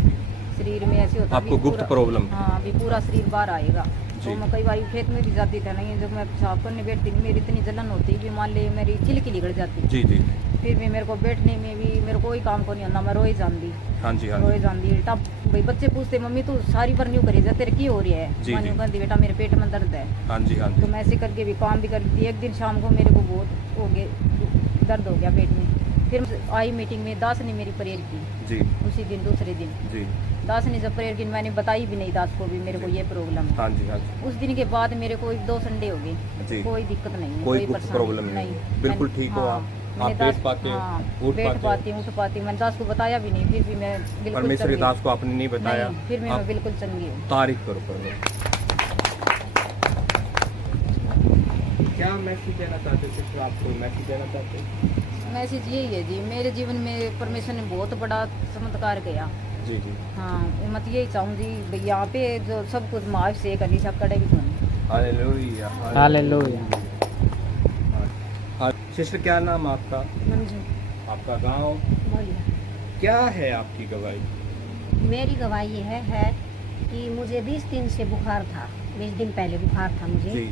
शरीर में ऐसे होता आपको भी गुप्त पूरा- प्रॉब्लम? हाँ, अभी पूरा शरीर बाहर आएगा। तो मैं कई बार खेत में भी जाती था, नहीं जब मैं पेशाब करने बैठती थी मेरी इतनी जलन होती कि मान ली मेरी चिलकी निकल जाती। जी जी। फिर भी मेरे को बैठने में भी मेरे को कोई काम को नहीं होता, मैं रोई जाती। हाँ जी हाँ रोई जी। जाती तब भाई बच्चे पूछते मम्मी तू सारी पर न्यू करी जा तेरे की हो रही है? जी, मैं जी। न्यू कहती बेटा मेरे पेट में दर्द है। हाँ जी हाँ तो जी। मैं ऐसे करके भी काम भी कर दी। एक दिन शाम को मेरे को बहुत हो गया दर्द हो गया पेट में। फिर आई मीटिंग में दास ने मेरी प्रेयर की जी उसी दिन दूसरे दिन। जी। दास ने जब प्रेयर की मैंने बताई भी नहीं दास को भी मेरे को ये प्रॉब्लम है। हाँ जी हाँ जी। उस दिन के बाद मेरे को 1-2 संडे हो जी। गए, कोई दिक्कत नहीं है, कोई गुप्त परेशानी प्रॉब्लम नहीं, बिल्कुल मैंने- ठीक हो हाँ, आप मैंने बैठ दास- पाते हाँ, हो, उठ बैठ पाते पाती हूँ, उठ पाती हूँ। मैंने दास को बताया भी नहीं, फिर भी मैं बिल्कुल परमेश्वर के चंगी दास को आपने नहीं बताया, नहीं, फिर भी आप मैं बिल्कुल चंगी हूँ। तारीफ करो परमेश्वर। क्या मैसेज देना चाहते हो सिस्टर, आप कोई मैसेज देना चाहते हो? मैसेज यही है जी, मेरे जीवन में परमेश्वर ने बहुत बड़ा चमत्कार किया। जी जी। हाँ, मत यही चाहूँ जी भाई यहाँ पे जो सब कुछ माफ से करनी सब कड़े भी सुन। Hallelujah hallelujah. हाँ, सिस्टर क्या नाम आपका? मंजू। आपका गांव? मोरिया। क्या है आपकी गवाही? मेरी गवाही है कि मुझे 20 दिन से बुखार था, 20 दिन पहले बुखार था मुझे जी।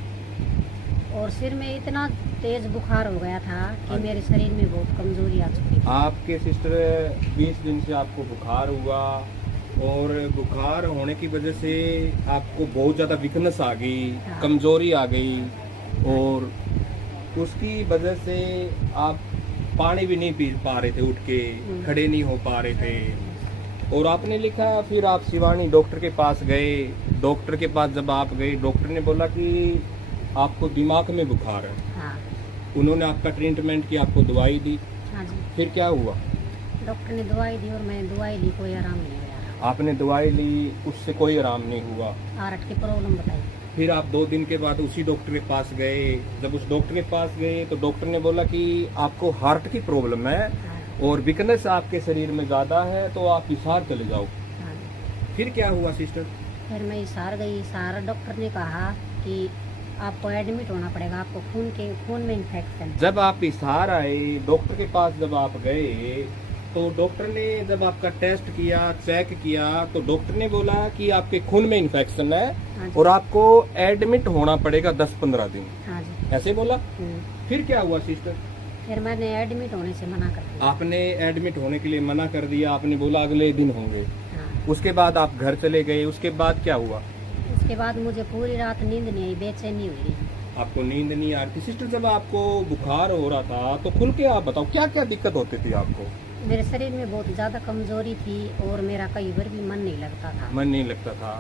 और सिर में इतना तेज बुखार हो गया था कि हाँ। मेरे शरीर में बहुत कमजोरी आ चुकी थी। आपके सिस्टर 20 दिन से आपको बुखार हुआ और बुखार होने की वजह से आपको बहुत ज़्यादा वीकनेस आ गई, हाँ। कमजोरी आ गई और उसकी वजह से आप पानी भी नहीं पी पा रहे थे, उठ के खड़े नहीं हो पा रहे थे। और आपने लिखा फिर आप शिवानी डॉक्टर के पास गए। डॉक्टर के पास जब आप गए, डॉक्टर ने बोला कि आपको दिमाग में बुखार है। हाँ। उन्होंने आपका ट्रीटमेंट किया, आपको दवाई दी। हाँ जी। फिर क्या हुआ? डॉक्टर ने दवाई दी और मैंने दवाई ली, कोई आराम नहीं हुआ। आपने दवाई ली, उससे कोई आराम नहीं हुआ। हार्ट की प्रॉब्लम बताई। फिर आप 2 दिन के बाद उसी डॉक्टर के पास गए। जब उस डॉक्टर के पास गए तो डॉक्टर ने बोला कि आपको हार्ट की प्रॉब्लम है और वीकनेस आपके शरीर में ज़्यादा है, तो आप हिसार चले जाओ। हाँ। फिर क्या हुआ सिस्टर? फिर मैं हिसार गई। हिसार डॉक्टर ने कहा कि आपको एडमिट होना पड़ेगा, आपको खून में इन्फेक्शन। जब आप हिसार आए, डॉक्टर के पास जब आप गए तो डॉक्टर ने जब आपका टेस्ट किया, चेक किया, तो डॉक्टर ने बोला कि आपके खून में इन्फेक्शन है और आपको एडमिट होना पड़ेगा 10-15 दिन। हाँ जी। ऐसे बोला? फिर क्या हुआ सिस्टर? फिर मैंने एडमिट होने से मना कर दिया। आपने एडमिट होने के लिए मना कर दिया, आपने बोला अगले दिन होंगे। हाँ। उसके बाद आप घर चले गए। उसके बाद क्या हुआ? उसके बाद मुझे पूरी रात नींद नहीं आई, बेचैनी हुई। आपको नींद नहीं आ रही थी सिस्टर? जब आपको बुखार हो रहा था तो खुल के आप बताओ क्या क्या दिक्कत होती थी आपको? मेरे शरीर में बहुत ज़्यादा कमजोरी थी और मेरा कई बार भी मन नहीं लगता था। मन नहीं लगता था?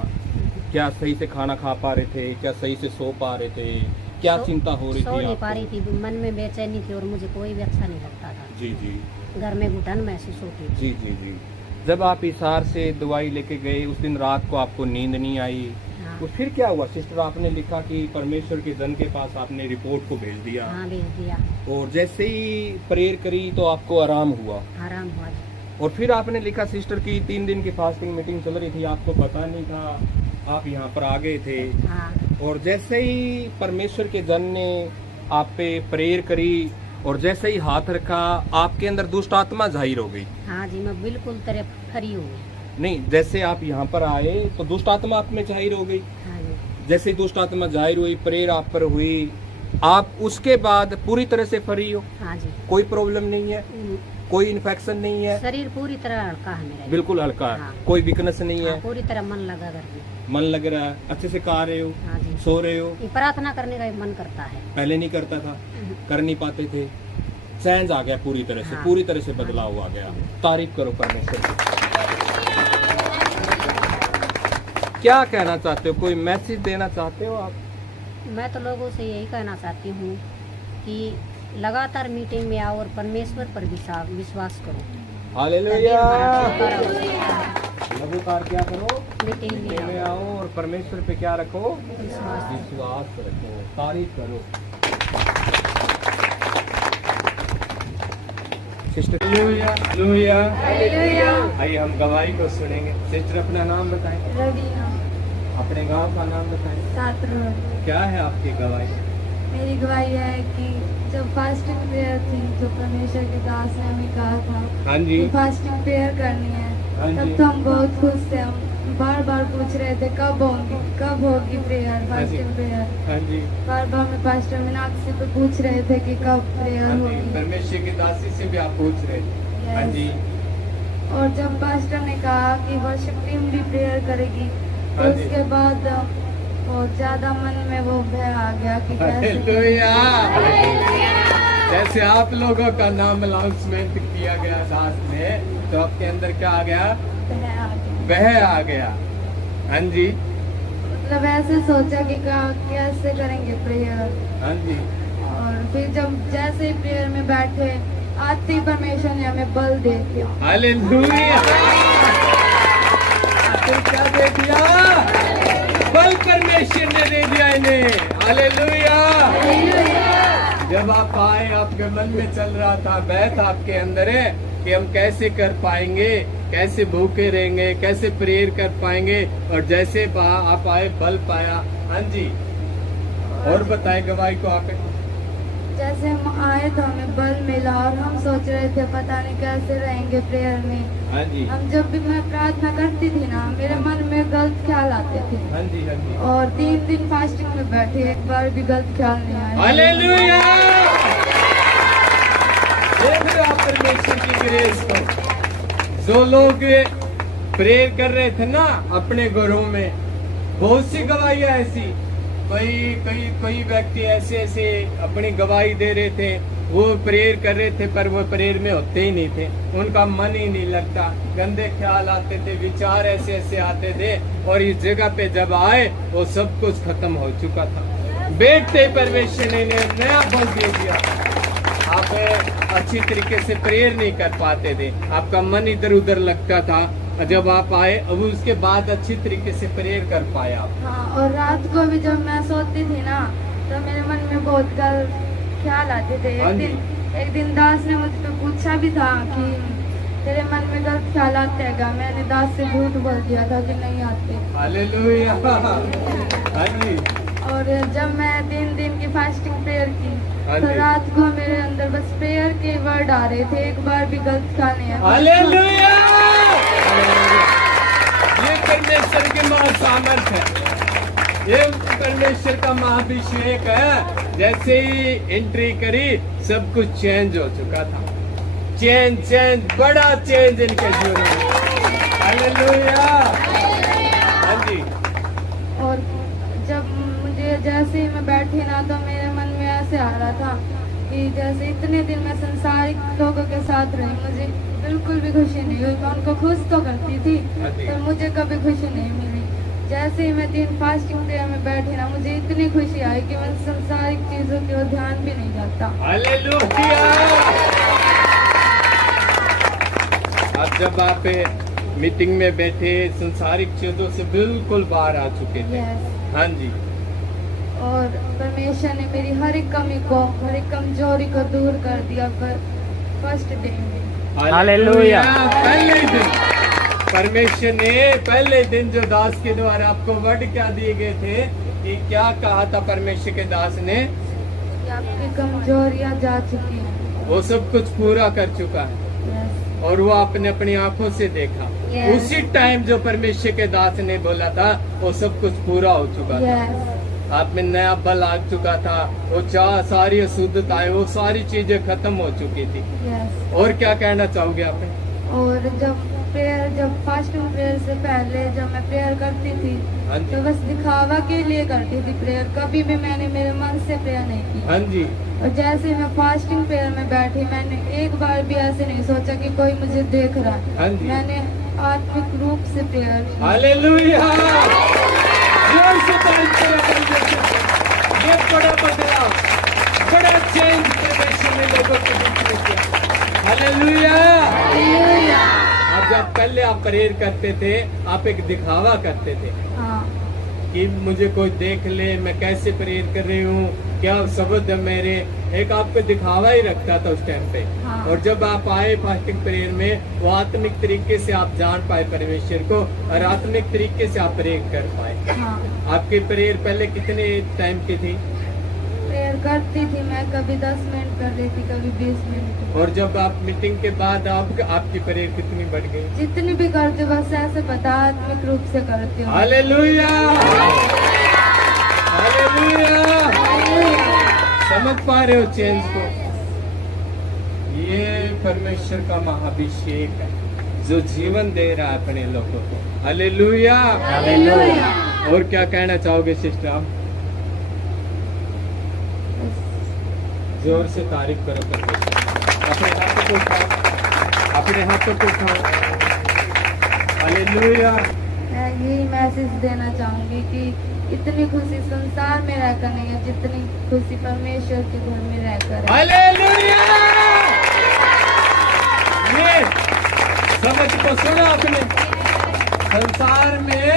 क्या सही से खाना खा पा रहे थे? क्या सही से सो पा रहे थे? क्या चिंता हो रही थी? सो नहीं आपको? पा रही थी, मन में बेचैनी थी और मुझे कोई भी अच्छा नहीं लगता था। जी जी। घर में घुटन महसूस होती थी। जी जी जी। जब आप हिसार से दवाई लेके गए उस दिन रात को आपको नींद नहीं आई। हाँ। तो फिर क्या हुआ सिस्टर? आपने लिखा कि परमेश्वर के जन के पास आपने रिपोर्ट को भेज दिया। हाँ, भेज दिया। और जैसे ही प्रेयर करी तो आपको आराम हुआ। आराम हुआ जी। और फिर आपने लिखा सिस्टर की 3 दिन की फास्टिंग मीटिंग चल रही थी, आपको पता नहीं था, आप यहाँ पर आ गए थे। हाँ। और जैसे ही परमेश्वर के जन ने आप पे प्रेयर करी और जैसे ही हाथ रखा, आपके अंदर दुष्ट आत्मा जाहिर हो गई। हाँ जी, मैं बिल्कुल तरफ खरी हो गई। नहीं, जैसे आप यहाँ पर आए तो दुष्ट आत्मा आप में जाहिर हो गई। हाँ जी। जैसे ही दुष्ट आत्मा जाहिर हुई, प्रेयर आप पर हुई, आप उसके बाद पूरी तरह से फ्री हो। हाँ जी। कोई प्रॉब्लम नहीं है, कोई इन्फेक्शन नहीं है, शरीर पूरी तरह हल्का है मेरा। बिल्कुल हल्का है। हाँ। कोई वीकनेस नहीं है। हाँ, पूरी तरह मन लगा घर में। मन लग रहा है, अच्छे से खा रहे हो, हाँ जी। सो रहे हो। ये प्रार्थना करने का मन करता है। पहले नहीं करता था, कर नहीं पाते थे। चेंज आ गया पूरी तरह से। हाँ। पूरी तरह से बदलाव आ गया। तारीफ करो परमेश्वर की। क्या कहना चाहते हो? कोई मैसेज देना चाहते हो आप? मैं तो लोगों से यही कहना चाहती हूँ कि लगातार मीटिंग में आओ और परमेश्वर पर विश्वास करो। हालेलुया। लगातार लगातार क्या करो? मीटिंग में आओ और परमेश्वर पे क्या रखो? विश्वास। विश्वास रखो। तारीफ करो सिस्टर। हालेलुया। आइए हम गवाही को सुनेंगे। सिस्टर अपना नाम बताएं। रवीना। अपने गांव का नाम बताएं। सातरों। क्या है आपकी गवाही? मेरी गवाही है कि जब फास्टिंग प्रेयर थी जो परमेश्वर के दास ने हमें कहा था हाँ जी। फास्टिंग प्रेयर करनी है तब तो हम बहुत खुश थे। हम बार बार पूछ रहे थे कब होगी प्रेयर, फास्टिंग प्रेयर। बार बार मैं पास्टर मीनाक्षी पे पूछ रहे थे कि कब प्रेयर होगी। परमेश्वर की दासी से भी आप पूछ रहे थे। हाँ जी। और जब पास्टर ने कहा कि वर्शिप टीम भी प्रेयर करेगी, तो उसके बाद बहुत ज्यादा मन में वो भय आ गया कि जैसे आप लोगों का नाम अनाउंसमेंट किया गया दास ने, तो आपके अंदर क्या आ गया? वह आ गया। हाँ जी। मतलब ऐसे सोचा कि कैसे करेंगे प्रेयर। हाँ जी। और फिर जब जैसे ही प्रेयर में बैठे, आते ही परमेश्वर ने हमें बल दे दिया। हालेलुया। क्या दे दिया? बल परमेश्वर ने दे दिया इन्हें। हालेलुया। जब आप आए, आपके मन में चल रहा था, बैठ आपके अंदर है कि हम कैसे कर पाएंगे, कैसे भूखे रहेंगे, कैसे प्रेयर कर पाएंगे, और जैसे आप आए बल पाया। हाँ जी। और बताए गवाही को आप। जैसे हम आए तो हमें बल मिला, और हम सोच रहे थे पता नहीं कैसे रहेंगे प्रेयर में। हाँ जी। हम जब भी मैं प्रार्थना करती थी ना, मेरे मन में गलत ख्याल आते थे। हाँ जी। हाँ जी। और 3 दिन फास्टिंग में बैठे, एक बार भी गलत ख्याल नहीं आया। हालेलुया। देख रहे हो आप परमेश्वर की ग्रेस को। जो लोग प्रेयर कर रहे थे ना अपने घरों में, बहुत सी गवाहियां ऐसी, कई व्यक्ति ऐसे अपनी गवाही दे रहे थे। वो प्रेयर कर रहे थे पर वो प्रेयर में होते ही नहीं थे, उनका मन ही नहीं लगता, गंदे ख्याल आते थे, विचार ऐसे आते थे, और इस जगह पे जब आए वो सब कुछ खत्म हो चुका था। बैठते परमेश्वर ने नया बल दे दिया। आप अच्छी तरीके से प्रेयर नहीं कर पाते थे, आपका मन इधर उधर लगता था। जब आप आए, अब उसके बाद अच्छी तरीके से प्रेयर कर पाए आप। हाँ, और रात को भी जब मैं सोती थी ना, तो मेरे मन में बहुत गलत ख्याल आते थे। एक दिन दास ने मुझसे पूछा भी था कि तेरे मन में गलत ख्याल आते हैं क्या? मैंने दास से झूठ बोल दिया था कि नहीं आते। हालेलुया। और जब मैं 3 दिन की फास्टिंग प्रेयर की, तो रात को मेरे अंदर बस प्रेयर के वर्ड आ रहे थे, एक बार भी गलत ख्याल नहीं आया। हालेलुया। ये परमेश्वर के महासामर्थ है, ये परमेश्वर का महाअभिषेक है। जैसे ही एंट्री करी, सब कुछ चेंज हो चुका था। चेंज बड़ा चेंज इनके जीवन में। हालेलुया। हाँ जी। और जब मुझे जैसे ही मैं बैठी ना, तो मेरे मन में ऐसे आ रहा था कि जैसे इतने दिन मैं संसारिक लोगों के साथ रही, मुझे बिल्कुल भी खुशी नहीं हुई। मैं उनको खुश तो करती थी, पर मुझे कभी खुशी नहीं मिली। जैसे ही मैं 3 फास्टिंग प्रेयर में बैठी ना, मुझे इतनी खुशी आई कि मैं संसारिक चीजों की ओर ध्यान भी नहीं जाता। हालेलुया। अब जब आप मीटिंग में बैठे, संसारिक चीजों से बिल्कुल बाहर आ चुके थे। हाँ जी। और परमेश्वर ने मेरी हर एक कमी को, हर एक कमजोरी को दूर कर दिया फर्स्ट डे में। हालेलुया। पहले दिन परमेश्वर ने, पहले दिन जो दास के द्वारा आपको वर्ड क्या दिए गए थे, कि क्या कहा था परमेश्वर के दास ने? आपकी कमजोरियां जा चुकी हैं, वो सब कुछ पूरा कर चुका है। और वो आपने अपनी आंखों से देखा। उसी टाइम जो परमेश्वर के दास ने बोला था, वो सब कुछ पूरा हो चुका था। आप में नया बल आ चुका था, वो सारी अशुद्धताएं, वो सारी चीजें खत्म हो चुकी थी। और क्या कहना चाहोगे आप? और जब फास्टिंग प्रेयर से पहले जब मैं प्रेयर करती थी, तो बस दिखावा के लिए करती थी प्रेयर, कभी भी मैंने मेरे मन से प्रेयर नहीं की। हाँ जी। और जैसे मैं फास्टिंग प्रेयर में बैठी, मैंने एक बार भी ऐसे नहीं सोचा कि कोई मुझे देख रहा है। हाँ जी। मैंने आत्मिक रूप से प्रेयर की। हालेलुया। ये बड़ा बदलाव, बड़ा चेंज परमेश्वर ने लोगों के बीच में किया। हालेलुया। अब जब पहले आप प्रेयर करते थे, आप एक दिखावा करते थे। हाँ। कि मुझे कोई देख ले, मैं कैसे प्रेयर कर रही हूँ, क्या शब्द है मेरे, एक आपको दिखावा ही रखता था उस टाइम पे। हाँ। और जब आप आए फास्टिंग प्रेयर में, वो आत्मिक तरीके से आप जान पाए परमेश्वर को, और आत्मिक तरीके से आप प्रेयर कर पाए। हाँ। आपकी प्रेयर पहले कितने टाइम की थी? प्रेयर करती थी मैं, कभी 10 मिनट कर रही थी, कभी 20 मिनट। और जब आप मीटिंग के बाद आपकी प्रेयर कितनी बढ़ गई? जितनी भी करती हूँ बस ऐसे बता आत्मिक रूप से करती हूँ। Hallelujah, hallelujah. समझ पा रहे हो चेंज को? ये परमेश्वर का महाअभिषेक है जो जीवन दे रहा है अपने लोगों को। Hallelujah, hallelujah. और क्या कहना चाहोगे सिस्टर आप? जोर से तारीफ करो परमेश्वर। अपने हाथों को उठाओ, अपने हाथों को उठाओ। हालेलुया। मैं यही मैसेज देना चाहूंगी कि इतनी खुशी संसार में रहकर नहीं है जितनी खुशी परमेश्वर के घर में रहकर है। हालेलुया। ये समझ को सुना आपने? संसार में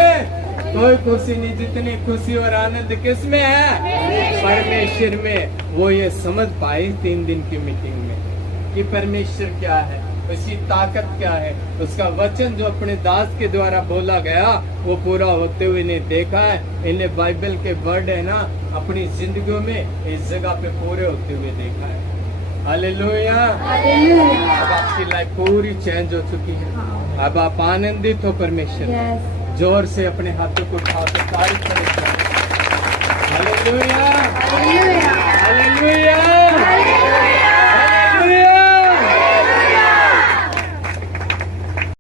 कोई खुशी नहीं जितनी खुशी और आनंद किस में है? परमेश्वर में। वो ये समझ पाए 3 दिन की मीटिंग में कि परमेश्वर क्या है, उसकी ताकत क्या है, उसका वचन जो अपने दास के द्वारा बोला गया वो पूरा होते हुए इन्हें देखा है। इन्हें बाइबल के वर्ड है ना अपनी जिंदगियों में इस जगह पे पूरे होते हुए देखा है। हालेलुया। अब आपकी लाइफ पूरी चेंज हो चुकी है। अब आप आनंदित हो परमेश्वर। जोर से अपने हाथों को उठाओ तो तारीफ करें। Hallelujah, hallelujah, hallelujah.